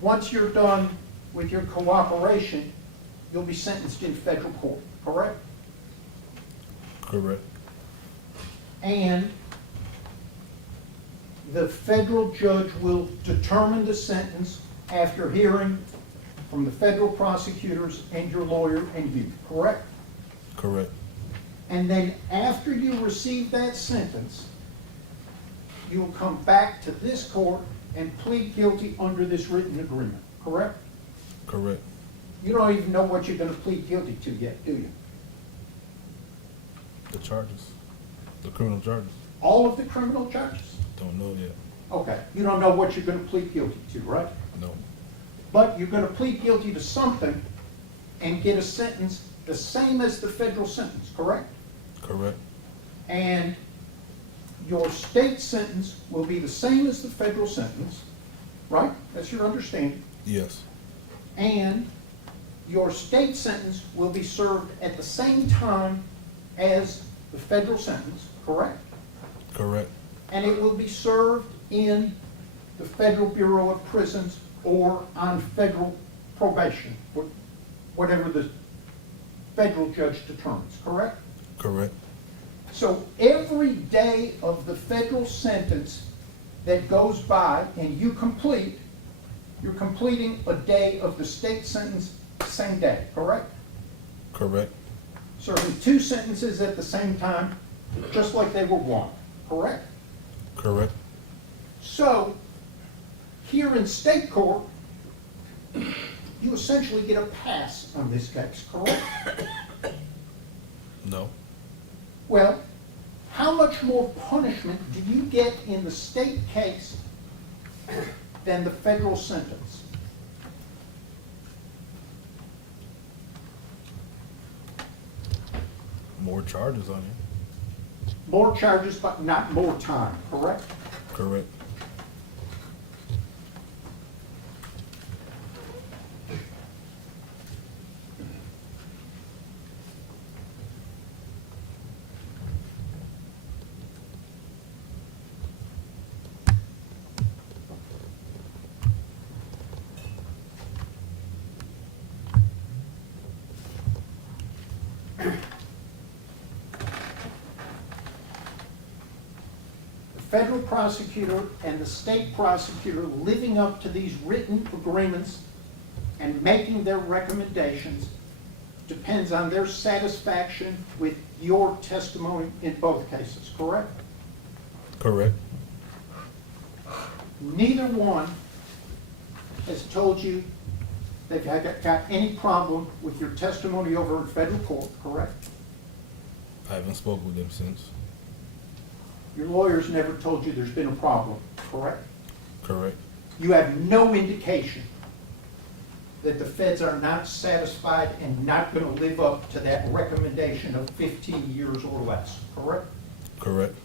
once you're done with your cooperation, you'll be sentenced in federal court, correct? Correct. And the federal judge will determine the sentence after hearing from the federal prosecutors and your lawyer and you, correct? Correct. And then after you receive that sentence, you will come back to this court and plead guilty under this written agreement, correct? Correct. You don't even know what you're going to plead guilty to yet, do you? The charges. The criminal charges. All of the criminal charges? Don't know yet. Okay, you don't know what you're going to plead guilty to, right? No. But you're going to plead guilty to something and get a sentence the same as the federal sentence, correct? Correct. And your state sentence will be the same as the federal sentence, right? That's your understanding. Yes. And your state sentence will be served at the same time as the federal sentence, correct? Correct. And it will be served in the Federal Bureau of Prisons or on federal probation, whatever the federal judge determines, correct? Correct. So every day of the federal sentence that goes by and you complete, you're completing a day of the state sentence same day, correct? Correct. Serving two sentences at the same time, just like they were one, correct? Correct. So, here in state court, you essentially get a pass on this case, correct? No. Well, how much more punishment do you get in the state case than the federal sentence? More charges on you. More charges, but not more time, correct? Correct. The federal prosecutor and the state prosecutor living up to these written agreements and making their recommendations depends on their satisfaction with your testimony in both cases, correct? Correct. Neither one has told you they've got any problem with your testimony over in federal court, correct? I haven't spoken with them since. Your lawyers never told you there's been a problem, correct? Correct. You have no indication that the feds are not satisfied and not going to live up to that recommendation of 15 years or less, correct? Correct.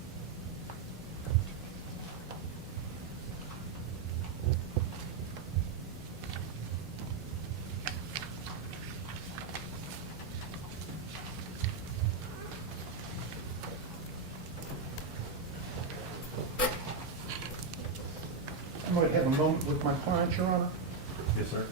I might have a moment with my client, Your Honor. Yes, sir.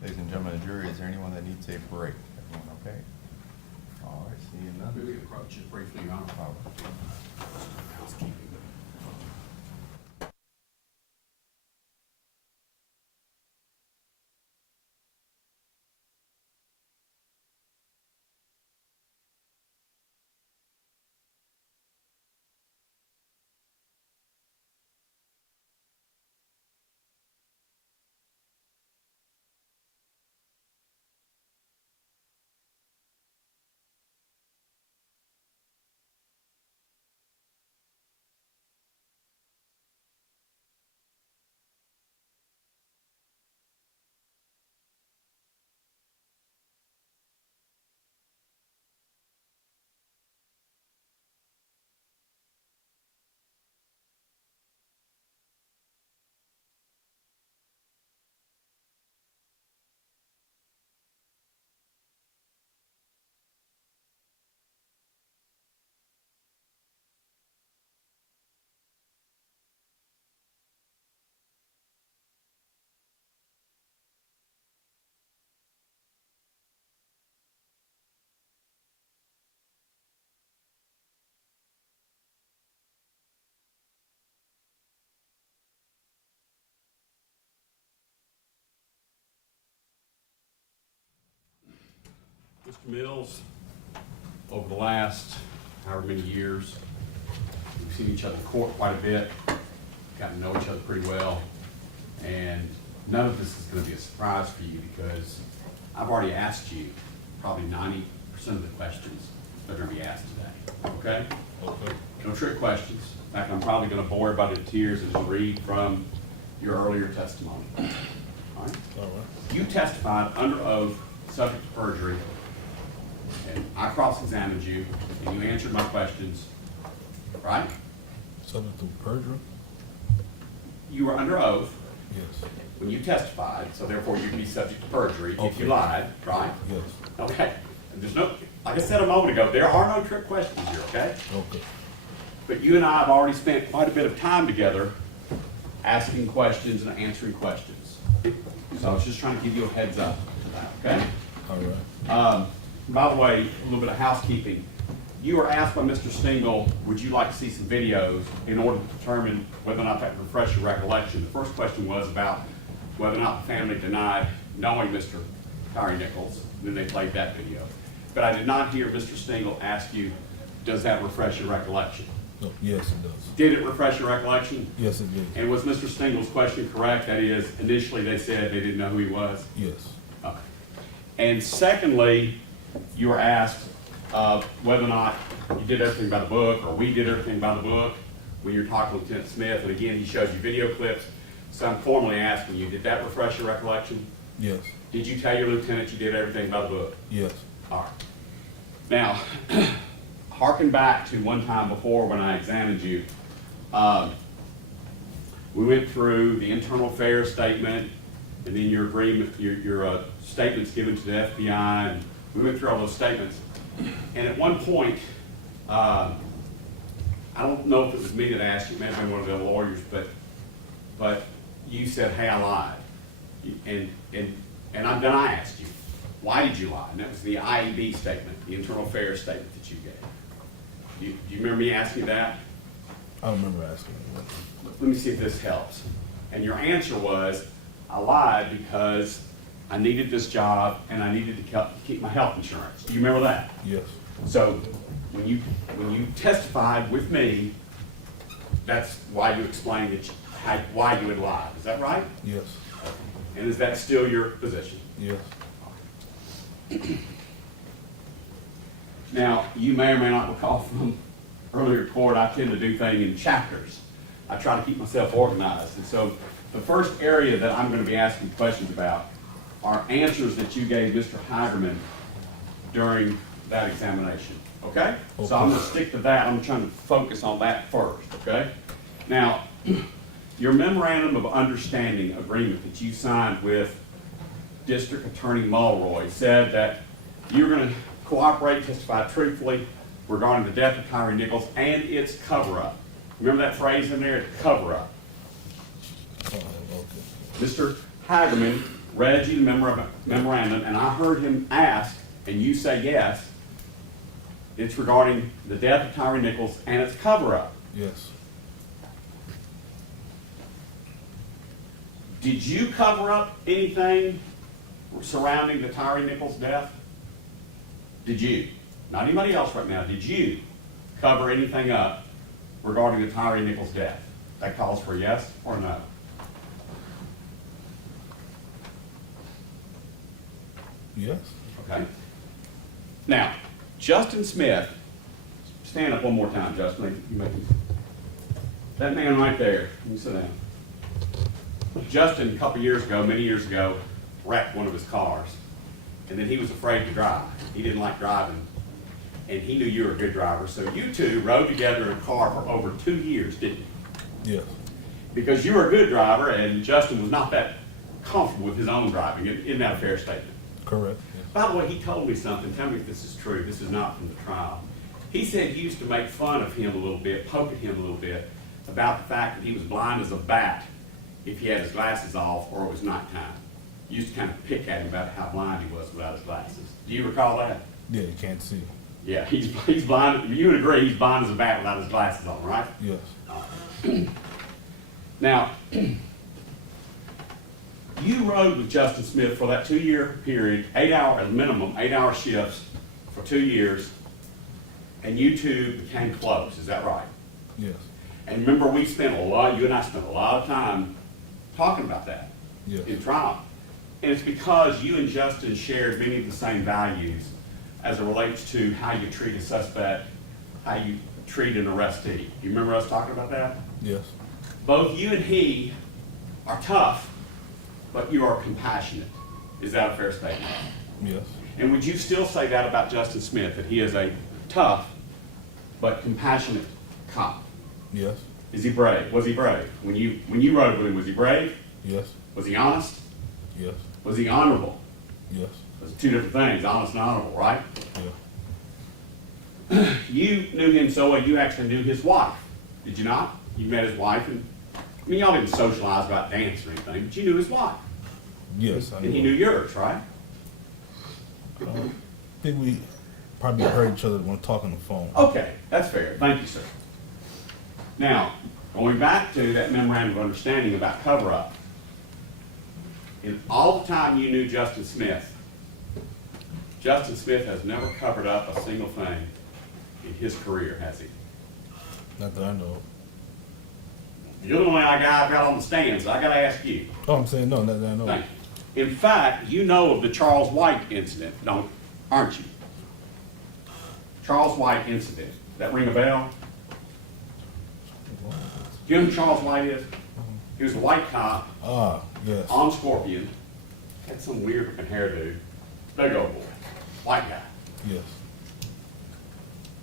Ladies and gentlemen of the jury, is there anyone that needs a break? Everyone okay? All right, seeing none. Maybe we can approach it briefly, Your Honor. All right. Housekeeping. Mr. Mills, over the last however many years, we've seen each other in court quite a bit, gotten to know each other pretty well, and none of this is going to be a surprise for you because I've already asked you probably 90% of the questions that are going to be asked today, okay? Okay. No trick questions. In fact, I'm probably going to bore everybody to tears and just read from your earlier testimony. All right? All right. You testified under oath, subject to perjury, and I cross-examined you, and you answered my questions, right? Subject to perjury? You were under oath Yes. when you testified, so therefore you'd be subject to perjury if you Okay. lied, right? Yes. Okay. And there's no, like like I said a moment ago, there are no trick questions here, okay? Okay. But you and I have already spent quite a bit of time together asking questions and answering questions. So I was just trying to give you a heads up to that, okay? All right. By the way, a little bit of housekeeping. You were asked by Mr. Stingle, would you like to see some videos in order to determine whether or not that would refresh your recollection? The first question was about whether or not the family denied knowing Mr. Tyre Nichols. Then they played that video. But I did not hear Mr. Stingle ask you, does that refresh your recollection? Oh, yes, it does. Did it refresh your recollection? Yes, it did. And was Mr. Stingle's question correct? That is, initially they said they didn't know who he was? Yes. Okay. And secondly, you were asked whether or not you did everything by the book, or we did everything by the book, when you're talking to Lieutenant Smith, and again, he shows you video clips. So I'm formally asking you, did that refresh your recollection? Yes. Did you tell your lieutenant you did everything by the book? Yes. All right. Now, harken back to one time before when I examined you. We went through the internal affairs statement, and then your agreement, your statements given to the FBI, and we went through all those statements. And at one point, I don't know if it was me that asked you, it may have been one of the lawyers, but you said, hey, I lied. And then I asked you, why did you lie? And that was the IEB statement, the internal affairs statement that you gave. Do you remember me asking you that? I don't remember asking you. Let me see if this helps. And your answer was, I lied because I needed this job and I needed to keep my health insurance. Do you remember that? Yes. So when you testified with me, that's why you explained why you had lied. Is that right? Yes. And is that still your position? Yes. Now, you may or may not recall from earlier court, I tend to do things in chapters. I try to keep myself organized. And so the first area that I'm going to be asking questions about are answers that you gave Mr. Heiderman during that examination. Okay? So I'm going to stick to that. I'm trying to focus on that first. Okay? Now, your memorandum of understanding agreement that you signed with District Attorney Mulroy said that you were going to cooperate, testify truthfully regarding the death of Tyre Nichols and its cover-up. Remember that phrase in there, cover-up? Okay. Mr. Hagerman read you the memorandum, and I heard him ask, and you say yes, it's regarding the death of Tyre Nichols and its cover-up. Yes. Did you cover up anything surrounding the Tyre Nichols death? Did you? Not anybody else right now. Did you cover anything up regarding the Tyre Nichols death? That calls for a yes or no. Yes. Okay. Now, Justin Smith, stand up one more time, Justin. That man right there, you sit down. Justin, a couple years ago, many years ago, wrecked one of his cars. And then he was afraid to drive. He didn't like driving. And he knew you were a good driver. So you two rode together in a car for over 2 years, didn't you? Yes. Because you were a good driver and Justin was not that comfortable with his own driving. Isn't that a fair statement? Correct. Yes. By the way, he told me something. Tell me if this is true. This is not from the trial. He said he used to make fun of him a little bit, poke at him a little bit, about the fact that he was blind as a bat if he had his glasses off or it was nighttime. He used to kind of pick at him about how blind he was without his glasses. Do you recall that? Yeah, you can't see. Yeah, he's blind. You would agree he's blind as a bat without his glasses on, right? Yes. Now, you rode with Justin Smith for that 2-year period, 8-hour, at a minimum, 8-hour shifts for 2 years, and you two became close, is that right? Yes. And remember, you and I spent a lot of time talking about that Yes. in trial. And it's because you and Justin shared many of the same values as it relates to how you treat a suspect, how you treat an arrestee. Do you remember us talking about that? Yes. Both you and he are tough, but you are compassionate. Is that a fair statement? Yes. And would you still say that about Justin Smith, that he is a tough but compassionate cop? Yes. Is he brave? Was he brave? When you rode with him, was he brave? Yes. Was he honest? Yes. Was he honorable? Yes. Those are two different things, honest and honorable, right? Yeah. You knew him so well, you actually knew his wife, did you not? You met his wife, and, I mean, y'all didn't socialize about dance or anything, but you knew his wife. Yes, I And he knew yours, right? I think we probably heard each other when talking on the phone. Okay, that's fair. Thank you, sir. Now, going back to that memorandum of understanding about cover-up. In all the time you knew Justin Smith has never covered up a single thing in his career, has he? Not that I know. You're the only guy I've got on the stand, so I gotta ask you. Oh, I'm saying no, not that I know. Thank you. In fact, you know of the Charles White incident, aren't you? Charles White incident. That ring a bell? Do you know who Charles White is? He was a white cop Ah, yes. on Scorpion. Had some weird looking hairdo. Big old boy. White guy. Yes.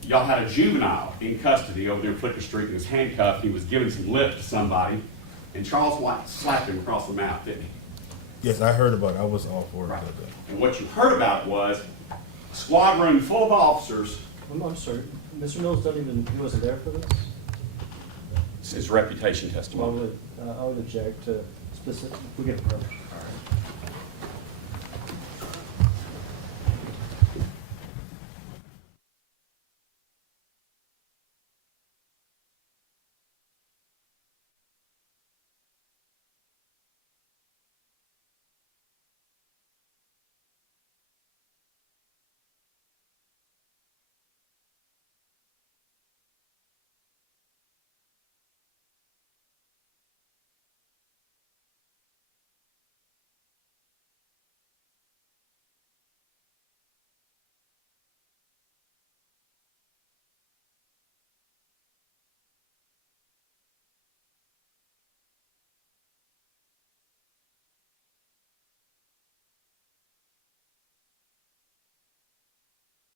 Y'all had a juvenile in custody over there in Flicker Street and was handcuffed. He was giving some lip to somebody. And Charles White slapped him across the mouth, didn't he? Yes, I heard about it. I was all for it. Right. About that. And what you heard about was a squad room full of officers. I'm sorry, Mr. Mills doesn't even, he wasn't there for this? It's his reputation Well, testimony. I would object to specific, we get approached.